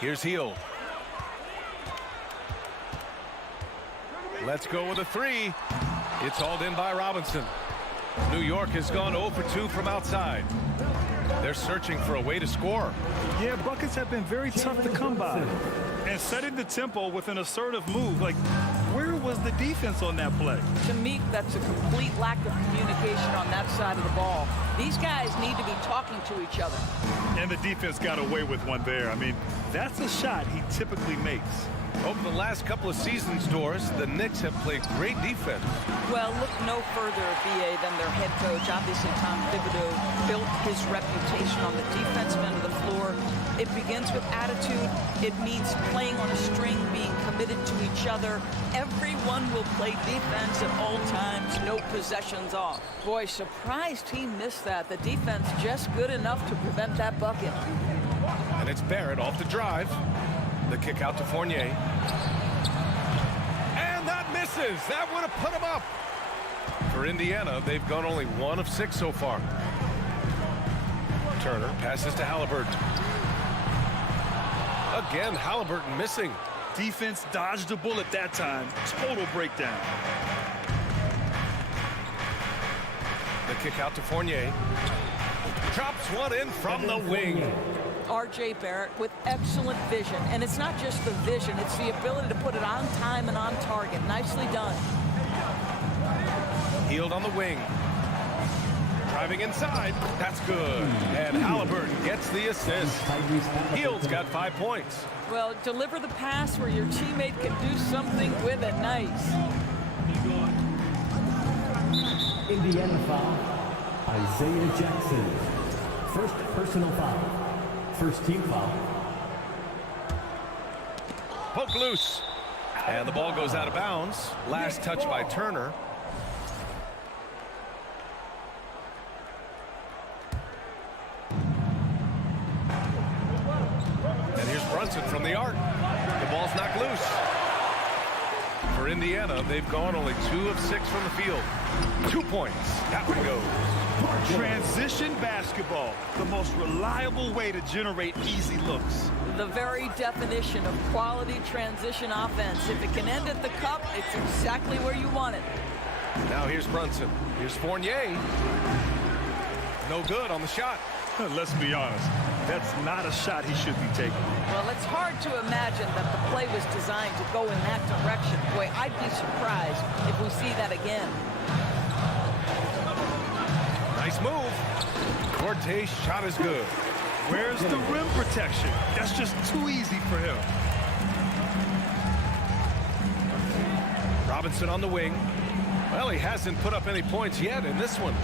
Here's Hield. Let's go with a 3. It's hauled in by Robinson. New York has gone 0 for 2 from outside. They're searching for a way to score. Yeah, buckets have been very tough to come by. And setting the tempo with an assertive move, like, where was the defense on that play? To me, that's a complete lack of communication on that side of the ball. These guys need to be talking to each other. And the defense got away with one there. I mean, that's a shot he typically makes. Over the last couple of seasons, Doris, the Knicks have played great defense. Well, look no further, BA, than their head coach. Obviously, Tom Thibodeau built his reputation on the defensive end of the floor. It begins with attitude. It means playing on a string, being committed to each other. Everyone will play defense at all times, no possessions off. Boy, surprised he missed that. The defense just good enough to prevent that bucket. And it's Barrett off the drive. The kick out to Fournier. And that misses. That would have put him up. For Indiana, they've gone only 1 of 6 so far. Turner passes to Halliburton. Again, Halliburton missing. Defense dodged a bullet that time. Total breakdown. The kick out to Fournier. Drops one in from the wing. R.J. Barrett with excellent vision. And it's not just the vision, it's the ability to put it on time and on target. Nicely done. Hield on the wing. Driving inside. That's good. And Halliburton gets the assist. Hield's got 5 points. Well, deliver the pass where your teammate can do something with it. Nice. Indiana foul. Isaiah Jackson. First personal foul. First team foul. Poke loose. And the ball goes out of bounds. Last touch by Turner. And here's Brunson from the arc. The ball's knocked loose. For Indiana, they've gone only 2 of 6 from the field. 2 points. That one goes. Transition basketball, the most reliable way to generate easy looks. The very definition of quality transition offense. If it can end at the cup, it's exactly where you want it. Now here's Brunson. Here's Fournier. No good on the shot. Let's be honest, that's not a shot he should be taking. Well, it's hard to imagine that the play was designed to go in that direction. Boy, I'd be surprised if we see that again. Nice move. Cortez shot is good. Where's the rim protection? That's just too easy for him. Robinson on the wing. Well, he hasn't put up any points yet in this one.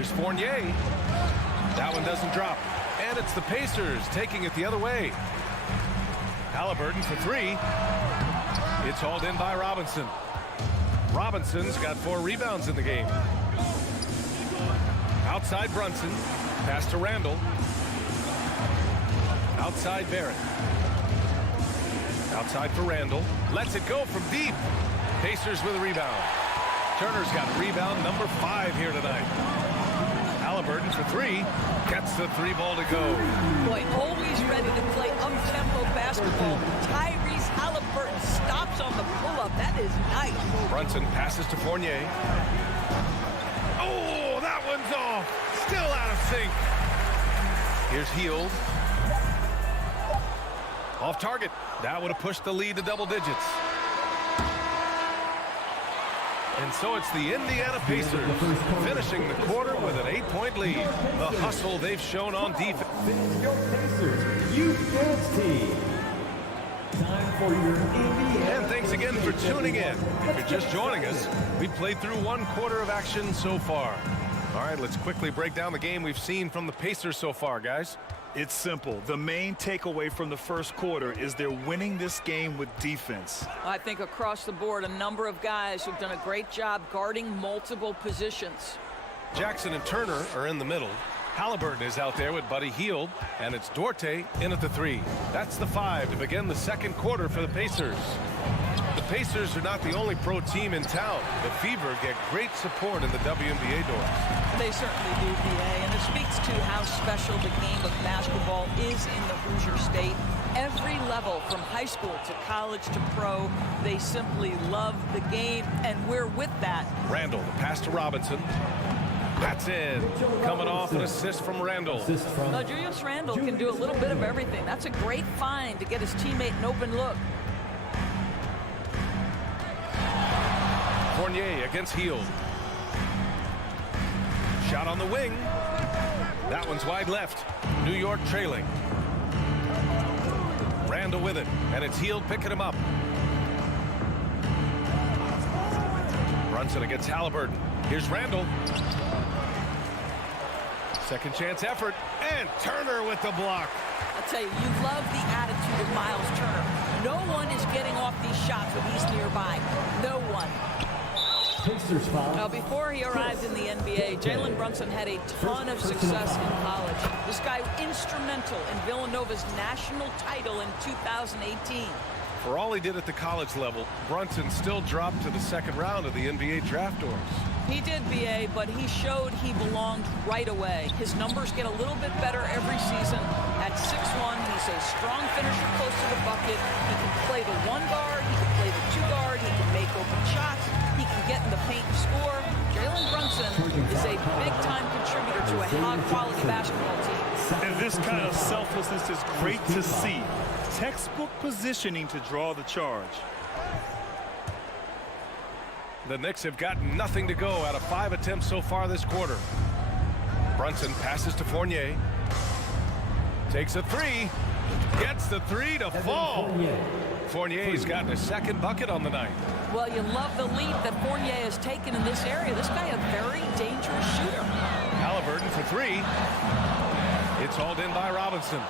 Here's Fournier. That one doesn't drop. And it's the Pacers taking it the other way. Halliburton for three. It's hauled in by Robinson. Robinson's got 4 rebounds in the game. Outside Brunson. Pass to Randall. Outside Barrett. Outside for Randall. Lets it go from deep. Pacers with a rebound. Turner's got rebound number 5 here tonight. Halliburton for three. Gets the 3 ball to go. Boy, always ready to play up-tempo basketball. Tyrese Halliburton stops on the pull-up. That is nice. Brunson passes to Fournier. Oh, that one's off. Still out of sync. Here's Hield. Off target. That would have pushed the lead to double digits. And so it's the Indiana Pacers finishing the quarter with an 8-point lead. The hustle they've shown on defense. Your Pacers Youth Dance Team. Time for your Indiana. And thanks again for tuning in. If you're just joining us, we've played through 1 quarter of action so far. All right, let's quickly break down the game we've seen from the Pacers so far, guys. It's simple. The main takeaway from the first quarter is they're winning this game with defense. I think across the board, a number of guys who've done a great job guarding multiple positions. Jackson and Turner are in the middle. Halliburton is out there with Buddy Hield, and it's Duarte in at the 3. That's the 5 to begin the second quarter for the Pacers. The Pacers are not the only pro team in town. The Fever get great support in the WNBA doors. They certainly do, BA, and it speaks to how special the game of basketball is in the Hoosier State. Every level, from high school to college to pro, they simply love the game, and we're with that. Randall, the pass to Robinson. That's in. Coming off an assist from Randall. Julius Randall can do a little bit of everything. That's a great find to get his teammate an open look. Fournier against Hield. Shot on the wing. That one's wide left. New York trailing. Randall with it, and it's Hield picking him up. Brunson against Halliburton. Here's Randall. Second chance effort, and Turner with the block. I'll tell you, you love the attitude of Miles Turner. No one is getting off these shots when he's nearby. No one. Now, before he arrived in the NBA, Jalen Brunson had a ton of success in college. This guy instrumental in Villanova's national title in 2018. For all he did at the college level, Brunson still dropped to the second round of the NBA draft doors. He did, BA, but he showed he belonged right away. His numbers get a little bit better every season. At 6'1", he's a strong finisher close to the bucket. He can play the 1 guard, he can play the 2 guard, he can make open shots, he can get in the paint and score. Jalen Brunson is a big-time contributor to a high-quality basketball team. And this kind of selflessness is great to see. Textbook positioning to draw the charge. The Knicks have got nothing to go out of 5 attempts so far this quarter. Brunson passes to Fournier. Takes a 3. Gets the 3 to fall. Fournier's gotten his second bucket on the night. Well, you love the lead that Fournier has taken in this area. This guy a very dangerous shooter. Halliburton for 3. It's hauled in by Robinson.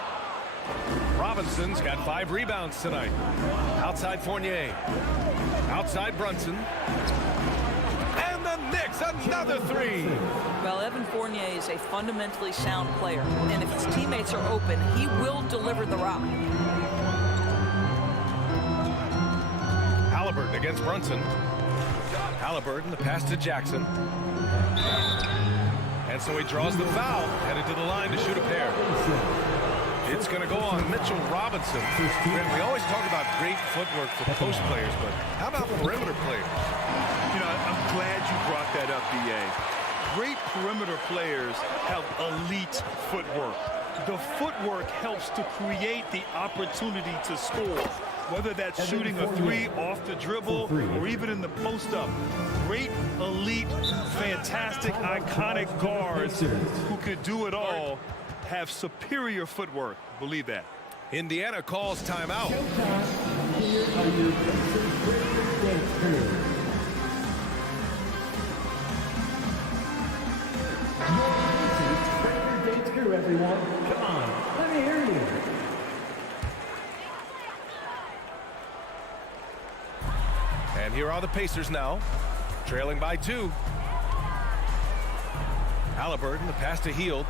Robinson's got 5 rebounds tonight. Outside Fournier. Outside Brunson. And the Knicks, another 3. Well, Evan Fournier is a fundamentally sound player. And if his teammates are open, he will deliver the rock. Halliburton against Brunson. Halliburton, the pass to Jackson. And so he draws the foul, headed to the line to shoot a pair. It's going to go on Mitchell Robinson. We always talk about great footwork for post players, but how about perimeter players? You know, I'm glad you brought that up, B.A. Great perimeter players have elite footwork. The footwork helps to create the opportunity to score, whether that's shooting a 3 off the dribble or even in the post-up. Great, elite, fantastic, iconic guards who could do it all have superior footwork. Believe that. Indiana calls timeout. Here are your Pacers Players Dance Crew. Your dates crew, everyone. Come on, let me hear you. And here are the Pacers now, trailing by 2. Halliburton, the pass to Hield.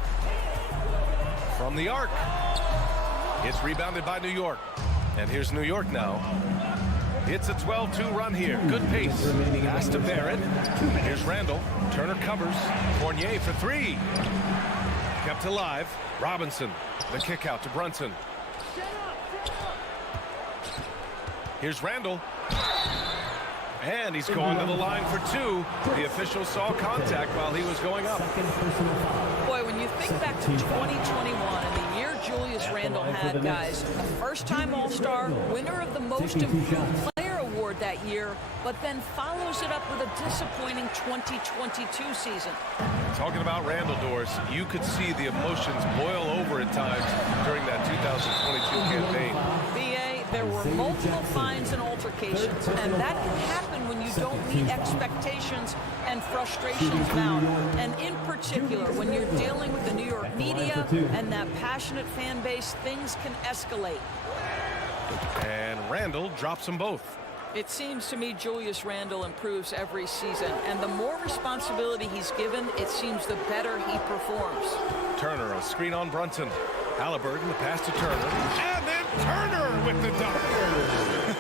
From the arc. It's rebounded by New York. And here's New York now. It's a 12-2 run here. Good pace. Pass to Barrett. Here's Randall. Turner covers. Fournier for 3. Kept alive. Robinson. The kick out to Brunson. Here's Randall. And he's going to the line for 2. The official saw contact while he was going up. Boy, when you think back to 2021 and the year Julius Randle had, guys, a first-time All-Star, winner of the Most Improved Player Award that year, but then follows it up with a disappointing 2022 season. Talking about Randall, Doris, you could see the emotions boil over at times during that 2022 campaign. BA, there were multiple fines and altercations, and that can happen when you don't meet expectations and frustrations mount. And in particular, when you're dealing with the New York media and that passionate fan base, things can escalate. And Randall drops them both. It seems to me Julius Randle improves every season, and the more responsibility he's given, it seems the better he performs. Turner, a screen on Brunson. Halliburton, the pass to Turner. And then Turner with the dunk.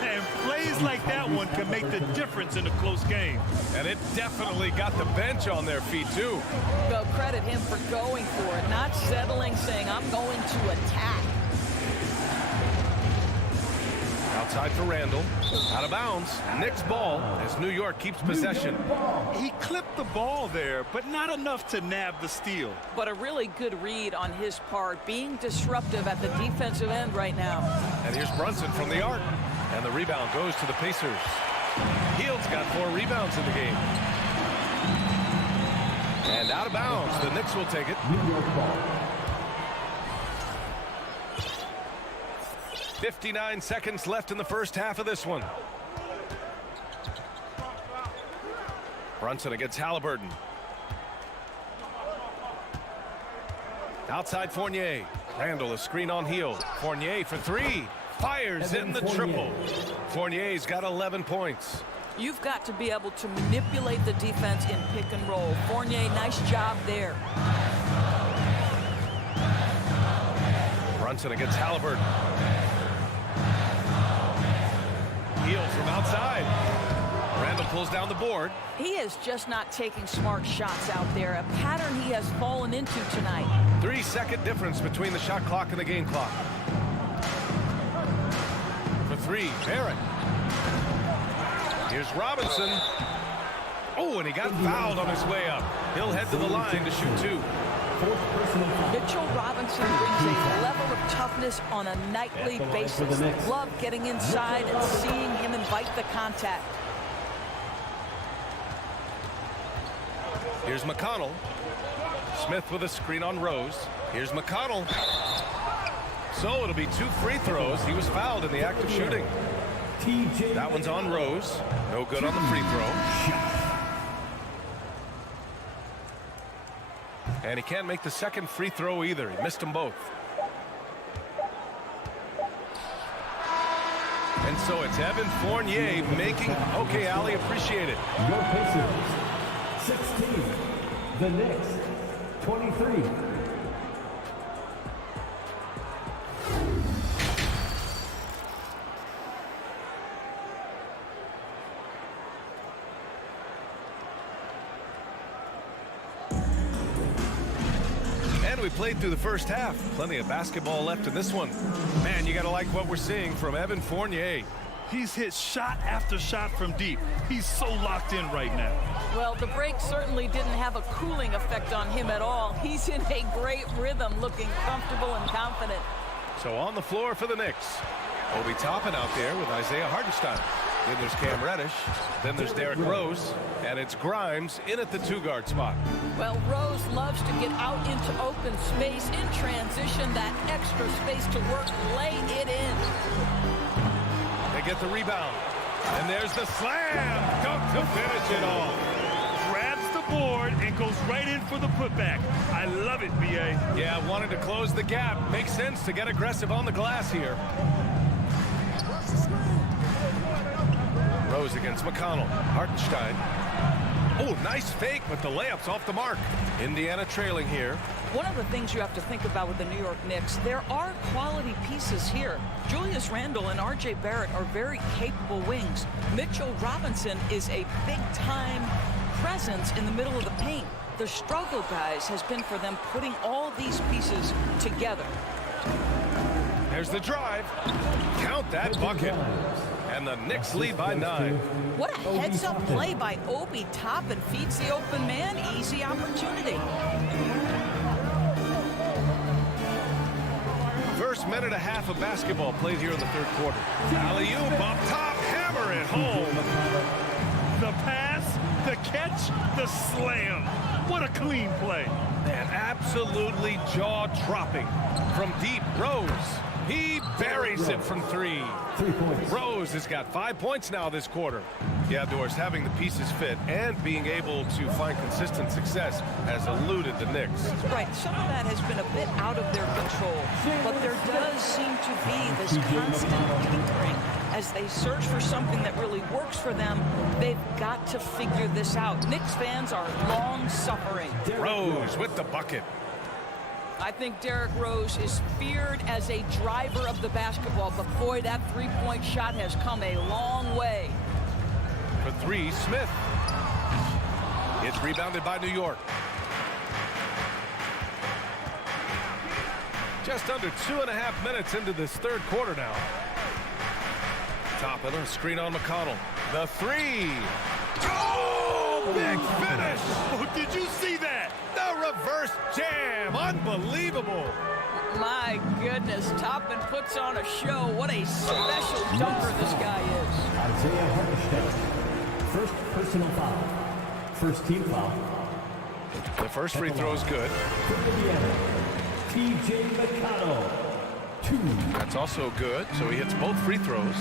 And plays like that one can make the difference in a close game. And it definitely got the bench on their feet, too. Well, credit him for going for it, not settling, saying, I'm going to attack. Outside for Randall. Out of bounds. Knicks ball as New York keeps possession. He clipped the ball there, but not enough to nab the steal. But a really good read on his part, being disruptive at the defensive end right now. And here's Brunson from the arc. And the rebound goes to the Pacers. Hield's got 4 rebounds in the game. And out of bounds. The Knicks will take it. New York ball. 59 seconds left in the first half of this one. Brunson against Halliburton. Outside Fournier. Randall, a screen on Hield. Fournier for 3. Fires in the triple. Fournier's got 11 points. You've got to be able to manipulate the defense in pick and roll. Fournier, nice job there. Brunson against Halliburton. Hield from outside. Randall pulls down the board. He is just not taking smart shots out there, a pattern he has fallen into tonight. 3-second difference between the shot clock and the game clock. For 3, Barrett. Here's Robinson. Oh, and he got fouled on his way up. He'll head to the line to shoot 2. Mitchell Robinson brings a level of toughness on a nightly basis. Love getting inside and seeing him invite the contact. Here's McConnell. Smith with a screen on Rose. Here's McConnell. So it'll be 2 free throws. He was fouled in the act of shooting. That one's on Rose. No good on the free throw. And he can't make the second free throw either. He missed them both. And so it's Evan Fournier making... Okay, Ali, appreciate it. Your Pacers, 16. The Knicks, 23. We played through the first half. Plenty of basketball left in this one. Man, you got to like what we're seeing from Evan Fournier. He's hit shot after shot from deep. He's so locked in right now. Well, the break certainly didn't have a cooling effect on him at all. He's in a great rhythm, looking comfortable and confident. So on the floor for the Knicks. Obi Toppin out there with Isaiah Hartenstein. Then there's Cam Reddish. Then there's Derrick Rose. And it's Grimes in at the 2-guard spot. Well, Rose loves to get out into open space in transition, that extra space to work, lay it in. They get the rebound. And there's the slam. Dunk to finish it off. Grabs the board and goes right in for the putback. I love it, B.A. Yeah, wanted to close the gap. Makes sense to get aggressive on the glass here. Rose against McConnell. Hartenstein. Oh, nice fake, but the layup's off the mark. Indiana trailing here. One of the things you have to think about with the New York Knicks, there are quality pieces here. Julius Randle and R.J. Barrett are very capable wings. Mitchell Robinson is a big-time presence in the middle of the paint. The struggle, guys, has been for them putting all these pieces together. There's the drive. Count that bucket. And the Knicks lead by 9. What a heads-up play by Obi Toppin. Feeds the open man. Easy opportunity. First minute and a half of basketball played here in the third quarter. Alley-oop up top. Hammer it home. The pass, the catch, the slam. What a clean play. And absolutely jaw-dropping. From deep, Rose. He buries it from 3. 3 points. Rose has got 5 points now this quarter. Yeah, Doris, having the pieces fit and being able to find consistent success has eluded the Knicks. Right, some of that has been a bit out of their control, but there does seem to be this constant tinkering. As they search for something that really works for them, they've got to figure this out. Knicks fans are long-suffering. Rose with the bucket. I think Derrick Rose is feared as a driver of the basketball, but boy, that three-point shot has come a long way. For 3, Smith. It's rebounded by New York. Just under 2.5 minutes into this third quarter now. Top of the screen on McConnell. The 3. Oh, big finish. Oh, did you see that? The reverse jam. Unbelievable. My goodness, Toppin puts on a show. What a special dunker this guy is. Isaiah Hartenstein. First personal foul. First team foul. The first free throw is good. For Indiana, T.J. McConnell. 2. That's also good, so he hits both free throws.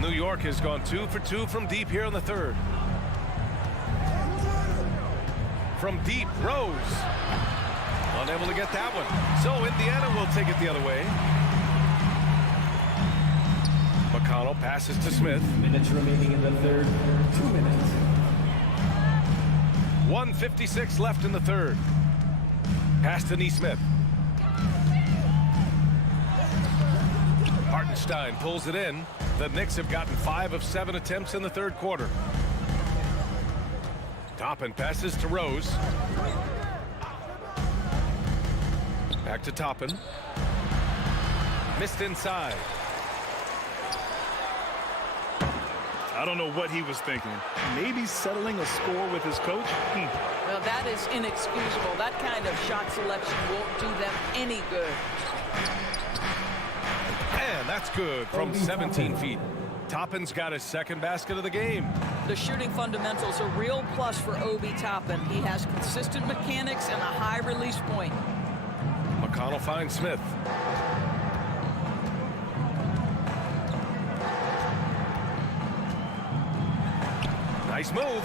New York has gone 2 for 2 from deep here in the third. From deep, Rose. Unable to get that one. So Indiana will take it the other way. McConnell passes to Smith. Minutes remaining in the third. 2 minutes. 1:56 left in the third. Pass to Nesmith. Hartenstein pulls it in. The Knicks have gotten 5 of 7 attempts in the third quarter. Toppin passes to Rose. Back to Toppin. Missed inside. I don't know what he was thinking. Maybe settling a score with his coach? Well, that is inexcusable. That kind of shot selection won't do them any good. And that's good from 17 feet. Toppin's got his second basket of the game. The shooting fundamentals are a real plus for Obi Toppin. He has consistent mechanics and a high release point. McConnell finds Smith. Nice move.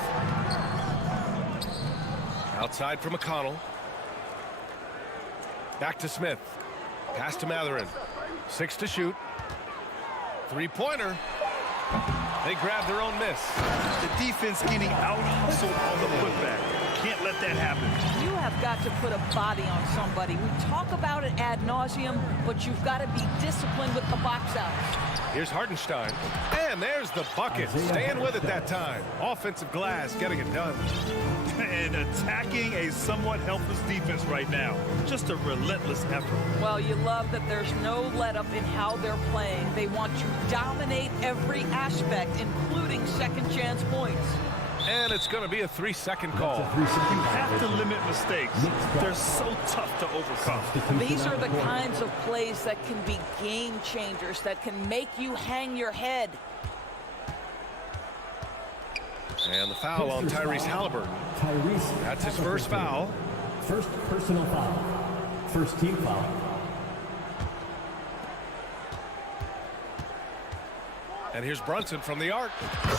Outside for McConnell. Back to Smith. Pass to Matherin. 6 to shoot. Three-pointer. They grab their own miss. The defense getting out-hustled on the putback. Can't let that happen. You have got to put a body on somebody. We talk about it ad nauseum, but you've got to be disciplined with the box out. Here's Hartenstein. And there's the bucket. Staying with it that time. Offensive glass getting it done. And attacking a somewhat helpless defense right now. Just a relentless effort. Well, you love that there's no let-up in how they're playing. They want to dominate every aspect, including second-chance points. And it's going to be a 3-second call. You have to limit mistakes. They're so tough to overcome. These are the kinds of plays that can be game changers, that can make you hang your head. And the foul on Tyrese Halliburton. That's his first foul. First personal foul. First team foul. And here's Brunson from the arc.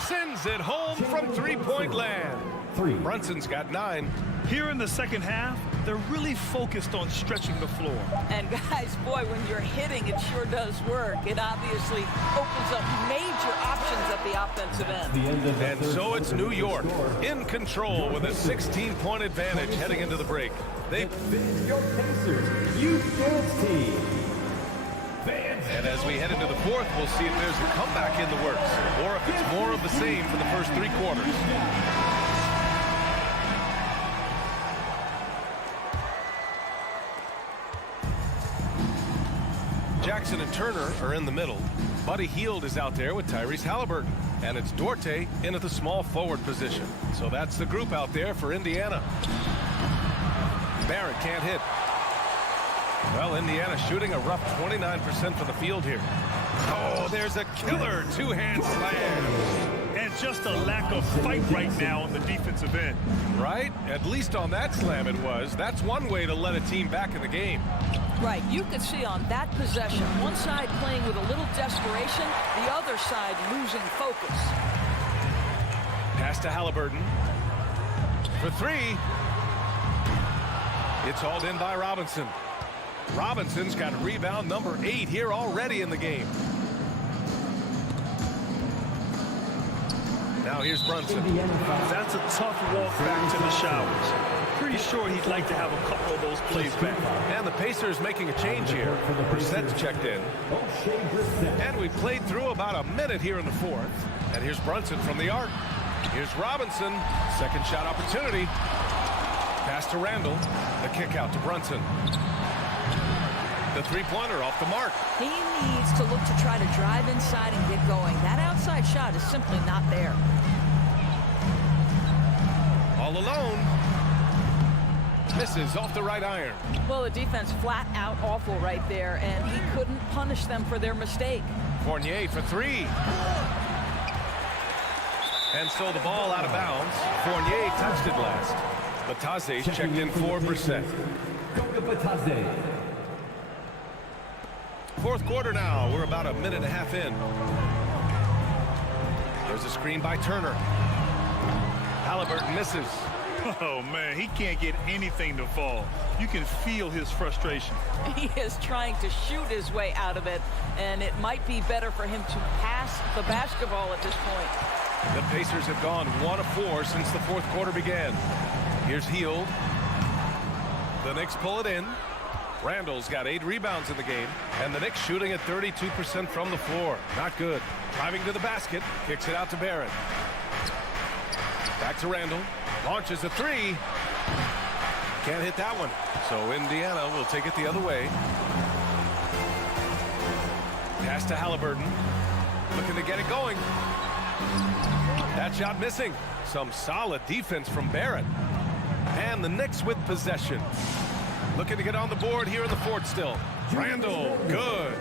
Sends it home from three-point land. 3. Brunson's got 9. Here in the second half, they're really focused on stretching the floor. And guys, boy, when you're hitting, it sure does work. It obviously opens up major options at the offensive end. And so it's New York in control with a 16-point advantage heading into the break. Your Pacers Youth Dance Team. And as we head into the fourth, we'll see if there's a comeback in the works or if it's more of the same for the first 3 quarters. Jackson and Turner are in the middle. Buddy Hield is out there with Tyrese Halliburton. And it's Duarte in at the small forward position. So that's the group out there for Indiana. Barrett can't hit. Well, Indiana shooting a rough 29% from the field here. Oh, there's a killer two-hand slam. And just a lack of fight right now on the defensive end. Right? At least on that slam it was. That's one way to let a team back in the game. Right, you could see on that possession, one side playing with a little desperation, the other side losing focus. Pass to Halliburton. For 3. It's hauled in by Robinson. Robinson's got rebound number 8 here already in the game. Now here's Brunson. That's a tough walk back to the showers. Pretty sure he'd like to have a couple of those plays back. And the Pacers making a change here. Brissett's checked in. And we've played through about a minute here in the fourth. And here's Brunson from the arc. Here's Robinson. Second shot opportunity. Pass to Randall. The kick out to Brunson. The three-pointer off the mark. He needs to look to try to drive inside and get going. That outside shot is simply not there. All alone. Misses off the right iron. Well, the defense flat out awful right there, and he couldn't punish them for their mistake. Fournier for 3. And so the ball out of bounds. Fournier touched it last. Bataze's checked in for Brissett. Fourth quarter now. We're about a minute and a half in. There's a screen by Turner. Halliburton misses. Oh, man, he can't get anything to fall. You can feel his frustration. He is trying to shoot his way out of it, and it might be better for him to pass the basketball at this point. The Pacers have gone 1 of 4 since the fourth quarter began. Here's Hield. The Knicks pull it in. Randall's got 8 rebounds in the game, and the Knicks shooting at 32% from the floor. Not good. Driving to the basket, kicks it out to Barrett. Back to Randall. Launches a 3. Can't hit that one. So Indiana will take it the other way. Pass to Halliburton. Looking to get it going. That shot missing. Some solid defense from Barrett. And the Knicks with possession. Looking to get on the board here in the fourth still. Randall, good.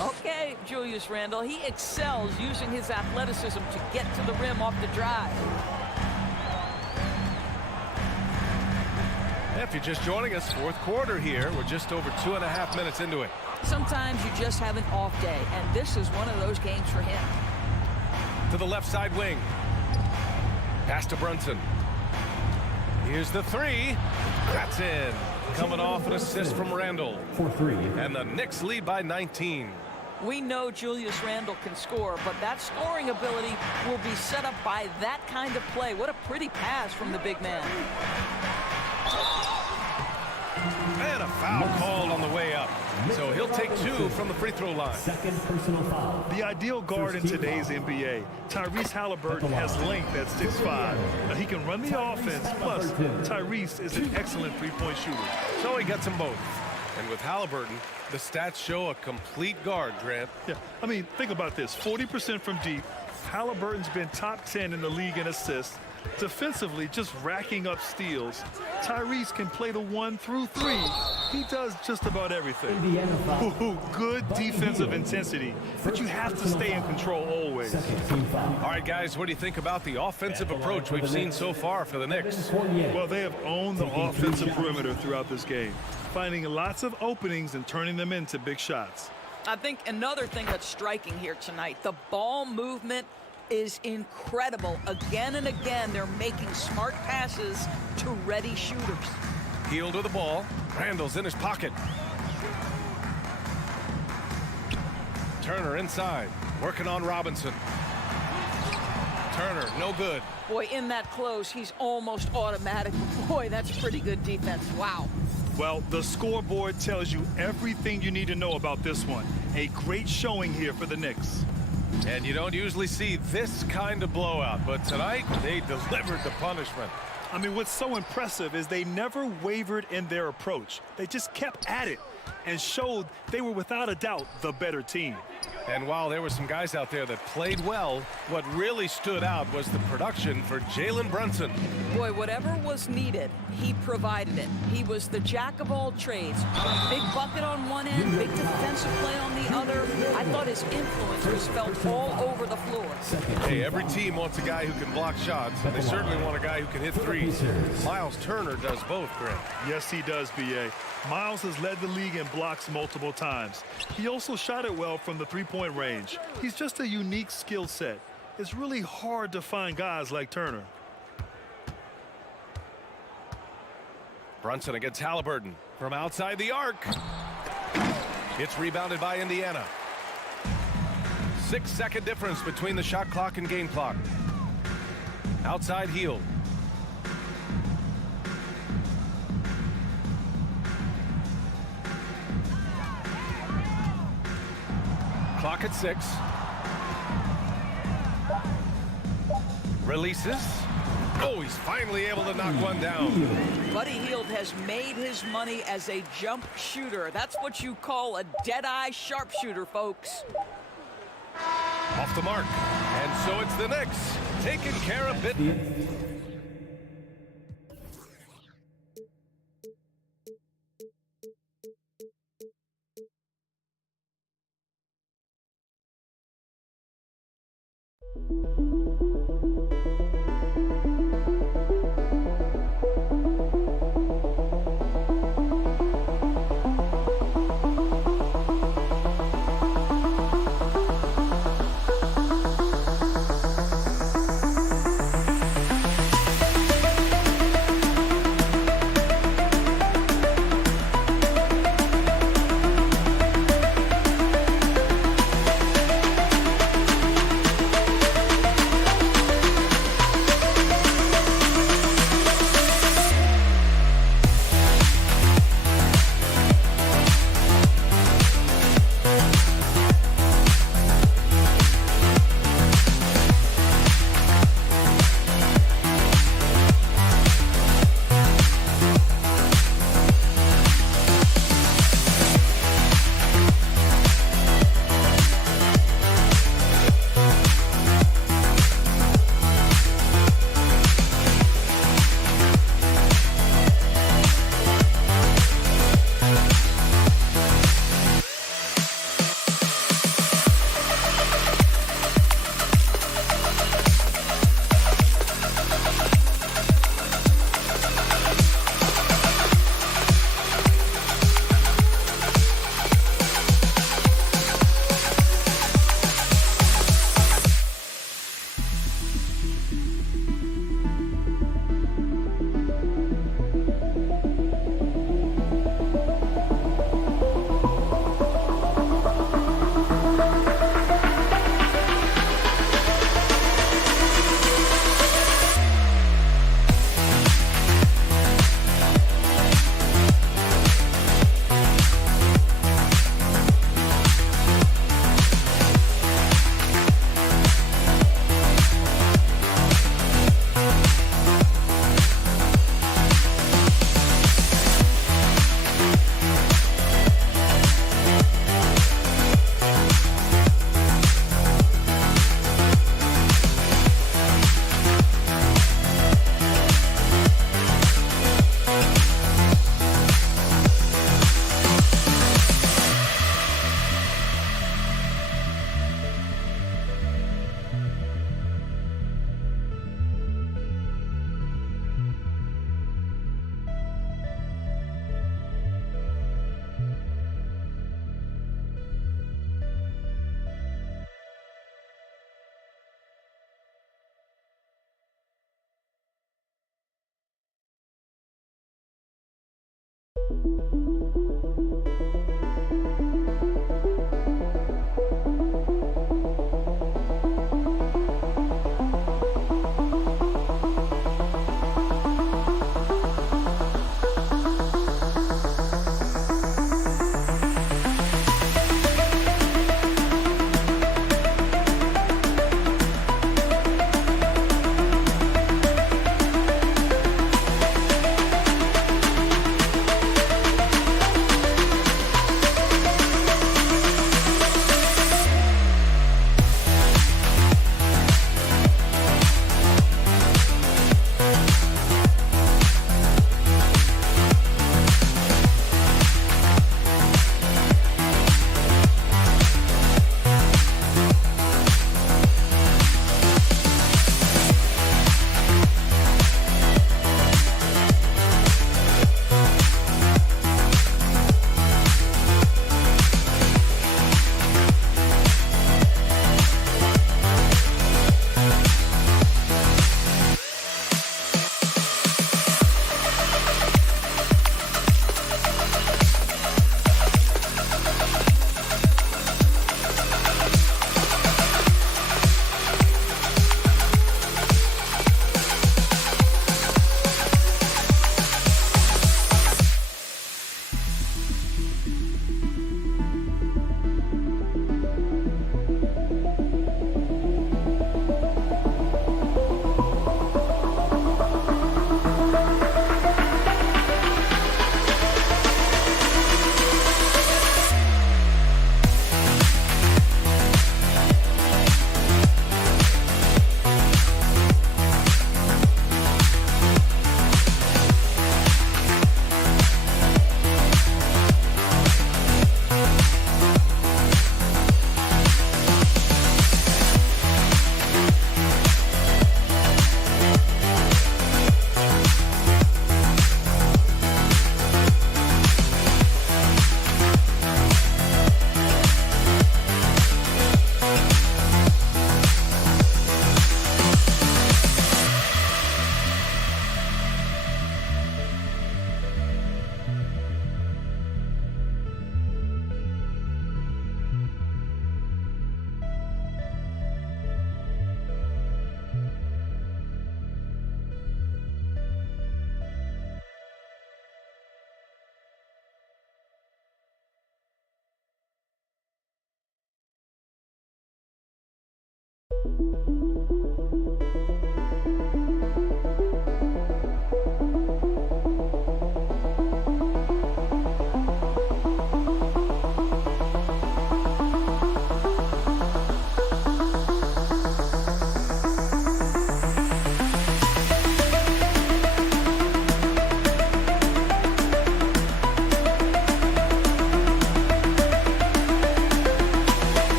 Okay, Julius Randall. He excels using his athleticism to get to the rim off the drive. If you're just joining us, fourth quarter here. We're just over 2.5 minutes into it. Sometimes you just have an off day, and this is one of those games for him. To the left side wing. Pass to Brunson. Here's the 3. That's in. Coming off an assist from Randall. For 3. And the Knicks lead by 19. We know Julius Randall can score, but that scoring ability will be set up by that kind of play. What a pretty pass from the big man. And a foul called on the way up. So he'll take 2 from the free throw line. Second personal foul. The ideal guard in today's NBA. Tyrese Halliburton has length at 6'5". Now he can run the offense, plus Tyrese is an excellent three-point shooter. So he gets them both. And with Halliburton, the stats show a complete guard, Grant. Yeah, I mean, think about this. 40% from deep. Halliburton's been top 10 in the league in assists. Defensively, just racking up steals. Tyrese can play the 1 through 3. He does just about everything. Ooh, good defensive intensity, but you have to stay in control always. All right, guys, what do you think about the offensive approach we've seen so far for the Knicks? Well, they have owned the offensive perimeter throughout this game, finding lots of openings and turning them into big shots. I think another thing that's striking here tonight, the ball movement is incredible. Again and again, they're making smart passes to ready shooters. Hield with the ball. Randall's in his pocket. Turner inside, working on Robinson. Turner, no good. Boy, in that close, he's almost automatic. Boy, that's pretty good defense. Wow. Well, the scoreboard tells you everything you need to know about this one. A great showing here for the Knicks. And you don't usually see this kind of blowout, but tonight they delivered the punishment. I mean, what's so impressive is they never wavered in their approach. They just kept at it and showed they were without a doubt the better team. And while there were some guys out there that played well, what really stood out was the production for Jalen Brunson. Boy, whatever was needed, he provided it. He was the jack of all trades. Big bucket on one end, big defensive play on the other. I thought his influence was felt all over the floor. Hey, every team wants a guy who can block shots, and they certainly want a guy who can hit threes. Miles Turner does both, Greg. Yes, he does, B.A. Miles has led the league in blocks multiple times. He also shot it well from the three-point range. He's just a unique skill set. It's really hard to find guys like Turner. Brunson against Halliburton from outside the arc. It's rebounded by Indiana. 6-second difference between the shot clock and game clock. Outside Hield. Clock at 6. Releases. Oh, he's finally able to knock one down. Buddy Hield has made his money as a jump shooter. That's what you call a dead-eye sharpshooter, folks. Off the mark. And so it's the Knicks taking care of business.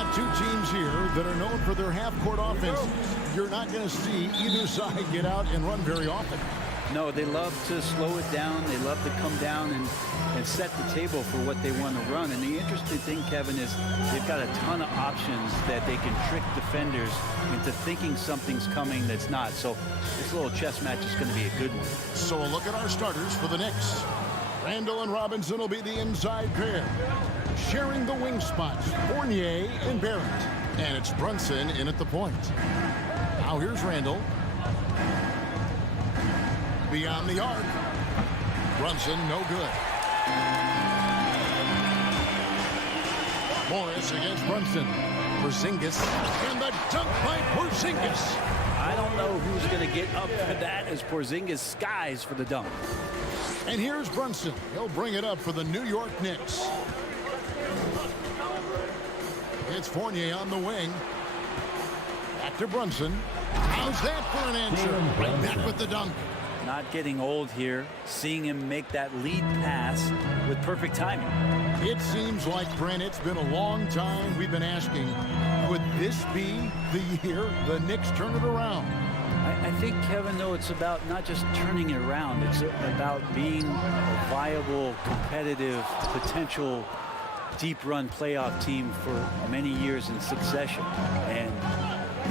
got two teams here that are known for their half-court offense. You're not going to see either side get out and run very often. No, they love to slow it down. They love to come down and set the table for what they want to run. And the interesting thing, Kevin, is they've got a ton of options that they can trick defenders into thinking something's coming that's not. So this little chess match is going to be a good one. So a look at our starters for the Knicks. Randall and Robinson will be the inside pair. Sharing the wing spots, Fournier and Barrett. And it's Brunson in at the point. Now here's Randall. Beyond the arc. Brunson, no good. Morris against Brunson. Porzingis. And the dunk by Porzingis. I don't know who's going to get up for that as Porzingis skies for the dunk. And here's Brunson. He'll bring it up for the New York Knicks. It's Fournier on the wing. Back to Brunson. How's that for an answer? Right back with the dunk. Not getting old here. Seeing him make that lead pass with perfect timing. It seems like, Brent, it's been a long time we've been asking, could this be the year the Knicks turn it around? I think, Kevin, though, it's about not just turning it around. It's about being a viable, competitive, potential deep run playoff team for many years in succession. And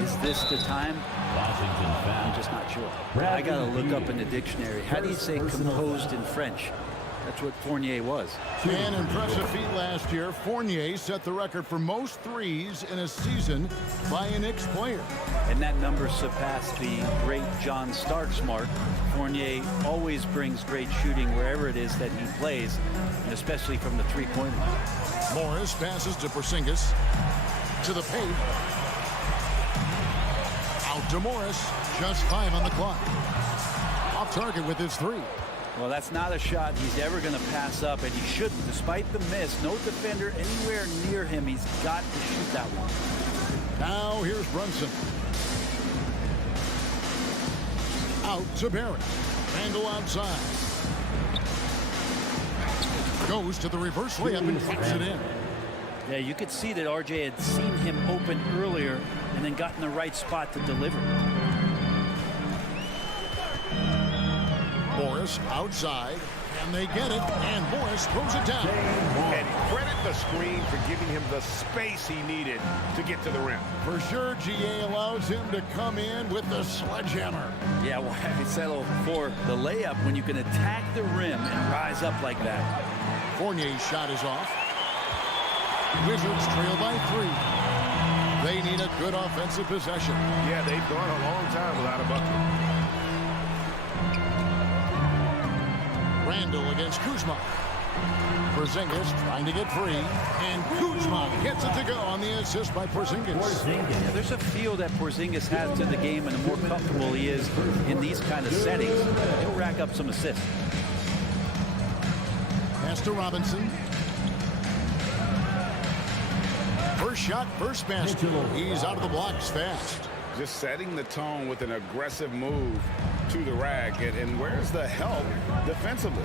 is this the time? I'm just not sure. I got to look up in the dictionary. How do you say composed in French? That's what Fournier was. An impressive feat last year. Fournier set the record for most threes in a season by a Knicks player. And that number surpassed the great John Starks mark. Fournier always brings great shooting wherever it is that he plays, and especially from the three-point line. Morris passes to Porzingis. To the paint. Out to Morris. Just 5 on the clock. Off target with his three. Well, that's not a shot he's ever going to pass up, and he shouldn't. Despite the miss, no defender anywhere near him. He's got to shoot that one. Now here's Brunson. Out to Barrett. Randall outside. Goes to the reverse layup and flips it in. Yeah, you could see that RJ had seen him open earlier and then got in the right spot to deliver. Morris outside, and they get it, and Morris throws it down. And credit the screen for giving him the space he needed to get to the rim. For sure, GA allows him to come in with the sledgehammer. Yeah, well, I settle for the layup when you can attack the rim and rise up like that. Fournier's shot is off. Wizards trail by 3. They need a good offensive possession. Yeah, they've gone a long time without a bucket. Randall against Kuzma. Porzingis trying to get free, and Kuzma gets it to go on the assist by Porzingis. Yeah, there's a feel that Porzingis has to the game, and the more comfortable he is in these kind of settings, he'll rack up some assists. Pass to Robinson. First shot, first basket. He's out of the blocks fast. Just setting the tone with an aggressive move to the rack. And where's the help defensively?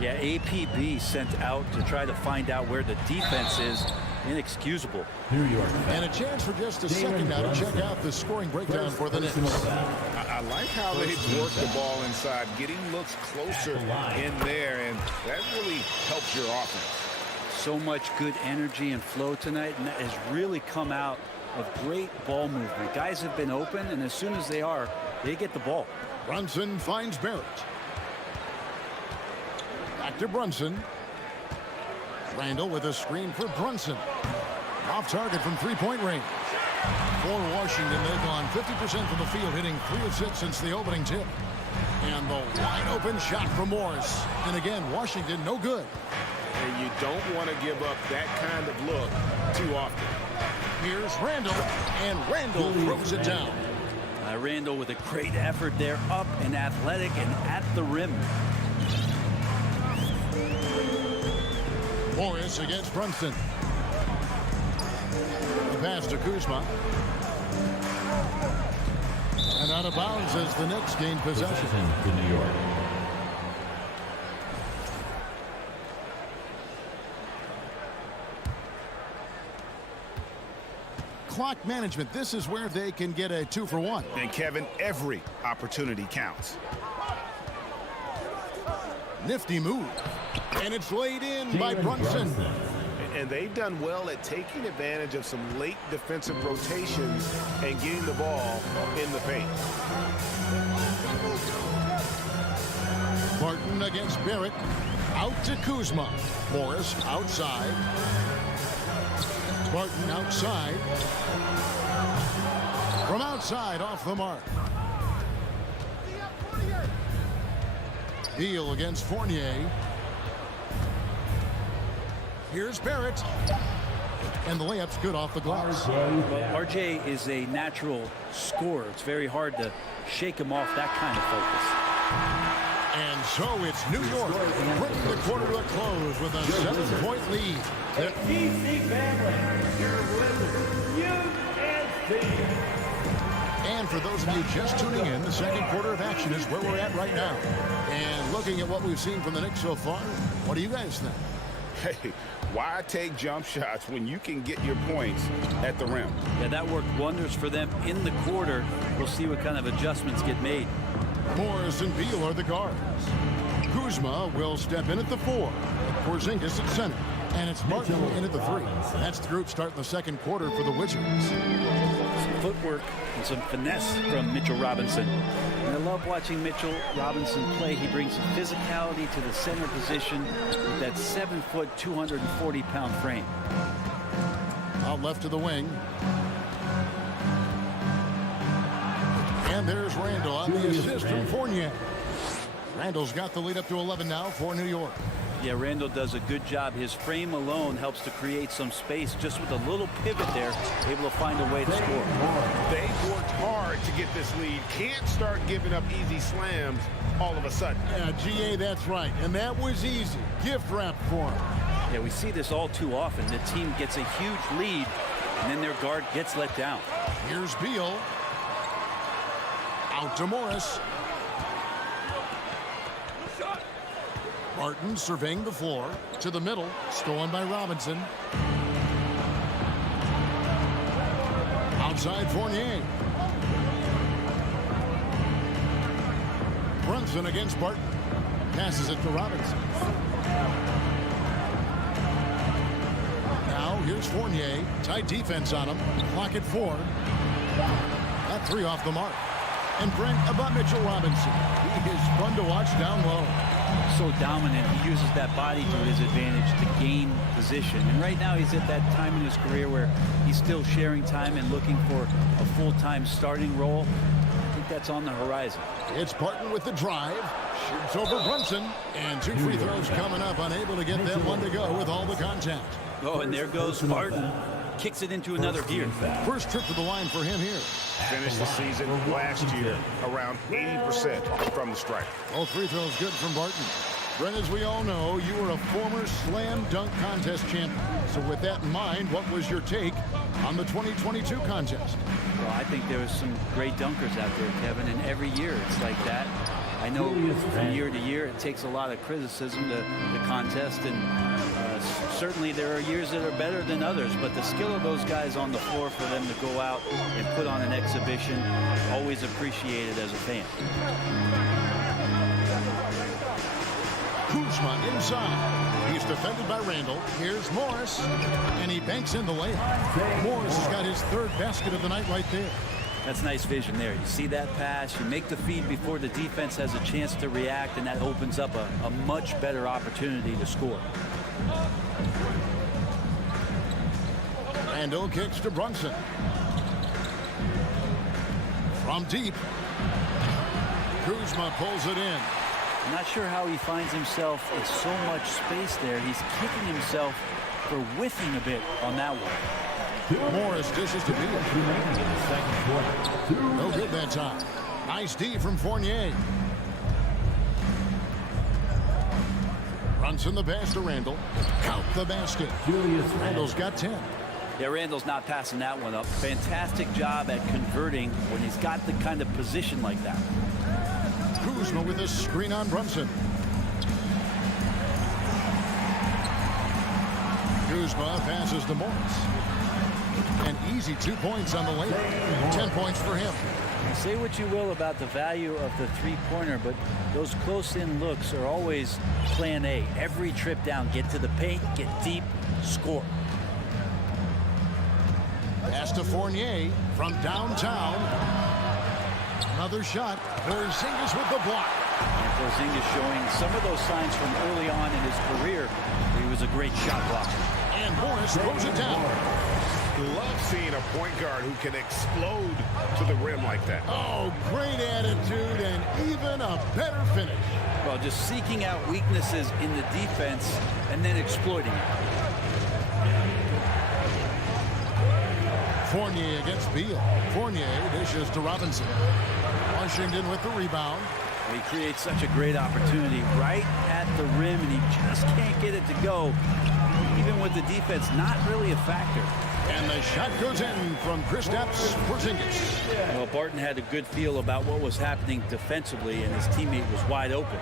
Yeah, APB sent out to try to find out where the defense is. Inexcusable. New York. And a chance for just a second now to check out the scoring breakdown for the Knicks. I like how they've worked the ball inside, getting looks closer in there, and that really helps your offense. So much good energy and flow tonight, and that has really come out of great ball movement. Guys have been open, and as soon as they are, they get the ball. Brunson finds Barrett. Back to Brunson. Randall with a screen for Brunson. Off target from three-point range. For Washington, they've gone 50% from the field, hitting 3 of 6 since the opening tip. And the wide open shot from Morris. And again, Washington no good. And you don't want to give up that kind of look too often. Here's Randall, and Randall throws it down. Randall with a great effort there, up and athletic and at the rim. Morris against Brunson. The pass to Kuzma. And out of bounds as the Knicks gain possession. To New York. clock management. This is where they can get a 2-for-1. And Kevin, every opportunity counts. Nifty move. And it's laid in by Brunson. And they've done well at taking advantage of some late defensive rotations and getting the ball in the paint. Martin against Barrett. Out to Kuzma. Morris outside. Martin outside. From outside off the mark. Beal against Fournier. Here's Barrett. And the layup's good off the glass. Well, RJ is a natural scorer. It's very hard to shake him off that kind of focus. And so it's New York bringing the quarter to a close with a 7-point lead. The EPC family, your winners, UNC. And for those of you just tuning in, the second quarter of action is where we're at right now. And looking at what we've seen from the Knicks so far, what do you guys think? Hey, why take jump shots when you can get your points at the rim? Yeah, that worked wonders for them in the quarter. We'll see what kind of adjustments get made. Morris and Beal are the guards. Kuzma will step in at the 4. Porzingis at center. And it's Martin in at the 3. That's the group starting the second quarter for the Wizards. Some footwork and some finesse from Mitchell Robinson. And I love watching Mitchell Robinson play. He brings some physicality to the center position with that 7-foot, 240-pound frame. Out left to the wing. And there's Randall on the assist from Fournier. Randall's got the lead up to 11 now for New York. Yeah, Randall does a good job. His frame alone helps to create some space. Just with a little pivot there, able to find a way to score. They've worked hard to get this lead. Can't start giving up easy slams all of a sudden. Yeah, GA, that's right. And that was easy. Gift wrap for him. Yeah, we see this all too often. The team gets a huge lead, and then their guard gets let down. Here's Beal. Out to Morris. Martin surveying the floor. To the middle. Stolen by Robinson. Outside Fournier. Brunson against Barton. Passes it to Robinson. Now here's Fournier. Tight defense on him. Clock at 4. That 3 off the mark. And Brent about Mitchell Robinson. He is fun to watch down low. So dominant. He uses that body to his advantage to gain position. And right now he's at that time in his career where he's still sharing time and looking for a full-time starting role. I think that's on the horizon. It's Barton with the drive. Shoots over Brunson. And 2 free throws coming up. Unable to get that one to go with all the contact. Oh, and there goes Barton. Kicks it into another gear. First trip to the line for him here. Finished the season last year around 80% from the stripe. All free throws good from Barton. Brent, as we all know, you were a former slam dunk contest champion. So with that in mind, what was your take on the 2022 contest? Well, I think there was some great dunkers out there, Kevin, and every year it's like that. I know from year to year it takes a lot of criticism to the contest, and certainly there are years that are better than others, but the skill of those guys on the floor for them to go out and put on an exhibition, always appreciated as a fan. Kuzma inside. He's defended by Randall. Here's Morris, and he banks in the layup. Morris has got his 3rd basket of the night right there. That's nice vision there. You see that pass, you make the feed before the defense has a chance to react, and that opens up a much better opportunity to score. Randall kicks to Brunson. From deep. Kuzma pulls it in. I'm not sure how he finds himself in so much space there. He's kicking himself for whiffing a bit on that one. Morris dishes to Beal. No good that time. Nice D from Fournier. Brunson the pass to Randall. Count the basket. Randall's got 10. Yeah, Randall's not passing that one up. Fantastic job at converting when he's got the kind of position like that. Kuzma with a screen on Brunson. Kuzma passes to Morris. An easy 2 points on the layup. 10 points for him. Say what you will about the value of the three-pointer, but those close-in looks are always plan A. Every trip down, get to the paint, get deep, score. Pass to Fournier from downtown. Another shot. Porzingis with the block. And Porzingis showing some of those signs from early on in his career. He was a great shot blocker. And Morris throws it down. Love seeing a point guard who can explode to the rim like that. Oh, great attitude and even a better finish. Well, just seeking out weaknesses in the defense and then exploiting it. Fournier against Beal. Fournier dishes to Robinson. Washington with the rebound. He creates such a great opportunity right at the rim, and he just can't get it to go. Even with the defense not really a factor. And the shot goes in from Kristaps Porzingis. Well, Barton had a good feel about what was happening defensively, and his teammate was wide open.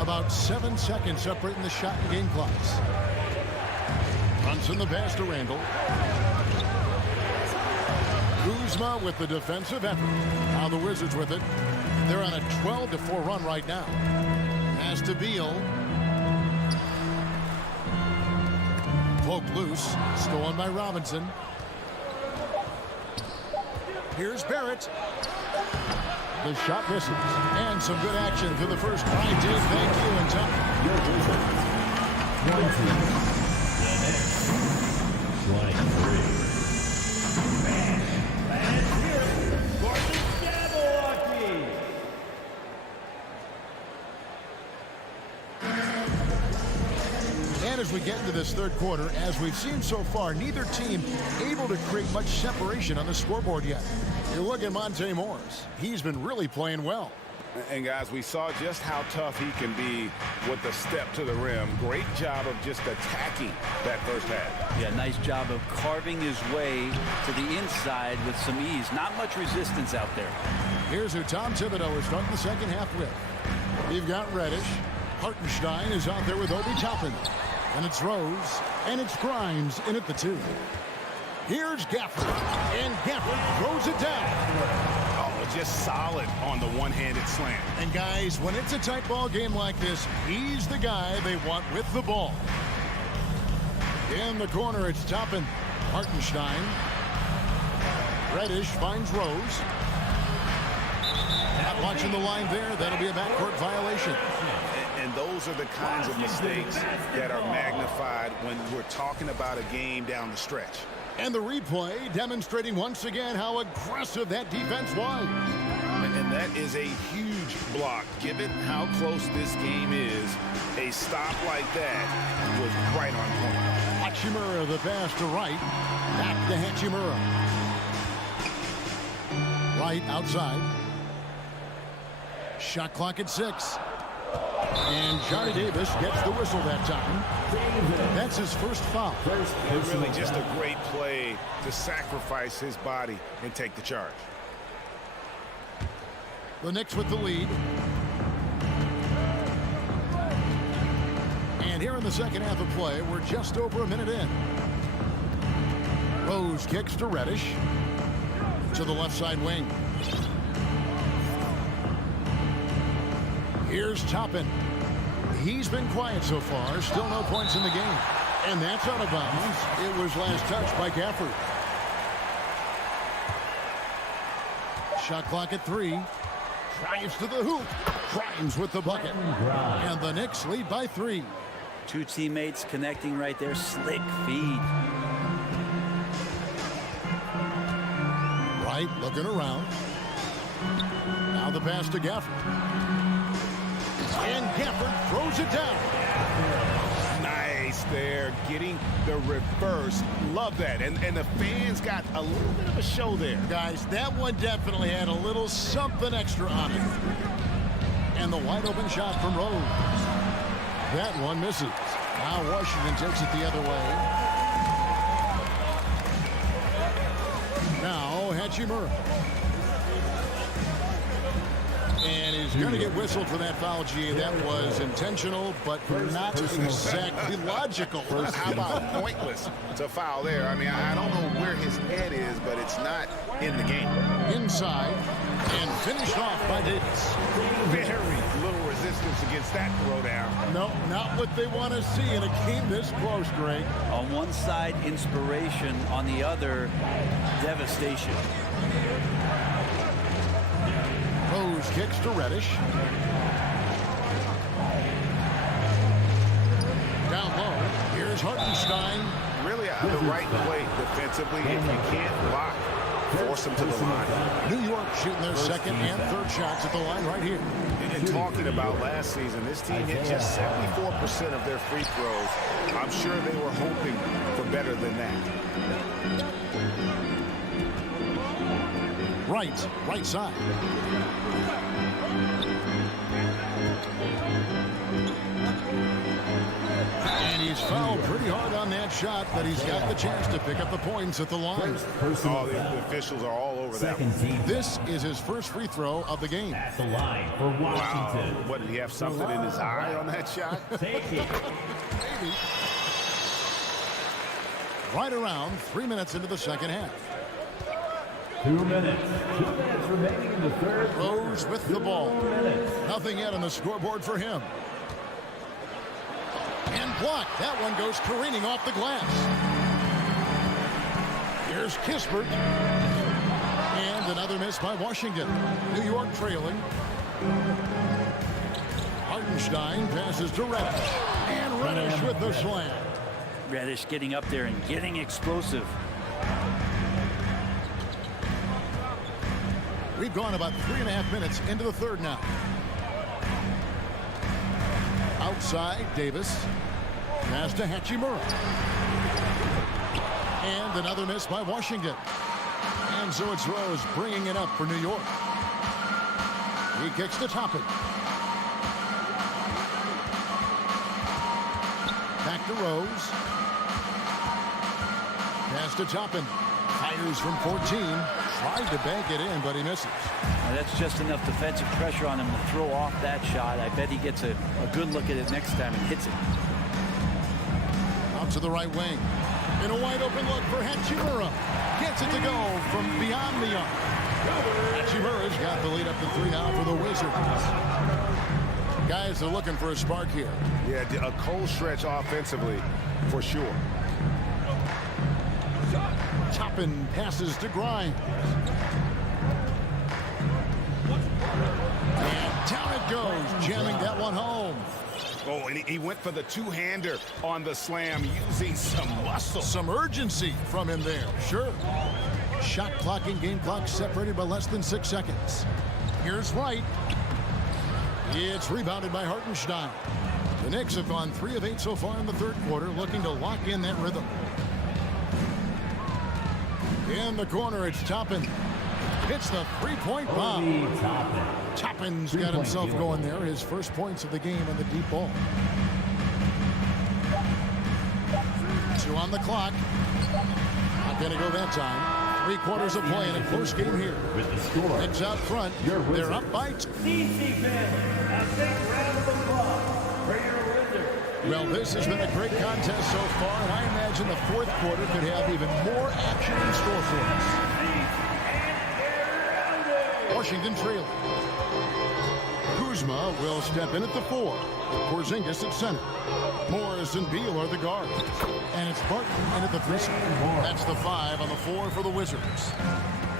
About 7 seconds separating the shot and game clocks. Brunson the pass to Randall. Kuzma with the defensive effort. Now the Wizards with it. They're on a 12-4 run right now. Pass to Beal. Poke loose. Stolen by Robinson. Here's Barrett. The shot misses. And some good action for the first drive, Dave. Thank you, and time. And as we get into this third quarter, as we've seen so far, neither team able to create much separation on the scoreboard yet. You look at Monte Morris. He's been really playing well. And guys, we saw just how tough he can be with the step to the rim. Great job of just attacking that first half. Yeah, nice job of carving his way to the inside with some ease. Not much resistance out there. Here's who Tom Thibodeau is starting the second half with. You've got Reddish. Hartenstein is out there with Obi Toppin. And it's Rose. And it's Grimes in at the 2. Here's Gafford. And Gafford throws it down. Just solid on the one-handed slam. And guys, when it's a tight ball game like this, he's the guy they want with the ball. In the corner, it's Toppin. Hartenstein. Reddish finds Rose. Not watching the line there. That'll be a backcourt violation. And those are the kinds of mistakes that are magnified when we're talking about a game down the stretch. And the replay demonstrating once again how aggressive that defense was. And that is a huge block. Given how close this game is, a stop like that was right on point. Hachimura the pass to Wright. Back to Hachimura. Wright outside. Shot clock at 6. And Johnny Davis gets the whistle that time. That's his first foul. Really just a great play to sacrifice his body and take the charge. The Knicks with the lead. And here in the second half of play, we're just over a minute in. Rose kicks to Reddish. To the left side wing. Here's Toppin. He's been quiet so far. Still no points in the game. And that's out of bounds. It was last touched by Gafford. Shot clock at 3. Drives to the hoop. Grimes with the bucket. And the Knicks lead by 3. Two teammates connecting right there. Slick feed. Wright looking around. Now the pass to Gafford. And Gafford throws it down. Nice there, getting the reverse. Love that. And the fans got a little bit of a show there. Guys, that one definitely had a little something extra on it. And the wide open shot from Rose. That one misses. Now Washington takes it the other way. Now Hachimura. And he's going to get whistled for that foul, G. That was intentional, but not exactly logical. How about pointless to foul there? I mean, I don't know where his head is, but it's not in the game. Inside and finished off by Davis. Very little resistance against that throwdown. No, not what they want to see in a game this close, Greg. On one side, inspiration. On the other, devastation. Rose kicks to Reddish. Down low. Here's Hartenstein. Really the right play defensively. If you can't block, force them to the line. New York shooting their second and third shots at the line right here. And talking about last season, this team hit just 74% of their free throws. I'm sure they were hoping for better than that. Right side. And he's fouled pretty hard on that shot, but he's got the chance to pick up the points at the line. Oh, the officials are all over that. This is his first free throw of the game. At the line for Washington. Wow. What, did he have something in his eye on that shot? Take it. Maybe. Right around 3 minutes into the second half. 2 minutes. 2 minutes remaining in the third. Rose with the ball. Nothing yet on the scoreboard for him. And blocked. That one goes careening off the glass. Here's Kispert. And another miss by Washington. New York trailing. Hartenstein passes to Reddish. And Reddish with the slam. Reddish getting up there and getting explosive. We've gone about 3.5 minutes into the third now. Outside, Davis. Pass to Hachimura. And another miss by Washington. And so it's Rose bringing it up for New York. He kicks to Toppin. Back to Rose. Pass to Toppin. Fires from 14. Tried to bank it in, but he misses. Now that's just enough defensive pressure on him to throw off that shot. I bet he gets a good look at it next time and hits it. Out to the right wing. In a wide open look for Hachimura. Gets it to go from beyond the arc. Hachimura's got the lead up to 3 now for the Wizards. Guys are looking for a spark here. Yeah, a cold stretch offensively, for sure. Toppin passes to Grimes. And down it goes, jamming that one home. Oh, and he went for the two-hander on the slam, using some muscle. Some urgency from him there, sure. Shot clock and game clock separated by less than 6 seconds. Here's Wright. It's rebounded by Hartenstein. The Knicks have gone 3 of 8 so far in the third quarter, looking to lock in that rhythm. In the corner, it's Toppin. Hits the three-point bomb. Toppin's got himself going there. His first points of the game on the deep ball. 2 on the clock. Not going to go that time. 3 quarters of play in a close game here. Knicks out front. They're up by 2. Well, this has been a great contest so far, and I imagine the fourth quarter could have even more action in store for us. Washington trailing. Kuzma will step in at the 4. Porzingis at center. Morris and Beal are the guards. And it's Barton in at the 3. That's the 5 on the 4 for the Wizards.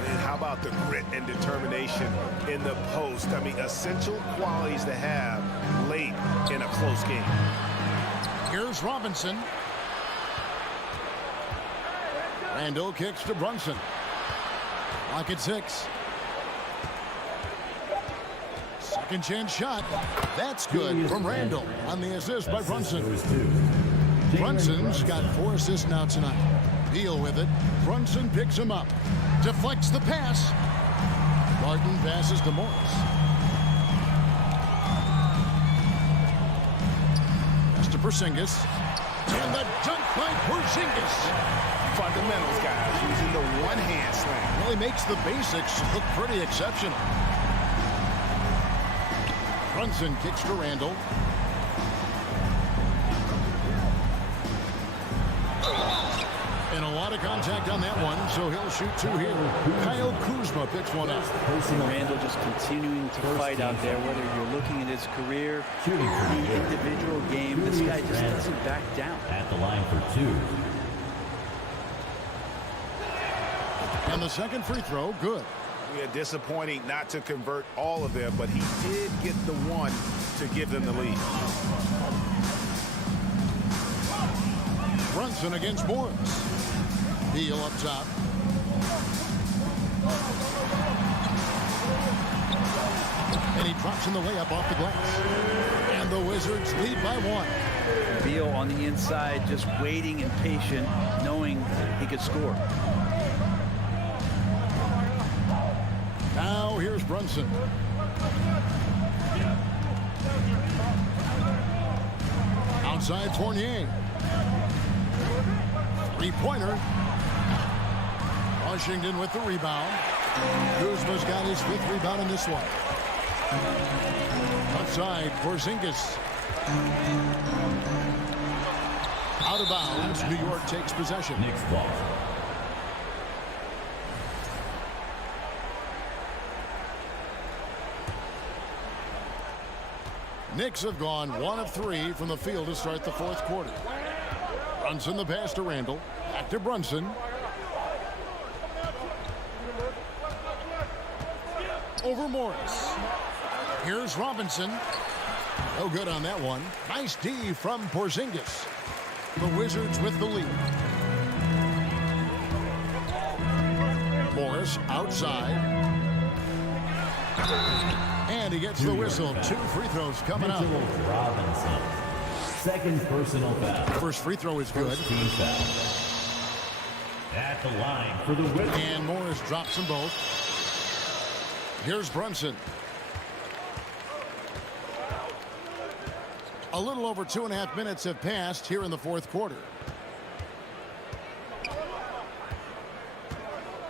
And how about the grit and determination in the post? I mean, essential qualities to have late in a close game. Here's Robinson. Randall kicks to Brunson. Lock at 6. Second chance shot. That's good from Randall on the assist by Brunson. Brunson's got 4 assists now tonight. Beal with it. Brunson picks him up. Deflects the pass. Barton passes to Morris. To Porzingis. And the dunk by Porzingis. Fundamentals, guys, using the one-hand slam. Really makes the basics look pretty exceptional. Brunson kicks to Randall. And a lot of contact on that one, so he'll shoot two here. Kyle Kuzma picks one up. Randall just continuing to fight out there, whether you're looking at his career, the individual game, this guy just doesn't back down. At the line for two. And the second free throw, good. Yeah, disappointing not to convert all of them, but he did get the one to give them the lead. Brunson against Morris. Beal up top. And he drops in the layup off the glass. And the Wizards lead by one. Beal on the inside, just waiting and patient, knowing he could score. Now here's Brunson. Outside Fournier. Three-pointer. Washington with the rebound. Kuzma's got his fifth rebound in this one. Outside Porzingis. Out of bounds. New York takes possession. Knicks ball. Knicks have gone 1 of 3 from the field to start the fourth quarter. Brunson the pass to Randall. Back to Brunson. Over Morris. Here's Robinson. No good on that one. Nice D from Porzingis. The Wizards with the lead. Morris outside. And he gets the whistle. 2 free throws coming up. Robinson. Second personal foul. First free throw is good. Team foul. At the line for the win. And Morris drops them both. Here's Brunson. A little over 2.5 minutes have passed here in the fourth quarter.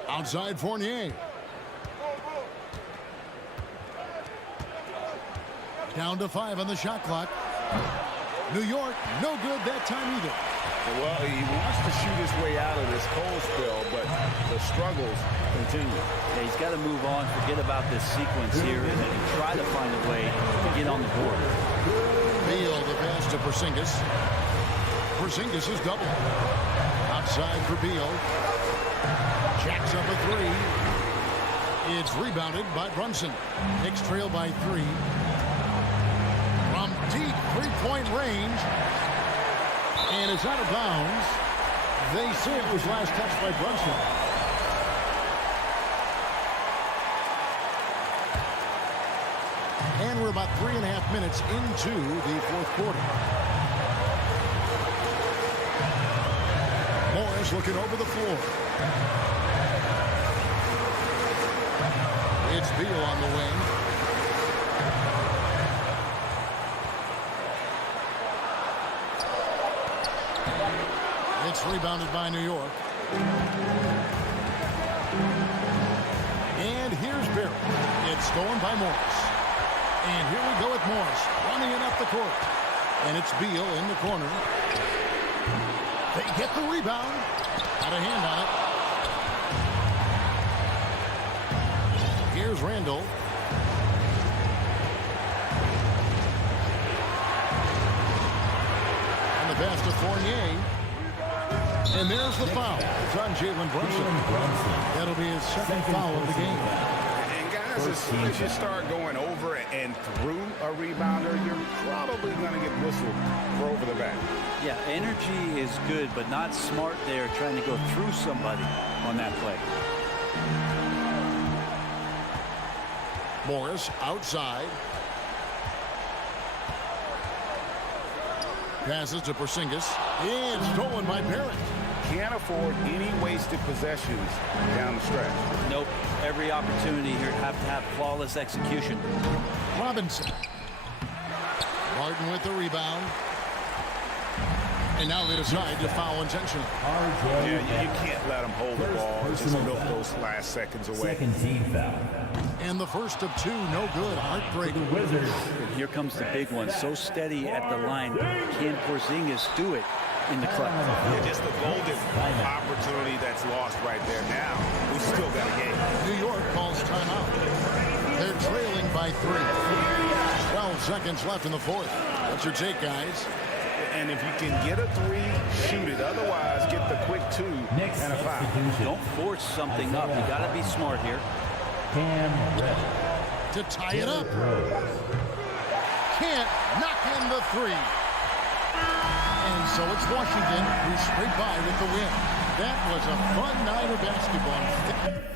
Outside Fournier. Down to 5 on the shot clock. New York, no good that time either. Well, he wants to shoot his way out of this cold spell, but the struggles continue. Yeah, he's got to move on, forget about this sequence here, and try to find a way to get on the board. Beal the pass to Porzingis. Porzingis is double. Outside for Beal. Jacks up a 3. It's rebounded by Brunson. Knicks trail by 3. From deep three-point range. And it's out of bounds. They say it was last touched by Brunson. And we're about 3.5 minutes into the fourth quarter. Morris looking over the floor. It's Beal on the wing. It's rebounded by New York. And here's Barrett. It's stolen by Morris. And here we go with Morris running it up the court. And it's Beal in the corner. They get the rebound. Got a hand on it. Here's Randall. And the pass to Fournier. And there's the foul. It's on Jalen Brunson. That'll be his second foul of the game. And guys, as soon as you start going over and through a rebounder, you're probably going to get whistled for over the back. Yeah, energy is good, but not smart there trying to go through somebody on that play. Morris outside. Passes to Porzingis. It's stolen by Barrett. Can't afford any wasted possessions down the stretch. Nope. Every opportunity here have to have flawless execution. Robinson. Martin with the rebound. And now they decide to foul intentionally. Yeah, you can't let them hold the ball and just milk those last seconds away. Second team foul. And the first of two, no good. Heartbreak. Wizards. And here comes the big one. So steady at the line. Can Porzingis do it in the clutch? Yeah, just the golden opportunity that's lost right there. Now, we still got a game. New York calls timeout. They're trailing by 3. 12 seconds left in the fourth. What's your take, guys? And if you can get a 3, shoot it. Otherwise, get the quick 2 and a foul. Don't force something up. You got to be smart here. To tie it up. Can't knock in the 3. And so it's Washington who's straight by with the win. That was a fun night of basketball.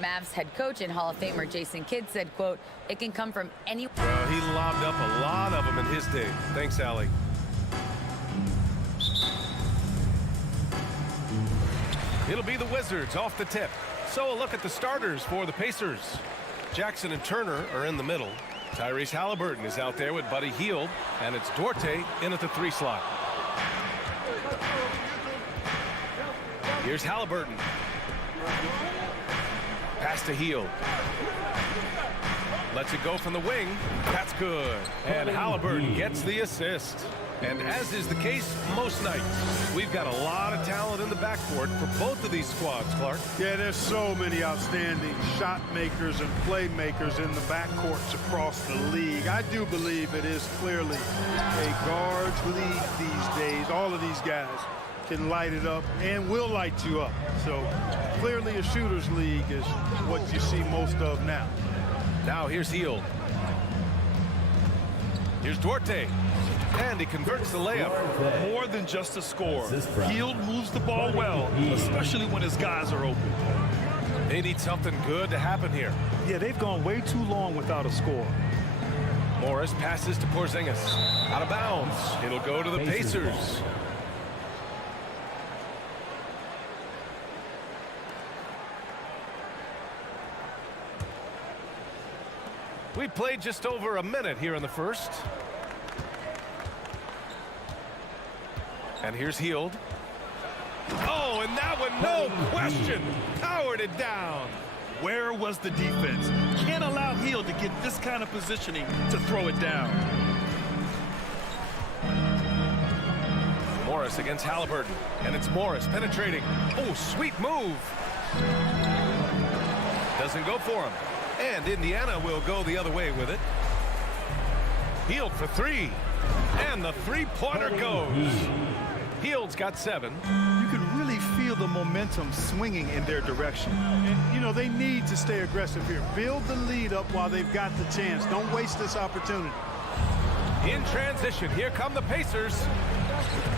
Mavs head coach and Hall of Famer Jason Kidd said, quote, "It can come from any..." Well, he lobbed up a lot of them in his day. Thanks, Allie. It'll be the Wizards off the tip. So a look at the starters for the Pacers. Jackson and Turner are in the middle. Tyrese Halliburton is out there with Buddy Hield, and it's Duarte in at the 3 slot. Here's Halliburton. Pass to Hield. Lets it go from the wing. That's good. And Halliburton gets the assist. And as is the case most nights, we've got a lot of talent in the backcourt for both of these squads, Clark. Yeah, there's so many outstanding shot makers and playmakers in the backcourts across the league. I do believe it is clearly a guards league these days. All of these guys can light it up and will light you up. So clearly a shooter's league is what you see most of now. Now here's Hield. Here's Duarte. And he converts the layup. More than just a score. Hield moves the ball well, especially when his guys are open. They need something good to happen here. Yeah, they've gone way too long without a score. Morris passes to Porzingis. Out of bounds. It'll go to the Pacers. We played just over a minute here in the first. And here's Hield. Oh, and that one, no question, powered it down. Where was the defense? Can't allow Hield to get this kind of positioning to throw it down. Morris against Halliburton, and it's Morris penetrating. Oh, sweet move. Doesn't go for him. And Indiana will go the other way with it. Hield for 3. And the three-pointer goes. Hield's got 7. You can really feel the momentum swinging in their direction. And, you know, they need to stay aggressive here. Build the lead up while they've got the chance. Don't waste this opportunity. In transition, here come the Pacers.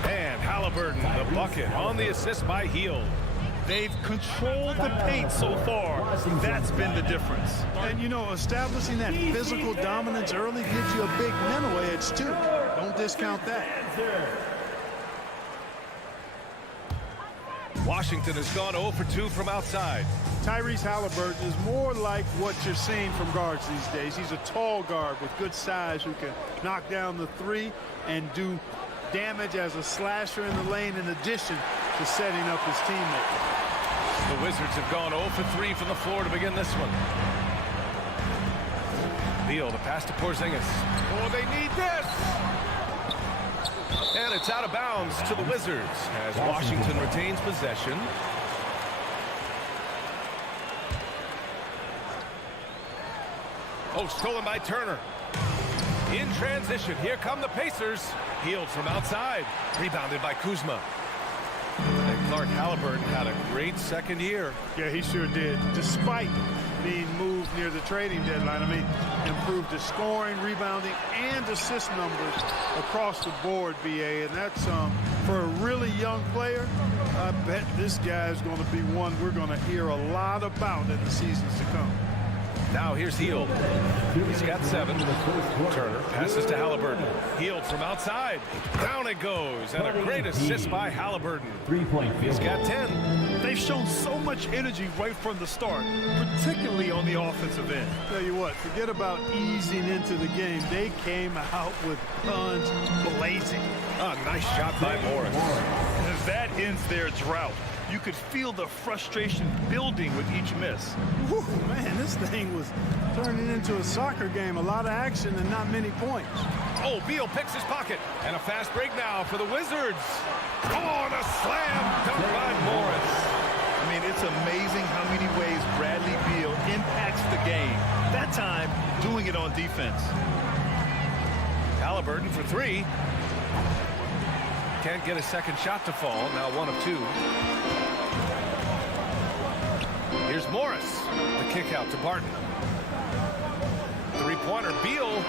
And Halliburton, the bucket on the assist by Hield. They've controlled the paint so far. That's been the difference. And, you know, establishing that physical dominance early gives you a big mental edge, too. Don't discount that. Washington has gone 0 for 2 from outside. Tyrese Halliburton is more like what you're seeing from guards these days. He's a tall guard with good size who can knock down the 3 and do damage as a slasher in the lane in addition to setting up his teammate. The Wizards have gone 0 for 3 from the floor to begin this one. Beal, the pass to Porzingis. Oh, they need this! And it's out of bounds to the Wizards as Washington retains possession. Oh, stolen by Turner. In transition, here come the Pacers. Healed from outside. Rebounded by Kuzma. And Clark Halliburton had a great second year. Yeah, he sure did. Despite being moved near the trading deadline, I mean, improved his scoring, rebounding, and assist numbers across the board, BA. And that's, for a really young player, I bet this guy is going to be one we're going to hear a lot about in the seasons to come. Now here's Hield. He's got 7. Turner passes to Halliburton. Hield from outside. Down it goes. And a great assist by Halliburton. 3-point field. He's got 10. They've shown so much energy right from the start, particularly on the offensive end. Tell you what, forget about easing into the game. They came out with guns blazing. A nice shot by Morris. As that ends their drought, you could feel the frustration building with each miss. Whew, man, this thing was turning into a soccer game. A lot of action and not many points. Oh, Beal picks his pocket. And a fast break now for the Wizards. Oh, and a slam dunk by Morris. I mean, it's amazing how many ways Bradley Beal impacts the game. That time, doing it on defense. Halliburton for 3. Can't get a second shot to fall. Now 1 of 2. Here's Morris. The kick out to Barton. 3-pointer. Beal.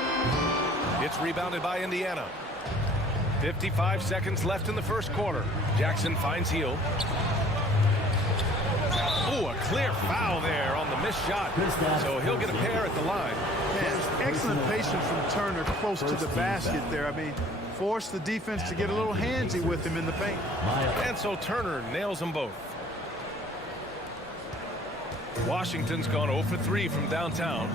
It's rebounded by Indiana. 55 seconds left in the first quarter. Jackson finds Hield. Ooh, a clear foul there on the missed shot. So he'll get a pair at the line. Man, excellent patience from Turner close to the basket there. I mean, forced the defense to get a little handsy with him in the paint. And so Turner nails them both. Washington's gone 0 for 3 from downtown.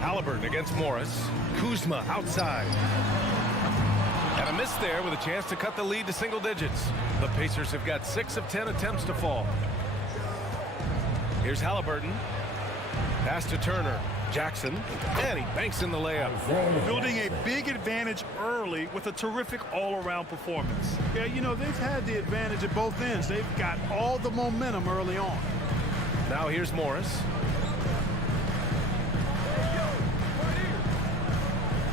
Halliburton against Morris. Kuzma outside. And a miss there with a chance to cut the lead to single digits. The Pacers have got 6 of 10 attempts to fall. Here's Halliburton. Pass to Turner. Jackson. And he banks in the layup. Building a big advantage early with a terrific all-around performance. Yeah, you know, they've had the advantage at both ends. They've got all the momentum early on. Now here's Morris.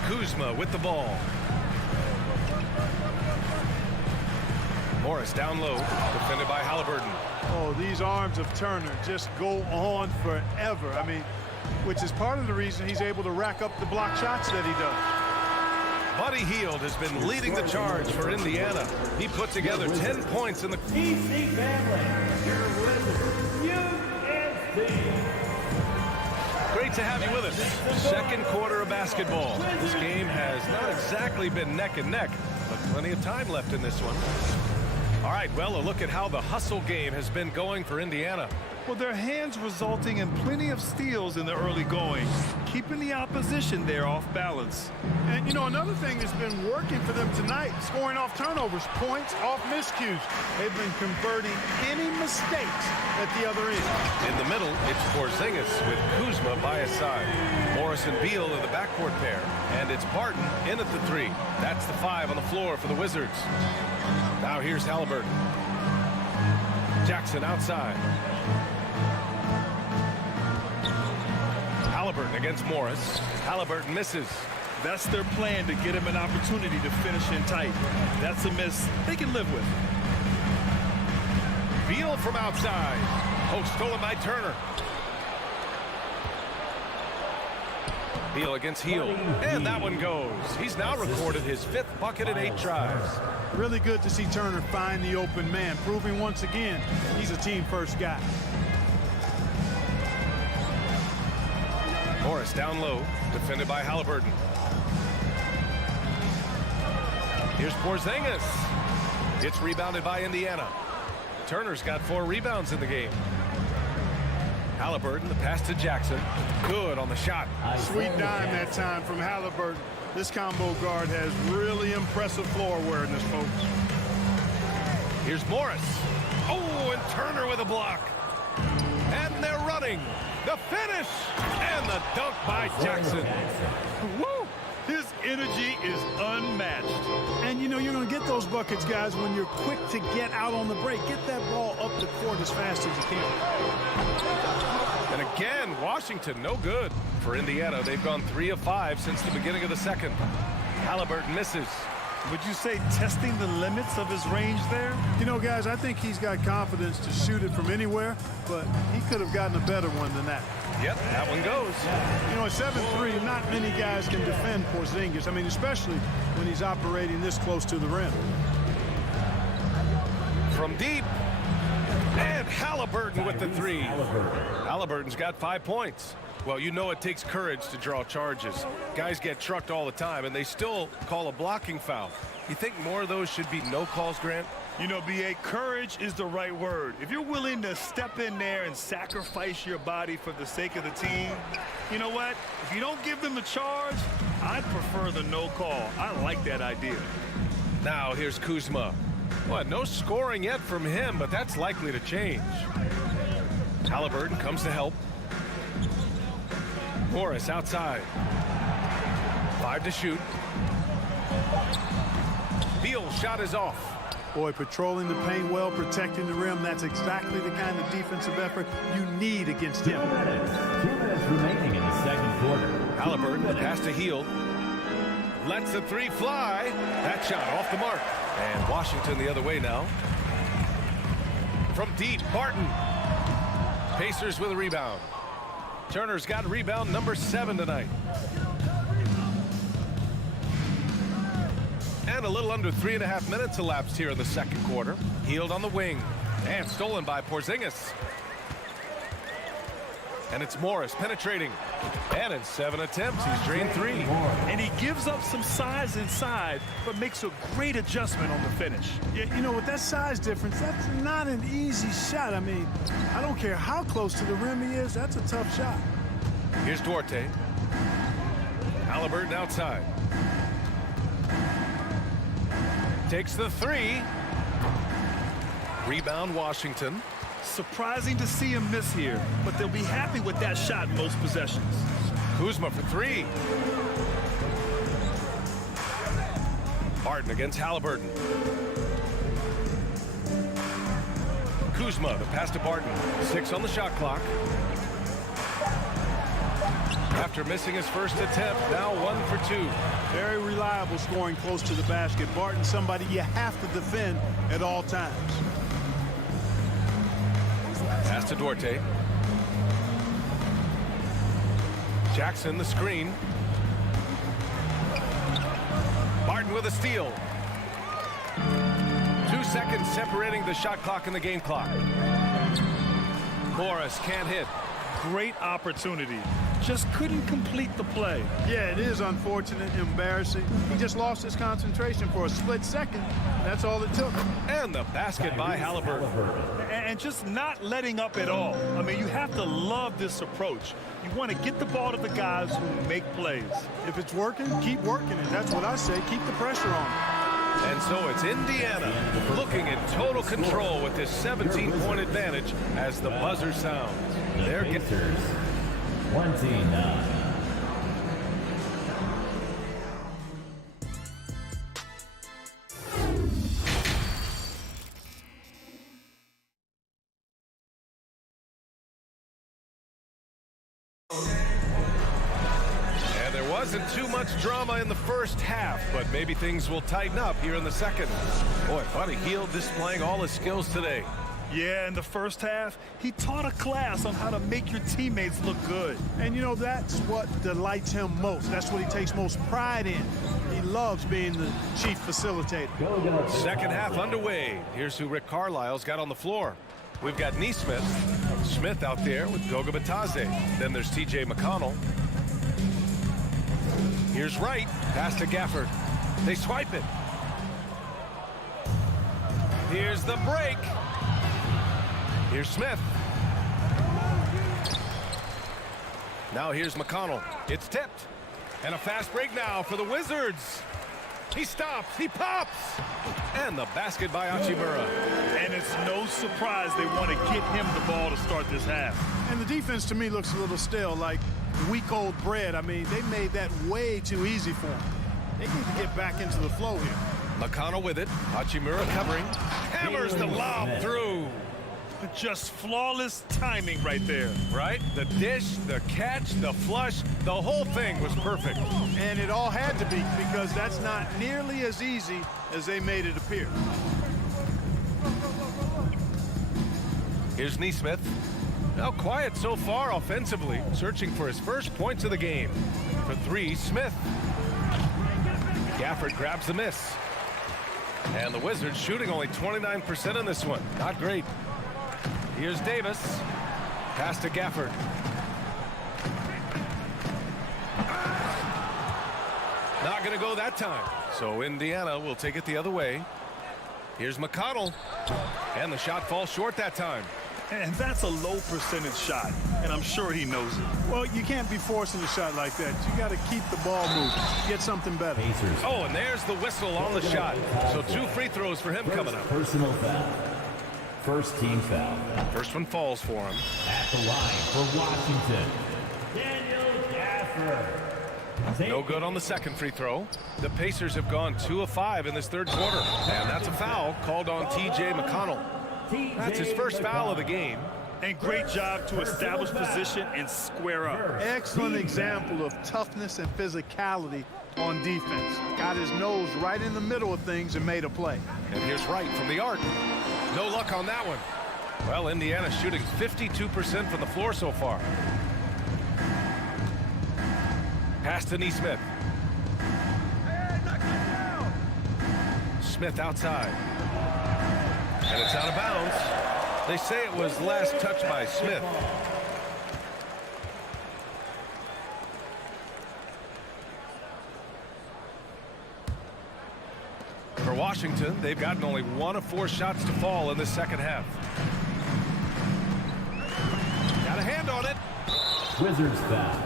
Kuzma with the ball. Morris down low, defended by Halliburton. Oh, these arms of Turner just go on forever. I mean, which is part of the reason he's able to rack up the block shots that he does. Buddy Hield has been leading the charge for Indiana. He put together 10 points in the... EPC family, you're with UNC. Great to have you with us. Second quarter of basketball. This game has not exactly been neck and neck, but plenty of time left in this one. All right, well, a look at how the hustle game has been going for Indiana. Well, their hands resulting in plenty of steals in the early going, keeping the opposition there off balance. And, you know, another thing that's been working for them tonight, scoring off turnovers, points off miscues. They've been converting any mistakes at the other end. In the middle, it's Porzingis with Kuzma by his side. Morris and Beal are the backcourt pair, and it's Barton in at the 3. That's the 5 on the floor for the Wizards. Now here's Halliburton. Jackson outside. Halliburton against Morris. Halliburton misses. That's their plan, to get him an opportunity to finish in tight. That's a miss they can live with. Beal from outside. Oh, stolen by Turner. Beal against Hield. And that one goes. He's now recorded his 5th bucket in 8 tries. Really good to see Turner find the open man, proving once again he's a team-first guy. Morris down low, defended by Halliburton. Here's Porzingis. It's rebounded by Indiana. Turner's got 4 rebounds in the game. Halliburton, the pass to Jackson. Good on the shot. Sweet dime that time from Halliburton. This combo guard has really impressive floor awareness, folks. Here's Morris. Oh, and Turner with a block. And they're running. The finish. And the dunk by Jackson. Woo! His energy is unmatched. And, you know, you're going to get those buckets, guys, when you're quick to get out on the break. Get that ball up the court as fast as you can. And again, Washington, no good. For Indiana, they've gone 3 of 5 since the beginning of the second. Halliburton misses. Would you say testing the limits of his range there? You know, guys, I think he's got confidence to shoot it from anywhere, but he could have gotten a better one than that. Yep, that one goes. You know, at 7-3, not many guys can defend Porzingis. I mean, especially when he's operating this close to the rim. From deep, and Halliburton with the 3. Halliburton's got 5 points. Well, you know it takes courage to draw charges. Guys get trucked all the time, and they still call a blocking foul. You think more of those should be no calls, Grant? You know, B.A., courage is the right word. If you're willing to step in there and sacrifice your body for the sake of the team, you know what? If you don't give them the charge, I'd prefer the no call. I like that idea. Now here's Kuzma. Well, no scoring yet from him, but that's likely to change. Halliburton comes to help. Morris outside. 5 to shoot. Beal's shot is off. Boy, patrolling the paint well, protecting the rim, that's exactly the kind of defensive effort you need against him. 2 minutes remaining in the second quarter. Halliburton pass to Hield. Lets the 3 fly. That shot off the mark. And Washington the other way now. From deep, Barton. Pacers with a rebound. Turner's got rebound number 7 tonight. And a little under 3.5 minutes elapsed here in the second quarter. Hield on the wing. And stolen by Porzingis. And it's Morris penetrating. And in 7 attempts, he's drained 3. And he gives up some size inside, but makes a great adjustment on the finish. Yeah, you know, with that size difference, that's not an easy shot. I mean, I don't care how close to the rim he is, that's a tough shot. Here's Duarte. Halliburton outside. Takes the 3. Rebound Washington. Surprising to see him miss here, but they'll be happy with that shot in most possessions. Kuzma for 3. Barton against Halliburton. Kuzma, the pass to Barton. 6 on the shot clock. After missing his first attempt, now 1 for 2. Very reliable scoring close to the basket. Barton, somebody you have to defend at all times. Pass to Duarte. Jackson the screen. Barton with a steal. 2 seconds separating the shot clock and the game clock. Morris can't hit. Great opportunity. Just couldn't complete the play. Yeah, it is unfortunate, embarrassing. He just lost his concentration for a split second. That's all it took. And the basket by Halliburton. And just not letting up at all. I mean, you have to love this approach. You want to get the ball to the guys who make plays. If it's working, keep working it. That's what I say. Keep the pressure on. And so it's Indiana looking in total control with this 17-point advantage as the buzzer sounds. They're Pacers 29. And there wasn't too much drama in the first half, but maybe things will tighten up here in the second. Boy, Buddy Hield displaying all his skills today. Yeah, in the first half, he taught a class on how to make your teammates look good. And, you know, that's what delights him most. That's what he takes most pride in. He loves being the chief facilitator. Second half underway. Here's who Rick Carlisle's got on the floor. We've got Nesmith. Smith out there with Goga Batadze. Then there's T.J. McConnell. Here's Wright. Pass to Gafford. They swipe it. Here's the break. Here's Smith. Now here's McConnell. It's tipped. And a fast break now for the Wizards. He stops. He pops. And the basket by Hachimura. And it's no surprise they want to get him the ball to start this half. And the defense to me looks a little stale, like week-old bread. I mean, they made that way too easy for him. They need to get back into the flow here. McConnell with it. Hachimura covering. Hammers the lob through. Just flawless timing right there. Right? The dish, the catch, the flush, the whole thing was perfect. And it all had to be, because that's not nearly as easy as they made it appear. Here's Neesmith. Now quiet so far offensively, searching for his first points of the game. For three, Smith. Gafford grabs the miss. And the Wizards shooting only 29% in this one. Not great. Here's Davis. Pass to Gafford. Not going to go that time. So Indiana will take it the other way. Here's McConnell. And the shot falls short that time. And that's a low percentage shot, and I'm sure he knows it. Well, you can't be forcing a shot like that. You got to keep the ball moving. Get something better. Oh, and there's the whistle on the shot. So 2 free throws for him coming up. Personal foul. First team foul. First one falls for him. At the line for Washington, Daniel Gafford. No good on the second free throw. The Pacers have gone 2 of 5 in this third quarter. And that's a foul called on T.J. McConnell. That's his first foul of the game. And great job to establish position and square up. Excellent example of toughness and physicality on defense. Got his nose right in the middle of things and made a play. And here's Wright from the arc. No luck on that one. Well, Indiana shooting 52% from the floor so far. Pass to Neesmith. Smith outside. And it's out of bounds. They say it was last touched by Smith. For Washington, they've gotten only 1 of 4 shots to fall in the second half. Got a hand on it. Wizards foul.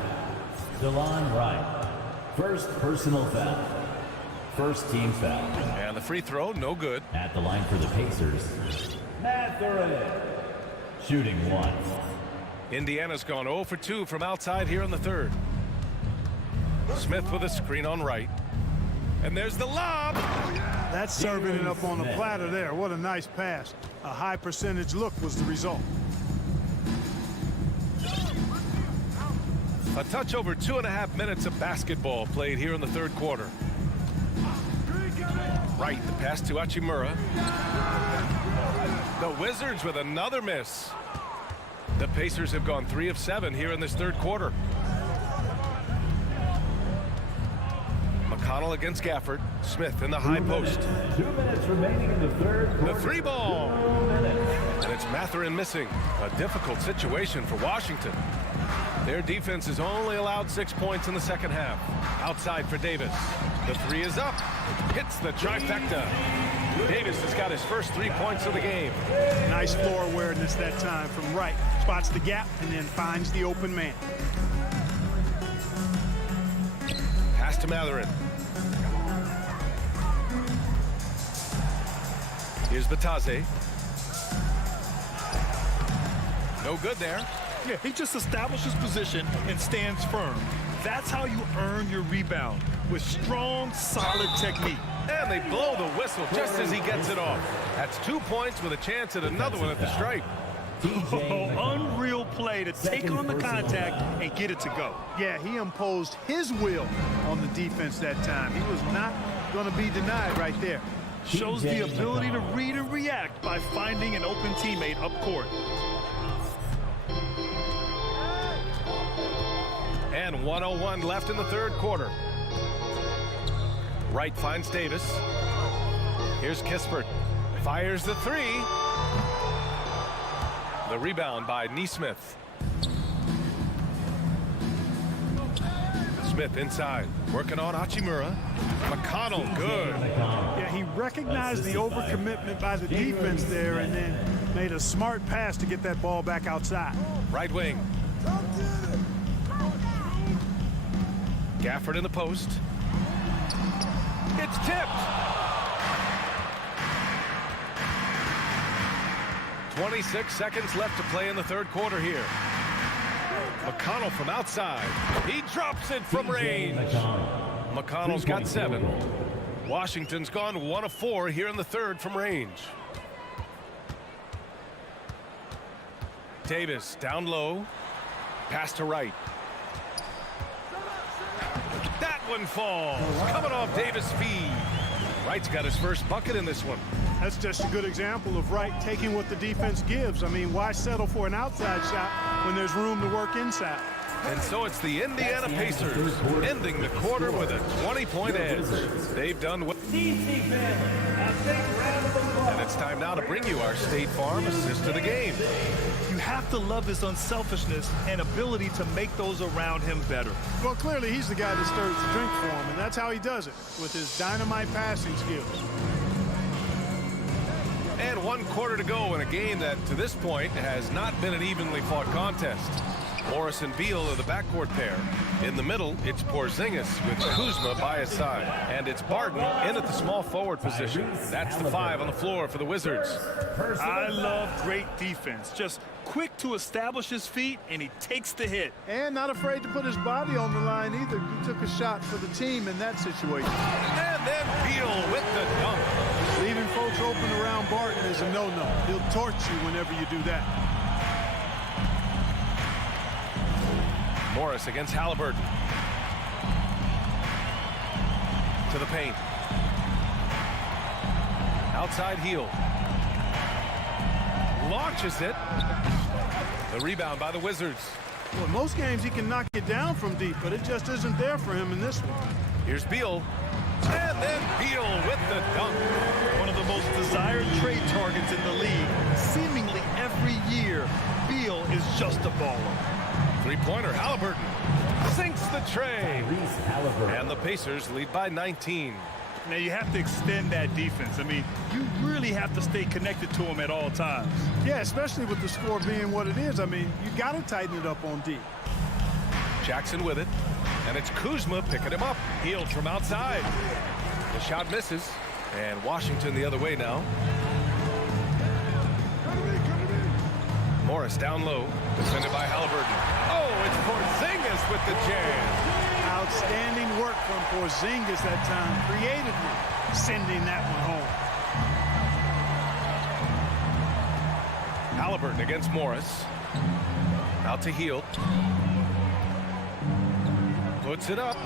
DeLon Wright. First personal foul. First team foul. And the free throw, no good. At the line for the Pacers, Mathurin. Shooting 1. Indiana's gone 0 for 2 from outside here in the third. Smith with a screen on Wright. And there's the lob. That's serving it up on the platter there. What a nice pass. A high percentage look was the result. A touch over 2.5 minutes of basketball played here in the third quarter. Wright, the pass to Hachimura. The Wizards with another miss. The Pacers have gone 3 of 7 here in this third quarter. McConnell against Gafford. Smith in the high post. 2 minutes remaining in the third quarter. The 3 ball. And it's Mathurin missing. A difficult situation for Washington. Their defense has only allowed 6 points in the second half. Outside for Davis. The 3 is up. Hits the trifecta. Davis has got his first 3 points of the game. Nice floor awareness that time from Wright. Spots the gap and then finds the open man. Pass to Mathurin. Here's Batase. No good there. Yeah, he just establishes position and stands firm. That's how you earn your rebound, with strong, solid technique. And they blow the whistle just as he gets it off. That's 2 points with a chance at another one at the stripe. Oh, unreal play to take on the contact and get it to go. Yeah, he imposed his will on the defense that time. He was not going to be denied right there. Shows the ability to read and react by finding an open teammate up court. And 1:01 left in the third quarter. Wright finds Davis. Here's Kispert. Fires the 3. The rebound by Neesmith. Smith inside. Working on Hachimura. McConnell, good. Yeah, he recognized the overcommitment by the defense there and then made a smart pass to get that ball back outside. Right wing. Gafford in the post. It it's tipped. 26 seconds left to play in the third quarter here. McConnell from outside. He drops it from range. McConnell's got 7. Washington's gone 1 of 4 here in the third from range. Davis down low. Pass to Wright. That one falls. Coming off Davis' feed. Wright's got his first bucket in this one. That's just a good example of Wright taking what the defense gives. I mean, why settle for an outside shot when there's room to work inside? And so it's the Indiana Pacers ending the quarter with a 20-point edge. They've done well. And it's time now to bring you our State Farm assist of the game. You have to love his unselfishness and ability to make those around him better. Well, clearly he's the guy that stirs the drink for him, and that's how he does it, with his dynamite passing skills. And 1 quarter to go in a game that, to this point, has not been an evenly fought contest. Morris and Beal are the backcourt pair. In the middle, it's Porzingis with Kuzma by his side. And it's Barton in at the small forward position. That's the 5 on the floor for the Wizards. I love great defense. Just quick to establish his feet, and he takes the hit. And not afraid to put his body on the line either. He took a shot for the team in that situation. And then Beal with the dunk. Leaving folks open around Barton is a no-no. He'll torch you whenever you do that. Morris against Halliburton. To the paint. Outside heel. Launches it. The rebound by the Wizards. Well, in most games he can knock it down from deep, but it just isn't there for him in this one. Here's Beal. And then Beal with the dunk. One of the most desired trade targets in the league. Seemingly every year, Beal is just a baller. Three-pointer, Halliburton sinks the tray. And the Pacers lead by 19. Now you have to extend that defense. I mean, you really have to stay connected to him at all times. Yeah, especially with the score being what it is. I mean, you got to tighten it up on D. Jackson with it. And it's Kuzma picking him up. Healed from outside. The shot misses. And Washington the other way now. Morris down low. Defended by Halliburton. Oh, it's Porzingis with the jam. Outstanding work from Porzingis that time. Creatively sending that one home. Halliburton against Morris. Out to Hield. Puts it up.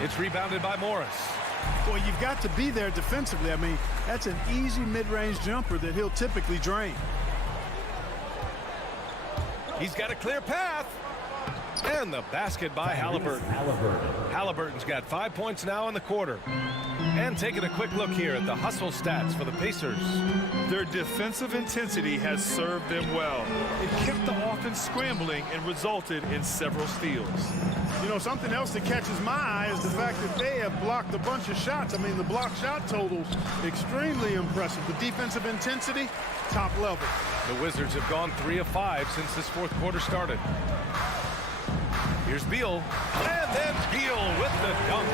It's rebounded by Morris. Boy, you've got to be there defensively. I mean, that's an easy mid-range jumper that he'll typically drain. He's got a clear path. And the basket by Halliburton. Halliburton's got 5 points now in the quarter. And taking a quick look here at the hustle stats for the Pacers. Their defensive intensity has served them well. It kept the offense scrambling and resulted in several steals. You know, something else that catches my eye is the fact that they have blocked a bunch of shots. I mean, the block shot totals, extremely impressive. The defensive intensity, top level. The Wizards have gone 3 of 5 since this fourth quarter started. Here's Beal. And then Beal with the dunk.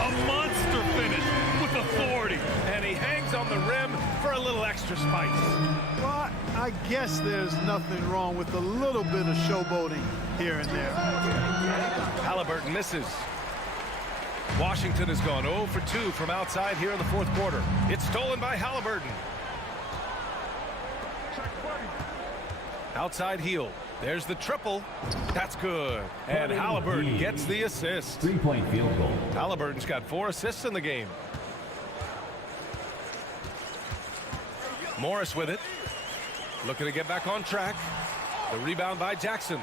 A monster finish with authority. And he hangs on the rim for a little extra spice. Well, I guess there's nothing wrong with a little bit of showboating here and there. Halliburton misses. Washington has gone 0 for 2 from outside here in the fourth quarter. It's stolen by Halliburton. Outside heel. There's the triple. That's good. And Halliburton gets the assist. 3-point field goal. Halliburton's got 4 assists in the game. Morris with it. Looking to get back on track. The rebound by Jackson.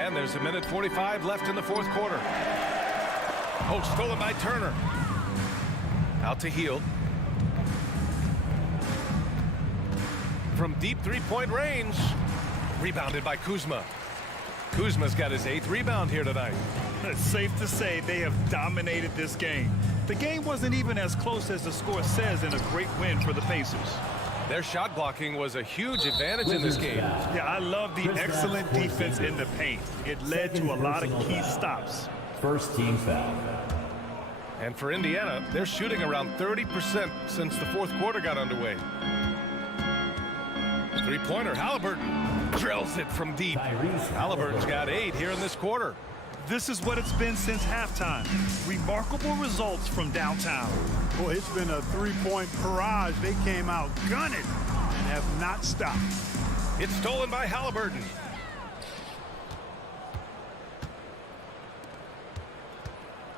And there's a minute 45 left in the fourth quarter. Oh, stolen by Turner. Out to Hield. From deep three-point range. Rebounded by Kuzma. Kuzma's got his 8th rebound here tonight. It's safe to say they have dominated this game. The game wasn't even as close as the score says in a great win for the Pacers. Their shot blocking was a huge advantage in this game. Yeah, I love the excellent defense in the paint. It led to a lot of key stops. First team foul. And for Indiana, they're shooting around 30% since the fourth quarter got underway. Three-pointer, Halliburton drills it from deep. Halliburton's got 8 here in this quarter. This is what it's been since halftime. Remarkable results from downtown. Boy, it's been a three-point barrage. They came out gunning and have not stopped. It's stolen by Halliburton.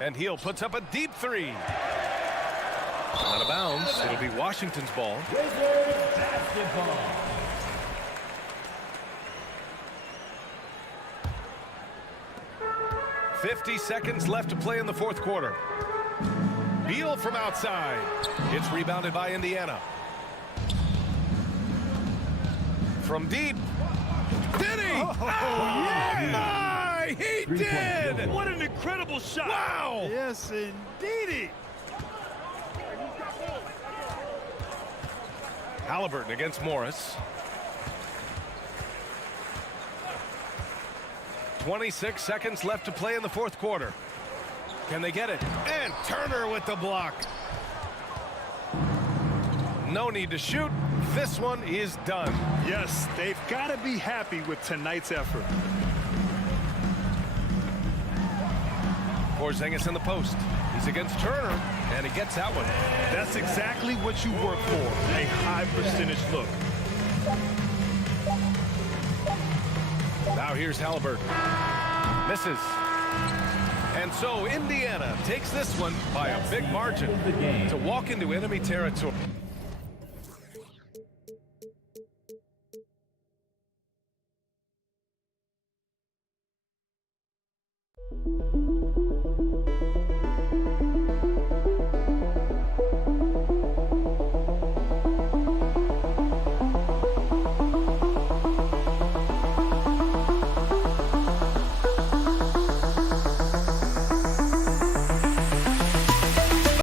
And Heel puts up a deep 3. Out of bounds. It'll be Washington's ball. Wizards basketball. .50 seconds left to play in the fourth quarter. Beal from outside. It's rebounded by Indiana. From deep. Did he? Oh, yeah! He did! What an incredible shot! Wow! Yes, indeedy. Halliburton against Morris. 26 seconds left to play in the fourth quarter. Can they get it? And Turner with the block. No need to shoot. This one is done. Yes, they've got to be happy with tonight's effort. Porzingis in the post. He's against Turner, and he gets that one. That's exactly what you work for, a high percentage look. Now here's Halliburton. Misses. And so Indiana takes this one by a big margin to walk into enemy territory.